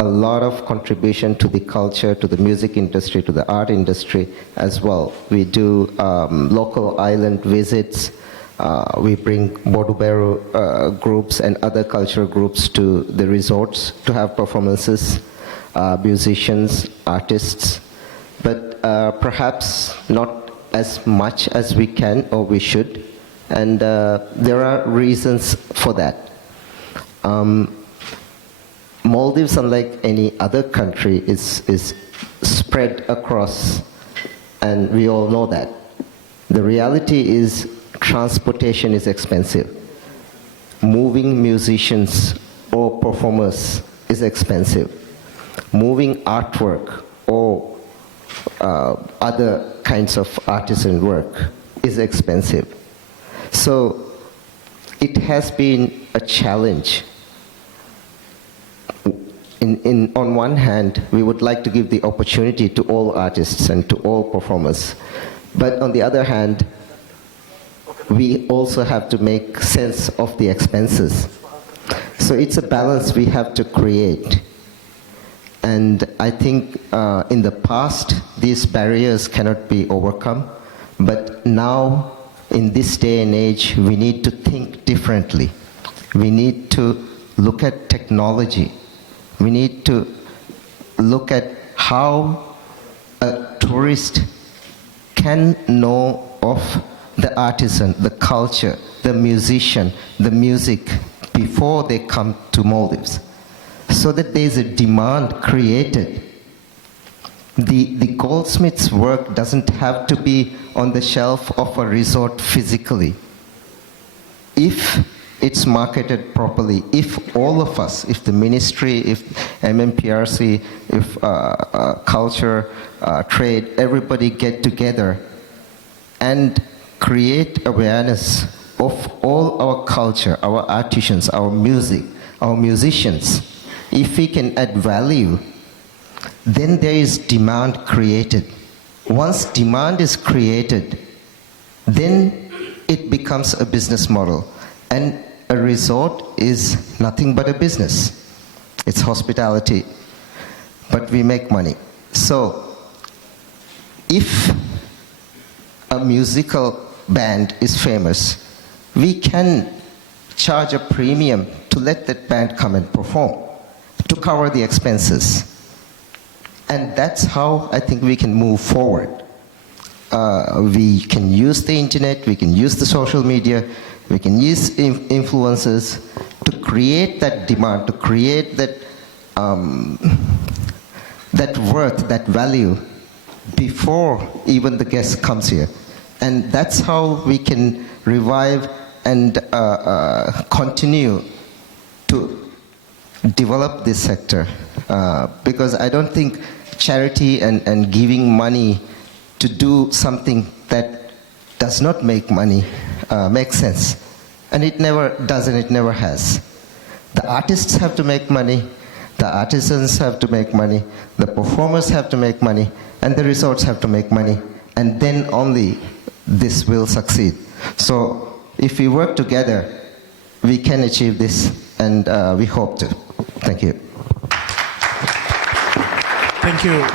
a lot of contribution to the culture, to the music industry, to the art industry as well. We do local island visits. We bring Boduberu groups and other cultural groups to the resorts to have performances, musicians, artists, but perhaps not as much as we can or we should, and there are reasons for that. Maldives, unlike any other country, is spread across, and we all know that. The reality is transportation is expensive. Moving musicians or performers is expensive. Moving artwork or other kinds of artisan work is expensive. So it has been a challenge. On one hand, we would like to give the opportunity to all artists and to all performers. But on the other hand, we also have to make sense of the expenses. So it's a balance we have to create. And I think in the past, these barriers cannot be overcome. But now, in this day and age, we need to think differently. We need to look at technology. We need to look at how a tourist can know of the artisan, the culture, the musician, the music before they come to Maldives, so that there is a demand created. The goldsmith's work doesn't have to be on the shelf of a resort physically. If it's marketed properly, if all of us, if the ministry, if MMPRC, if culture, trade, everybody get together and create awareness of all our culture, our artisans, our music, our musicians, if we can add value, then there is demand created. Once demand is created, then it becomes a business model. And a resort is nothing but a business. It's hospitality, but we make money. So if a musical band is famous, we can charge a premium to let that band come and perform, to cover the expenses. And that's how I think we can move forward. We can use the internet, we can use the social media, we can use influencers to create that demand, to create that, that worth, that value before even the guest comes here. And that's how we can revive and continue to develop this sector. Because I don't think charity and giving money to do something that does not make money makes sense. And it never does, and it never has. The artists have to make money, the artisans have to make money, the performers have to make money, and the resorts have to make money. And then only this will succeed. So if we work together, we can achieve this, and we hope to. Thank you. Thank you.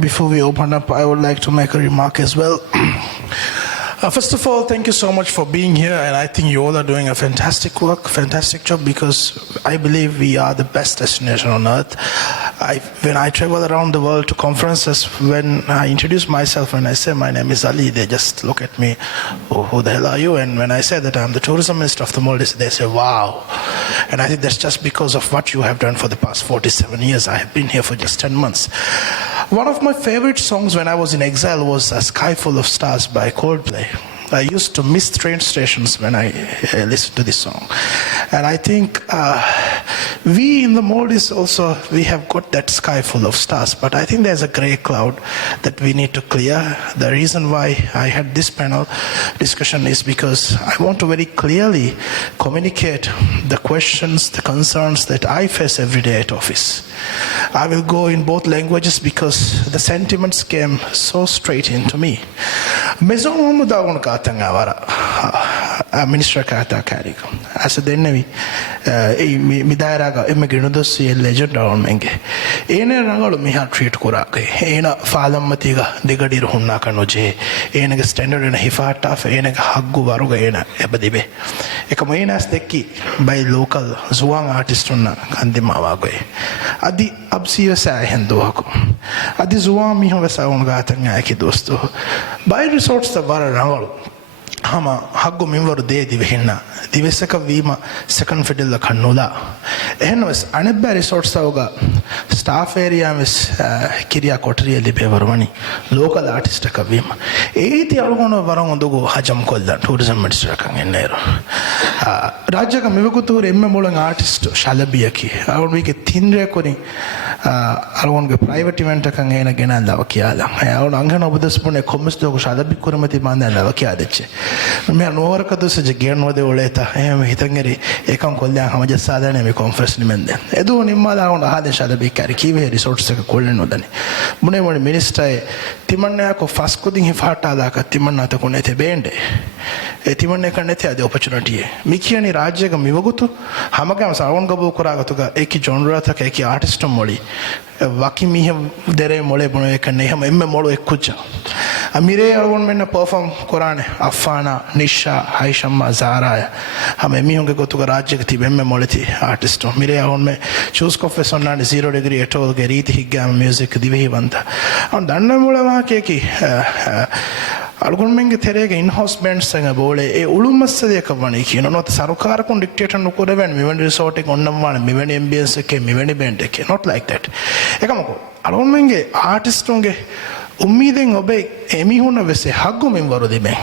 Before we open up, I would like to make a remark as well. First of all, thank you so much for being here, and I think you all are doing a fantastic work, fantastic job, because I believe we are the best destination on earth. When I travel around the world to conferences, when I introduce myself, when I say my name is Ali, they just look at me, oh, who the hell are you? And when I say that I'm the tourism minister of the Maldives, they say, wow. And I think that's just because of what you have done for the past 47 years. I have been here for just 10 months. One of my favorite songs when I was in exile was A Sky Full of Stars by Coldplay. I used to miss train stations when I listened to this song. And I think we in the Maldives also, we have got that sky full of stars, but I think there's a grey cloud that we need to clear. The reason why I had this panel discussion is because I want to very clearly communicate the questions, the concerns that I face every day at office. I will go in both languages because the sentiments came so straight into me. minister kata kari as a dennevi midayaraga emme ginudosi legend on menge ene rangalu miha treat kurake ena falammatiga digadiru hunna kanoje enege standard ena hifata fa enege haggu waruga ena ebadibe ekama enas dekki by local zuang artist unna kandima wagoe adi absiya sa henduako adi zuang miha wasa on gatan aki dosto by resorts ta bara rangalu hama haggo minwaru de divehinna divesaka vima second fiddle la kannula ehnos anebba resorts tawga staff area mes kiriya kotriya libe warwani local artist ka vima eiti algono waran ondugo hajam kolla tourism minister kan ennero rajyaga mivekutur emme molan artist shalabiyaki awunike tindre koni algonge private event kan ena genalla wakiyala awun angana obudespune commerce dogo shalabi kurmati manalla wakiyadecche me anwar ka dus je gen wode oleta em hitangeri ekam kollan hamaja sadane me conference ni mende edu nimmala on hade shalabi kari kiwe resorts ka kollen odani mune mone minister timanna ko faskudin hifata da ka timanna ta kone te bende e timanne kanne te ade opportunity mikiyani rajyaga miwagutu hamagam saron gabu kuraga tuga eki genre ta ka eki artist moli waki mi dere mole bono ekanne hama emme molo ekkuja amire algon menna perform korane afana nisha haishamma zaraya hama mi honge gotuga rajyaga tibemme moleti artist mire algon me choose coffee sonnane 0 degree at all ge riti higgam music divehi vanta on danna mola wa keki algon menge terege in-house bands sanga bole e ulumassade ekavani kino not sarukara kon dictator nukore ven meveni resort ek onnamwana meveni ambience ek meveni band ek not like that ekamako algon menge artist onge ummiden obe emihuna vese haggu men waru diben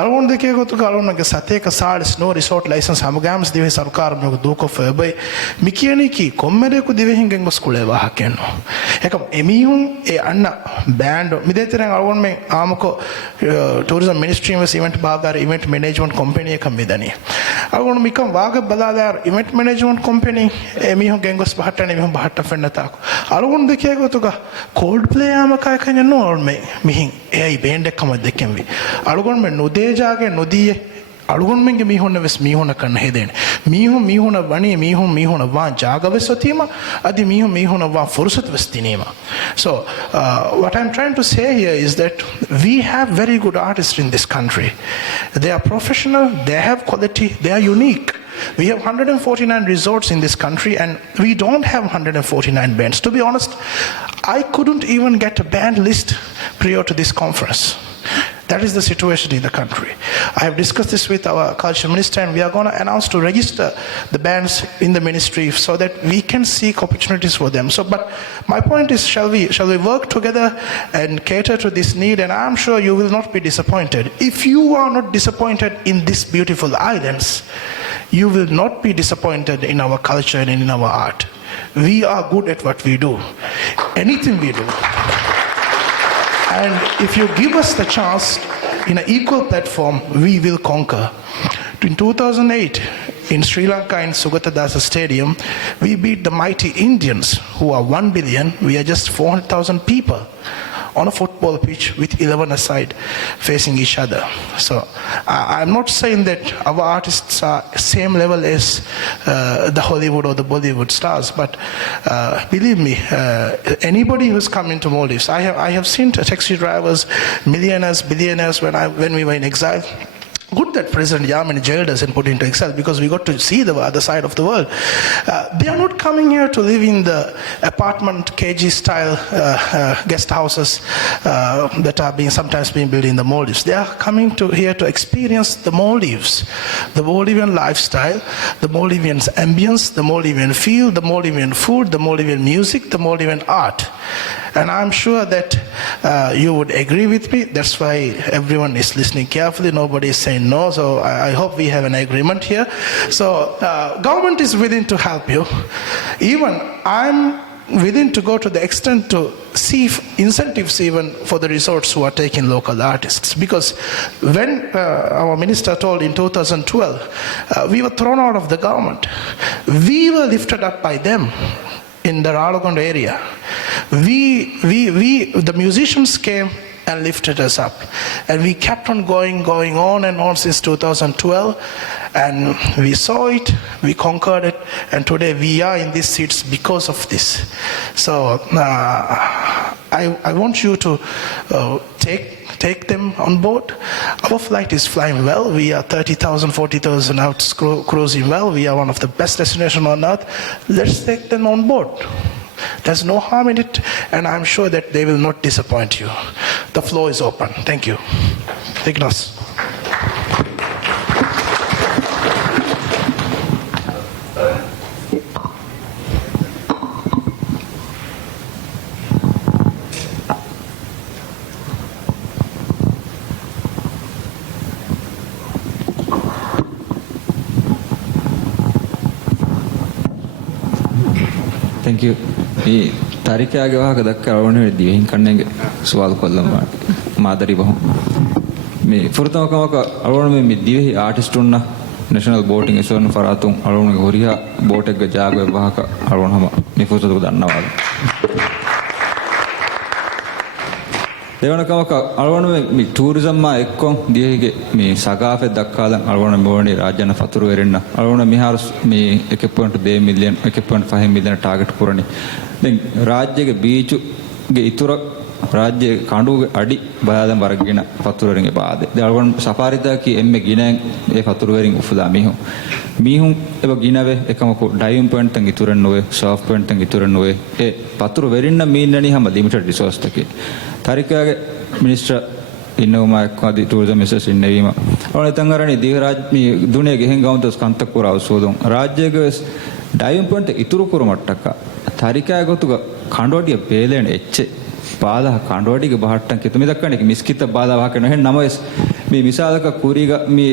algon deke gotu algon ge sateka saal snow resort license hamgams dive sarukar me duko febe mikiyani ki kommere ku dive hingen gos kule wa hakenno ekam emihun e anna band mideteren algon men amako tourism ministry event bagar event management company ekam medani algon mikam waga baladar event management company emihun gengos bahatta ne mihun bahatta fenna ta algon deke gotu cold play amaka kanno me mihin ei band ekkam dekkenvi algon men nodejaage nodiye algon menge mihonna ves mihonna kan hedene mihuna vani mihuna wa jaga ves otima adi mihuna wa fursat ves tinema so what I'm trying to say here is that we have very good artists in this country. They are professional, they have quality, they are unique. We have 149 resorts in this country and we don't have 149 bands. To be honest, I couldn't even get a band list prior to this conference. That is the situation in the country. I have discussed this with our culture minister and we are going to announce to register the bands in the ministry so that we can seek opportunities for them. So, but my point is, shall we work together and cater to this need? And I'm sure you will not be disappointed. If you are not disappointed in these beautiful islands, you will not be disappointed in our culture and in our art. We are good at what we do. Anything we do. And if you give us the chance in an equal platform, we will conquer. In 2008, in Sri Lanka, in Sugatadasa Stadium, we beat the mighty Indians, who are 1 billion. We are just 400,000 people on a football pitch with 11 aside facing each other. So I'm not saying that our artists are same level as the Hollywood or the Bollywood stars, but believe me, anybody who's come into Maldives, I have seen taxi drivers, millionaires, billionaires when we were in exile. Good that President Yamin jailed us and put into exile because we got to see the other side of the world. They are not coming here to live in the apartment KG style guest houses that are sometimes being built in the Maldives. They are coming here to experience the Maldives, the Maldivian lifestyle, the Maldivian ambience, the Maldivian feel, the Maldivian food, the Maldivian music, the Maldivian art. And I'm sure that you would agree with me. That's why everyone is listening carefully. Nobody is saying no. So I hope we have an agreement here. So government is willing to help you. Even I'm willing to go to the extent to see incentives even for the resorts who are taking local artists. Because when our minister told in 2012, we were thrown out of the government. We were lifted up by them in the Ralagonda area. The musicians came and lifted us up. And we kept on going on and on since 2012. And we saw it, we conquered it, and today we are in these seats because of this. So I want you to take them on board. Our flight is flying well. We are 30,000, 40,000 out cruising well. We are one of the best destinations on earth. Let's take them on board. There's no harm in it, and I'm sure that they will not disappoint you. The floor is open. Thank you. Ignas. Thank you. ಈ ತಾರೀಕಾಗೆ ವಾಹಕ ದಕ್ಕ ಅವನು ಹೇಳಿದ್ದೀವಿ ಹಿಂಗೆ ಕಣ್ಣಂಗೆ ಸುವಾಲ್ ಕೊಲ್ಲಂ ಮಾದರಿ ಬಹು me ಫುರ್ತಮಕಮಕ ಅವನು me ದಿವಿ artist ಉನ್ನ national boating ಎಸೋನ್ ಫರಾತುಂ ಅವನಿಗೆ ಹೊರಿಯ ಬೋಟೆಗೆ ಜಾಗ ವಾಹಕ ಅವನು ಹಮ ಮೀ ಫುರ್ತದ ಧನ್ಯವಾದ දෙවනකමක අලවන මේ ටූරිසම් මා එක්කොන් දියහිගේ මේ සගාෆෙ දක්කාලන් අලවන මෙවණි රාජ්‍යන ෆතුරු වෙරෙන්න අලවන මිහාර මේ 1.2 මිලියන් 1.5 මිලියන් ටාගට් පුරණි දැන් රාජ්‍යයේ බීචුගේ ඉතුරු රාජ්‍ය කඬුගේ අඩි බයාදම් වර්ගගෙන ෆතුරු වෙරින් එපාදේ දැන් අලවන සෆාරිදා කි එම්මේ ගිනන් ඒ ෆතුරු වෙරින් උෆලා මිහුන් එබ ගිනවේ එකමක ඩයිවිං පොයින්ට් තන් ඉතුරන් නොවේ සර්ෆ් පොයින්ට් තන් ඉතුරන් නොවේ ඒ ෆතුරු වෙරින්න මීන්නනි හැම ලිමිටඩ් රිසෝස් තකේ तारीकागे मिनिस्टर इन्नोमा एक्वादी टूरिज्म मिनिस्टर इन्नेवीमा और तंगरणी दिगराज दुनिया के हेंगाउं तो स्कंतपुरा उसोदों राज्य के डाइविंग पॉइंट इतुरु कुरु मट्टका तारीकागे गोतुगा खांडोडिया बेलेन एच्चे बाधा खांडोडी के बाहट्टं के तुम्हें दक्कने कि मिस्कित बाधा वाके नहे नमस मी मिसाल का कुरीगा मी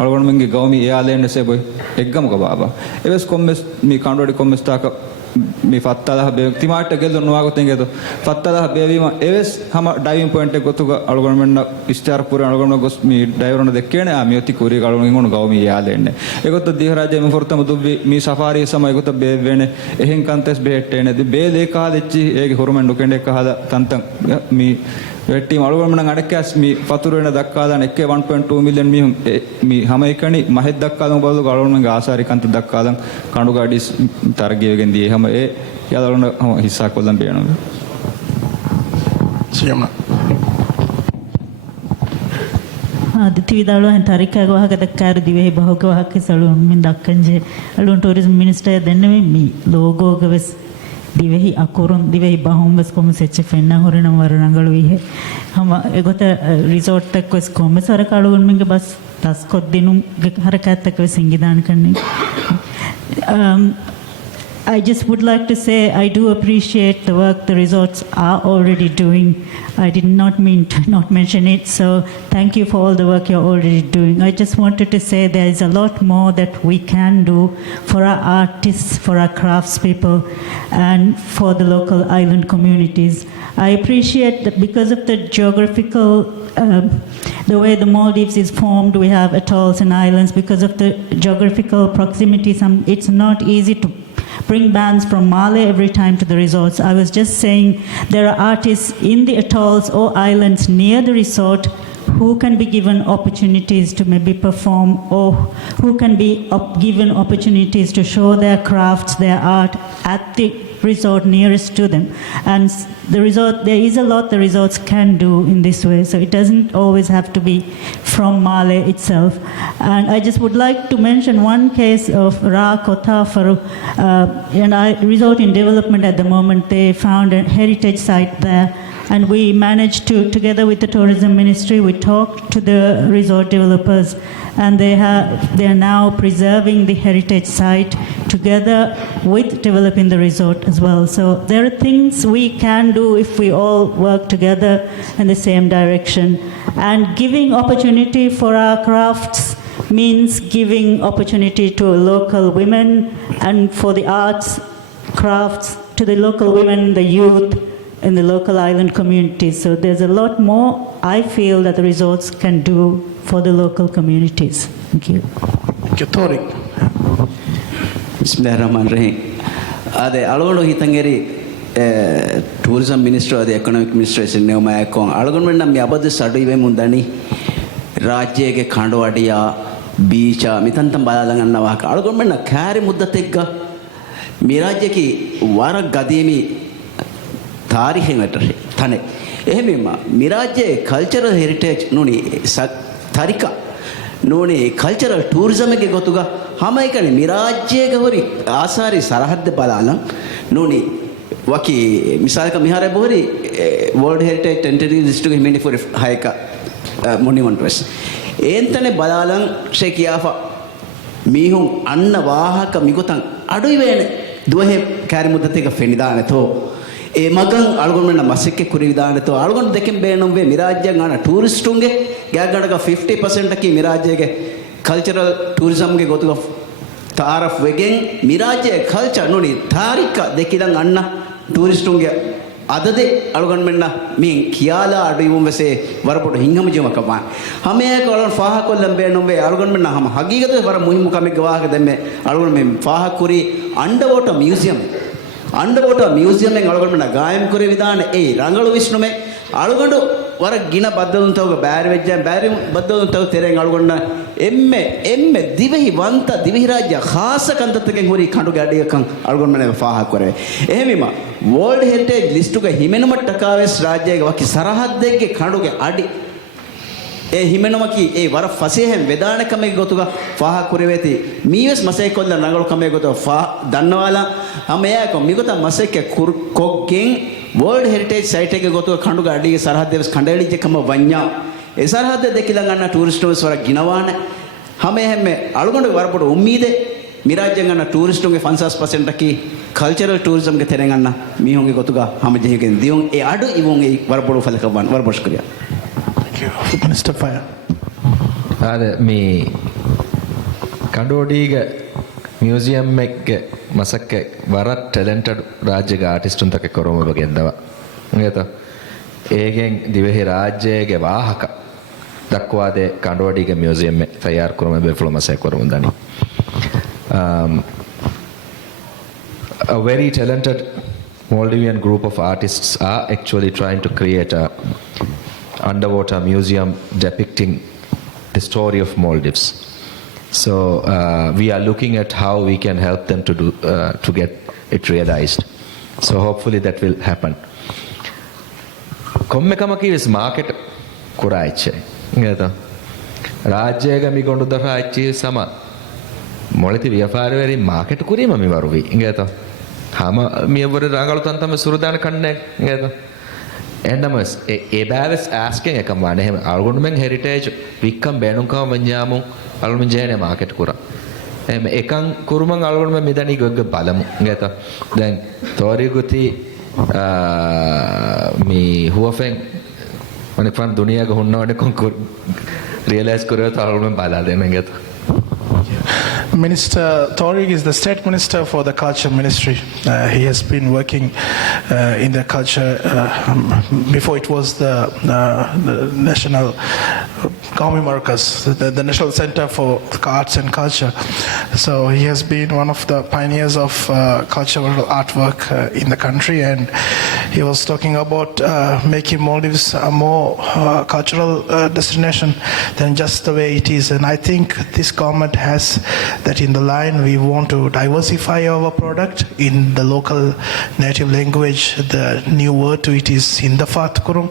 अलवन मंगे गाँव में यालेंड से बोय एकदम का बाबा एवस कोम्मेस मी खांडोडी कोम्मेस ताका මේ ෆත්තලහ බේ තිමාට ගෙල්ල නොවාගොතෙන් ගෙද ෆත්තලහ බේවීම එවස් හැම ඩයිවිං පොයින්ට් එක ගොතුග අලගොන මෙන්න ඉස්තාර පුර අලගොන ගොස් මේ ඩයිවරන දෙක්කේන ආ මියති කුරි ගලගොන ගොන ගාව මේ යාලෙන්නේ ඒගොත දිහරාජේ මේ ෆොර්තම දුබ්බි මේ සෆාරි සමය ගොත බේ වෙනේ එහෙන් කන්තස් බේට්ටේනේ දී බේ ලේකා දෙච්චි ඒගේ හොරමෙන් ඩොකෙන්ඩ් එක හදා තන්තන් මේ වෙට්ටි අලගොන මන අඩකස් මේ ෆතුරු වෙන දක්කාදාන එක්කේ 1.2 මිලියන් මිහුන් මේ හැම එකණි මහෙත් දක්කාදාන බලු ගලගොන මගේ ආසාරි කන්ත දක්කාදාන කණු ගාඩි තරගයගෙන් දී හැම ඒ यादवों ने हम हिस्सा को लंबे हैं सियमना दितिविदालो हैं तारीका को वहाँ का दक्कार दिवे ही बहुत को वहाँ के सलून में दक्कंजे अलून टूरिज्म मिनिस्टर देने में मी लोगों के बस दिवे ही अकोरम दिवे ही बाहों बस को मुझसे चेफेन्ना हो रहे न वरनांगल हुई है हम एगो तो रिसोर्ट तक को इसको में सारा कालून में के बस 10 को दिनों हरकत तक वे सिंगिदान करने I just would like to say I do appreciate the work the resorts are already doing. I did not mean to not mention it, so thank you for all the work you're already doing. I just wanted to say there is a lot more that we can do for our artists, for our craftspeople, and for the local island communities. I appreciate that because of the geographical the way the Maldives is formed, we have atolls and islands. Because of the geographical proximity, it's not easy to bring bands from Male every time to the resorts. I was just saying there are artists in the atolls or islands near the resort who can be given opportunities to maybe perform or who can be given opportunities to show their crafts, their art at the resort nearest to them. And the resort, there is a lot the resorts can do in this way, so it doesn't always have to be from Male itself. And I just would like to mention one case of Ra Kota Faru, and a resort in development at the moment. They found a heritage site there, and we managed to, together with the tourism ministry, we talked to the resort developers, and they are now preserving the heritage site together with developing the resort as well. So there are things we can do if we all work together in the same direction. And giving opportunity for our crafts means giving opportunity to local women, and for the arts, crafts, to the local women, the youth, in the local island communities. So there's a lot more I feel that the resorts can do for the local communities. Thank you. Thank you, Tori. Bismillahirrahmanirrahim. Ade alolo hitangeri tourism minister or the economic minister is in Neumayakon. Algonmen nam yabadu sadu ive mundani. Rajyege khandwadiya beacha mitantam balalanganna waka. Algonmen na kari muddategga. Mirajyeki wara gadimi tarihengatare thane. එහෙමම මිරාජයේ cultural heritage නුනි තරිකා නුනි cultural tourism එකේ ගොතුගා හැම එකනේ මිරාජයේ ගවරි ආසාරි සරහද්ද බලාලම් නුනි වකි මිසාලක මිහාරේ බොරි world heritage ටෙන්ටේටිව් list එකේ හිමිනි for හයික මොනියුමන්ට් වෙස් එන්තනේ බලාලම් ෂේකියාෆා මීහුන් අන්න වාහක මිගොතන් අඩුයි වේනේ දුවහෙ කැරි මුද්දතේක ෆෙනිදානතෝ ඒ මගන් අල්ගොන්මන මසෙක්කේ කුරි විදානතෝ අල්ගොන් දෙකෙන් බේනම් වේ මිරාජ්‍යන් ආන ටූරිස්ටුන්ගේ ගෑගණක 50% කි මිරාජ්‍යගේ කල්චරල් ටූරිසම් ගේ ගොතුග තාරෆ් වෙගෙන් මිරාජ්‍යයේ කල්චර් නුනි තාරික දෙකිලන් අන්න ටූරිස්ටුන්ගේ අදදේ අල්ගොන්මන මින් කියාලා අඩුයුම් වෙසේ වරපොට හිංගම ජීවකමා හැමේ කොලන් ෆාහ කොල්ලම් බේනම් වේ අල්ගොන්මන හැම හගීගත වර මුහිමු කමෙක් ගවාක දෙමෙ අල්ගොන් මෙ ෆාහ කුරි අන්ඩර්වෝටර් මියුසියම් अंडरवाटर म्यूजियम में अलगोंड गायम करे विधान ए रंगलु विष्णु में अलगोंड वर गिन बद्दुंतव बैरि वेज्ज बैरि बद्दुंतव तेरे अलगोंड एम्मे एम्मे दिवहि वंत दिवहि राज्य खास कंततके होरी खंडु गाडी कं अलगोंड में फाहा करे एहेमिमा वर्ल्ड हेरिटेज लिस्ट के हिमेनुम टकावेस राज्य वकि सरहद्दे के खंडु के आडी ඒ හිමෙනමකි ඒ වර ෆසේහෙන් වේදාන කමේ ගොතුග ෆාහ කුරෙවේති මීවස් මසේ කොල්ල නගල කමේ ගොතෝ ෆා දන්නවාලා හැමයාක මිගොත මසේක කොග්ගෙන් වර්ල්ඩ් හෙරිටේජ් සයිට් එකේ ගොතුග කණ්ඩු ගාඩිගේ සරහද්දේ කණ්ඩායලිජ කම වඤ්ඤා ඒ සරහද්දේ දෙකිලන් ගන්න ටූරිස්ට්ස් වර ගිනවාන හැමෙහෙම අලුගොඬ වරපොඩ උම්මීදේ මිරාජ්ජන් ගන්න ටූරිස්ටුන්ගේ 50% කි කල්චරල් ටූරිසම් ගේ තෙරෙන් ගන්න මීහොන්ගේ ගොතුග හැම ජෙහිගෙන් දියුන් ඒ අඩු ඉවුන් ඒ වරපොඩ ෆලකවන් වරපොෂ් කරියා Minister Fire. මේ කඩෝඩීග මියුසියම් එක මසක්ක වරත් ටැලන්ටඩ් රාජ්‍යක ආටිස්ටුන් තක කරොම බගෙන්දවා නේද ඒගෙන් දිවෙහි රාජ්‍යයේ වාහක දක්වාදේ කඩෝඩීග මියුසියම් එක තයාර කරොම බෙෆ්ලෝ මසක් කරොම දනි a very talented Maldivian group of artists are actually trying to create a underwater museum depicting the story of Maldives. So we are looking at how we can help them to do to get it realized. So hopefully that will happen. Kommekamaki is market kuraiche. Ngeta. Rajyega mi gondu daraiche sama. Moliti vyapaari market kurima mi waruvi. Ngeta. Hama mi evore rangalu tantama surudana kanne. Ngeta. Endamas e bavis asking a command him algonmen heritage vicam benunka manyamu almunjane market kura ekan kurman algonmen midani gogga balamu ngeta then tori guti mi huafen mane fan duniya ga honnawne kon realize kore to algonmen bala dena ngeta Minister Thorig is the State Minister for the Culture Ministry. He has been working in the culture before it was the National Government Markers, the National Center for Arts and Culture. So he has been one of the pioneers of cultural artwork in the country, and he was talking about making Maldives a more cultural destination than just the way it is. And I think this government has that in the line. We want to diversify our product in the local native language. The new word to it is Sindafat Kurung.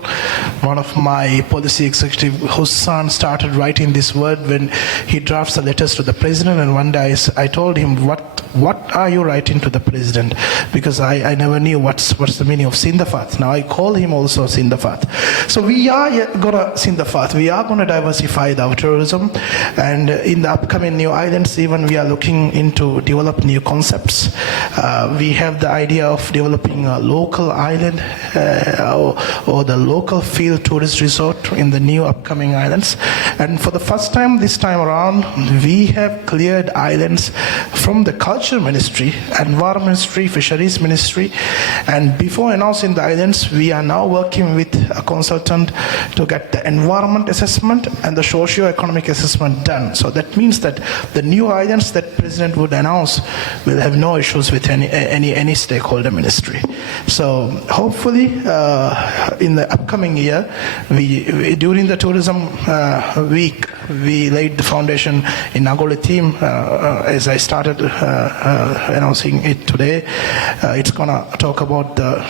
One of my policy executive, Hussan, started writing this word when he drafts the letters to the president, and one day I told him, what are you writing to the president? Because I never knew what's the meaning of Sindafat. Now I call him also Sindafat. So we are gonna Sindafat. We are gonna diversify our tourism, and in the upcoming new islands, even we are looking into develop new concepts. We have the idea of developing a local island or the local field tourist resort in the new upcoming islands. And for the first time this time around, we have cleared islands from the culture Culture Ministry, Environment Ministry, Fisheries Ministry, and before announcing the islands, we are now working with a consultant to get the environment assessment and the socio-economic assessment done. So that means that the new islands that President would announce will have no issues with any stakeholder ministry. So hopefully in the upcoming year, during the tourism week, we laid the foundation in Nagoli theme. As I started announcing it today, it's gonna talk about the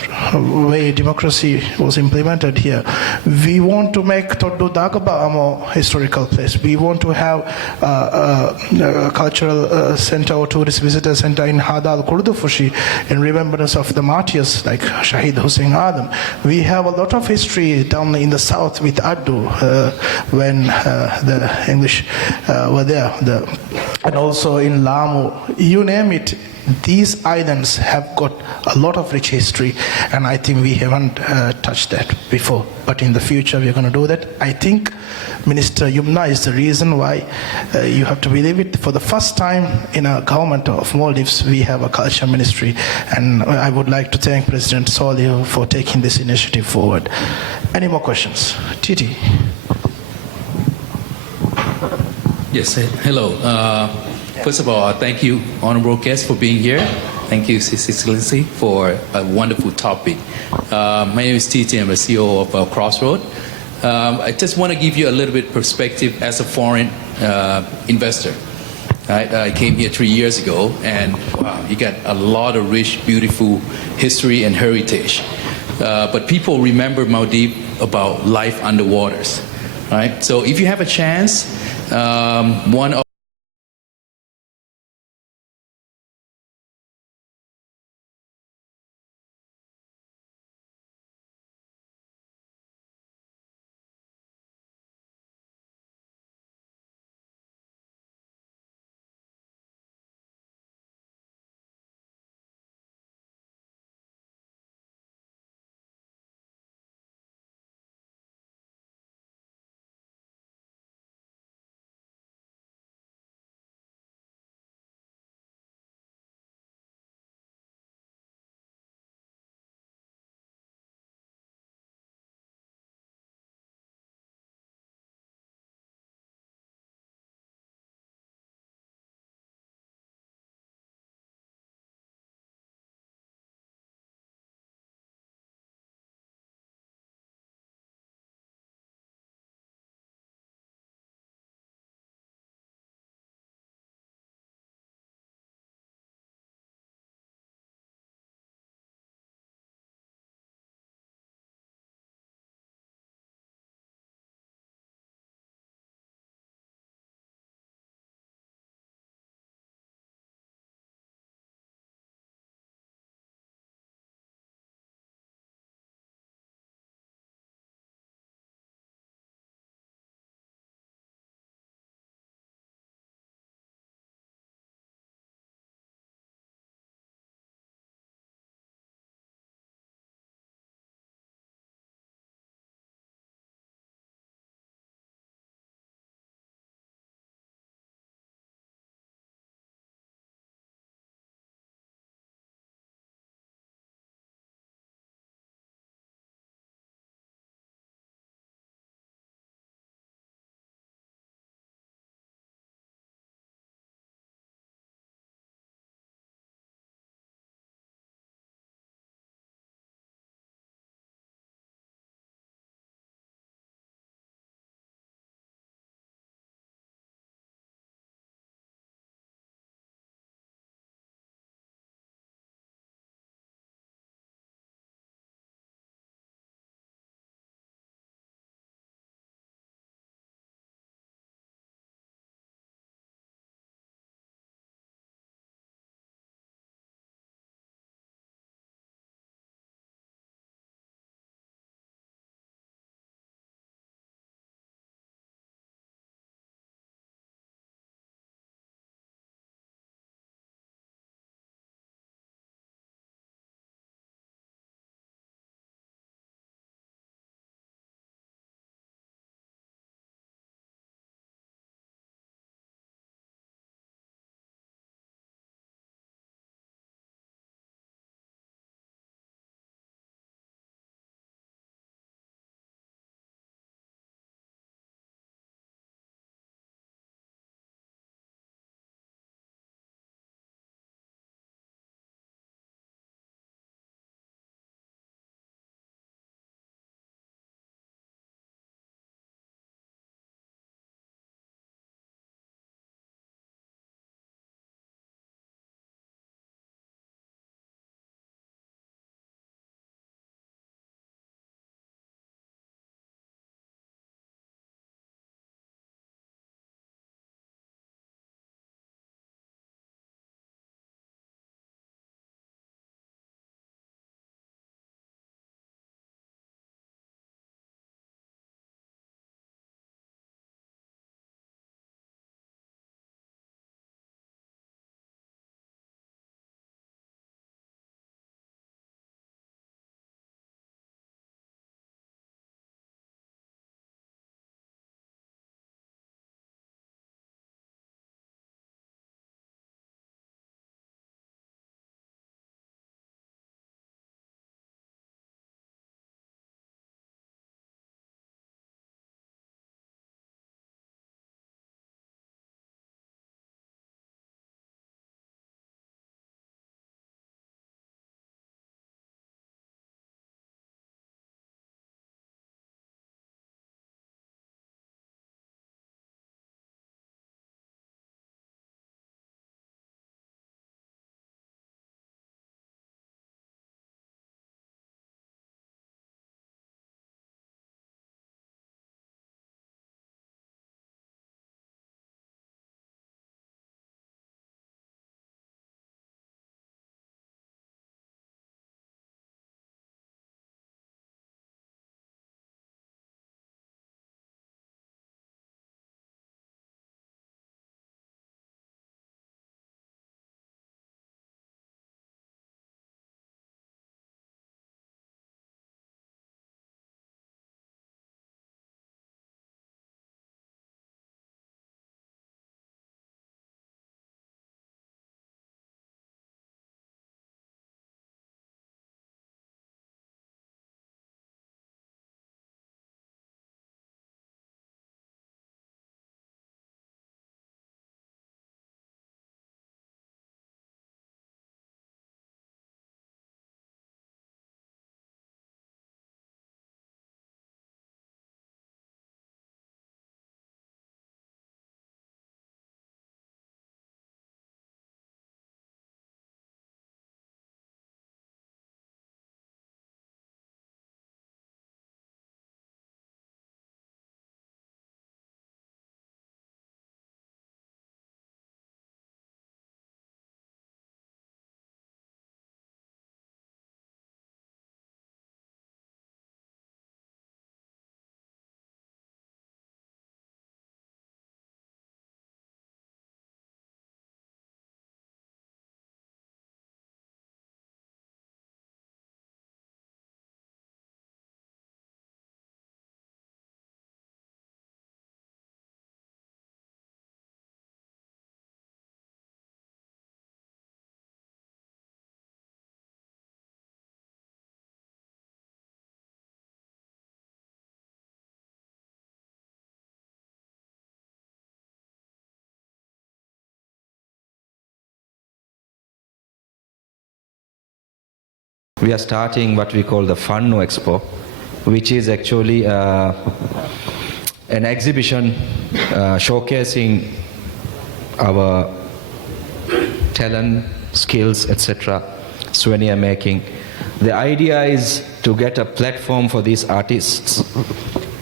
way democracy was implemented here. We want to make Toddu Dagaba a more historical place. We want to have a cultural center or tourist visitor center in Hadal Kurdufushi in remembrance of the martyrs like Shahid Hussein Adam. We have a lot of history down in the south with Addu when the English were there, and also in Lamu, you name it. These islands have got a lot of rich history, and I think we haven't touched that before. But in the future, we're going to do that. I think Minister Yumna is the reason why you have to believe it. For the first time in a government of Maldives, we have a culture ministry, and I would like to thank President Solih for taking this initiative forward. Any more questions? Titi. Yes, hello. First of all, thank you, honorable guest, for being here. Thank you, His Excellency, for a wonderful topic. My name is Titi. I'm the CEO of Crossroad. I just want to give you a little bit perspective as a foreign investor. I came here 3 years ago, and wow, you got a lot of rich, beautiful history and heritage. But people remember Maldives about life underwaters, right? So if you have a chance, one of we are starting what we call the Funno Expo, which is actually an exhibition showcasing our talent, skills, etc., souvenir making. The idea is to get a platform for these artists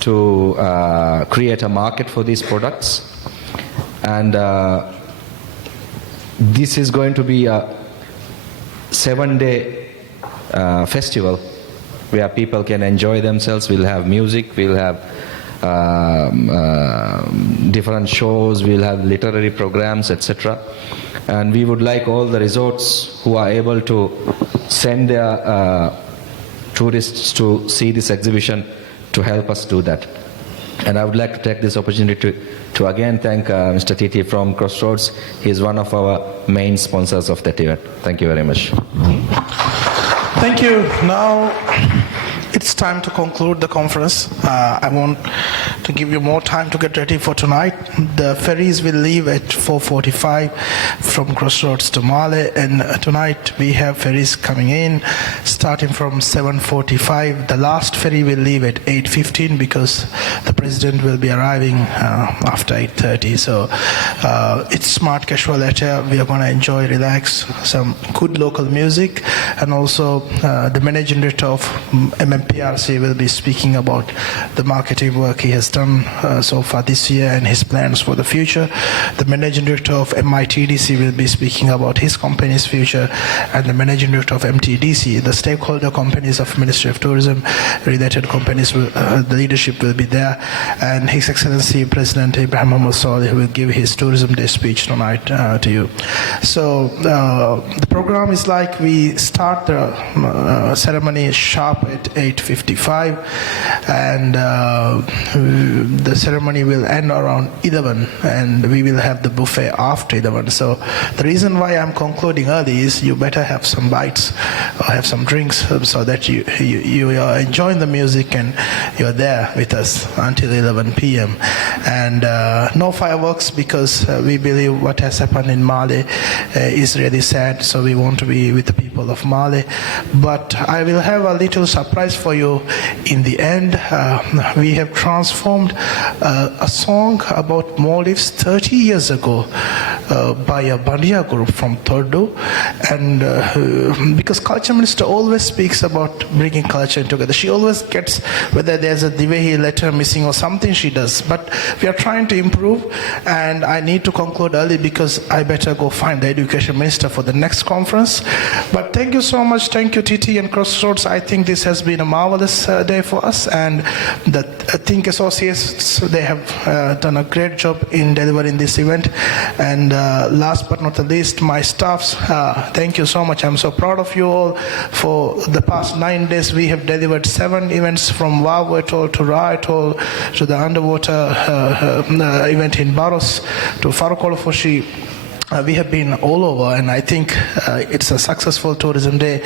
to create a market for these products, and this is going to be a 7-day festival where people can enjoy themselves. We'll have music, we'll have different shows, we'll have literary programs, etc. And we would like all the resorts who are able to send their tourists to see this exhibition to help us do that. And I would like to take this opportunity to again thank Mr. Titi from Crossroads. He is one of our main sponsors of that event. Thank you very much. Thank you. Now it's time to conclude the conference. I want to give you more time to get ready for tonight. The ferries will leave at 4:45 from Crossroads to Male, and tonight we have ferries coming in starting from 7:45. The last ferry will leave at 8:15 because the president will be arriving after 8:30. So it's smart casual leisure. We are going to enjoy, relax, some good local music, and also the managing director of MMPRC will be speaking about the marketing work he has done so far this year and his plans for the future. The managing director of MITDC will be speaking about his company's future, and the managing director of MTDC, the stakeholder companies of Ministry of Tourism, related companies, the leadership will be there, and His Excellency President Ibrahim Mohammed Saleh will give his Tourism Day speech tonight to you. So the program is like we start the ceremony sharp at 8:55, and the ceremony will end around 11, and we will have the buffet after 11. So the reason why I'm concluding early is you better have some bites or have some drinks so that you are enjoying the music and you're there with us until 11 p.m. And no fireworks because we believe what has happened in Mali is really sad, so we want to be with the people of Mali. But I will have a little surprise for you in the end. We have transformed a song about Maldives 30 years ago by a Bandia group from Tordu, and because Culture Minister always speaks about bringing culture together. She always gets whether there's a Divehi letter missing or something she does, but we are trying to improve, and I need to conclude early because I better go find the Education Minister for the next conference. But thank you so much. Thank you, TT and Crossroads. I think this has been a marvelous day for us, and the Think Associates, they have done a great job in delivering this event. And last but not the least, my staffs, thank you so much. I'm so proud of you all. For the past 9 days, we have delivered 7 events from Wavu Atoll to Ra Atoll to the underwater event in Baros to Faroukolofoshi. We have been all over, and I think it's a successful tourism day,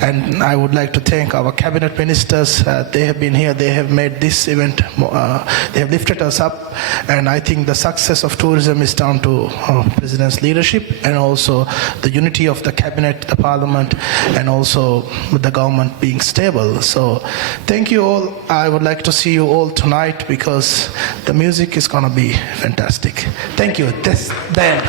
and I would like to thank our cabinet ministers. They have been here, they have made this event, they have lifted us up, and I think the success of tourism is down to President's leadership and also the unity of the cabinet, the parliament, and also the government being stable. So thank you all. I would like to see you all tonight because the music is going to be fantastic. Thank you. This then.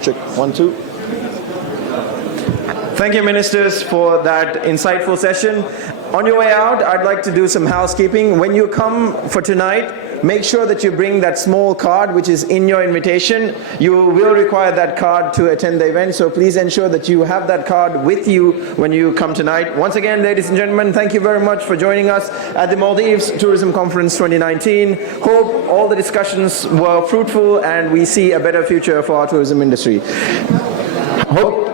Check, 1, 2. Thank you, ministers, for that insightful session. On your way out, I'd like to do some housekeeping. When you come for tonight, make sure that you bring that small card which is in your invitation. You will require that card to attend the event, so please ensure that you have that card with you when you come tonight. Once again, ladies and gentlemen, thank you very much for joining us at the Maldives Tourism Conference 2019. Hope all the discussions were fruitful and we see a better future for our tourism industry. Hope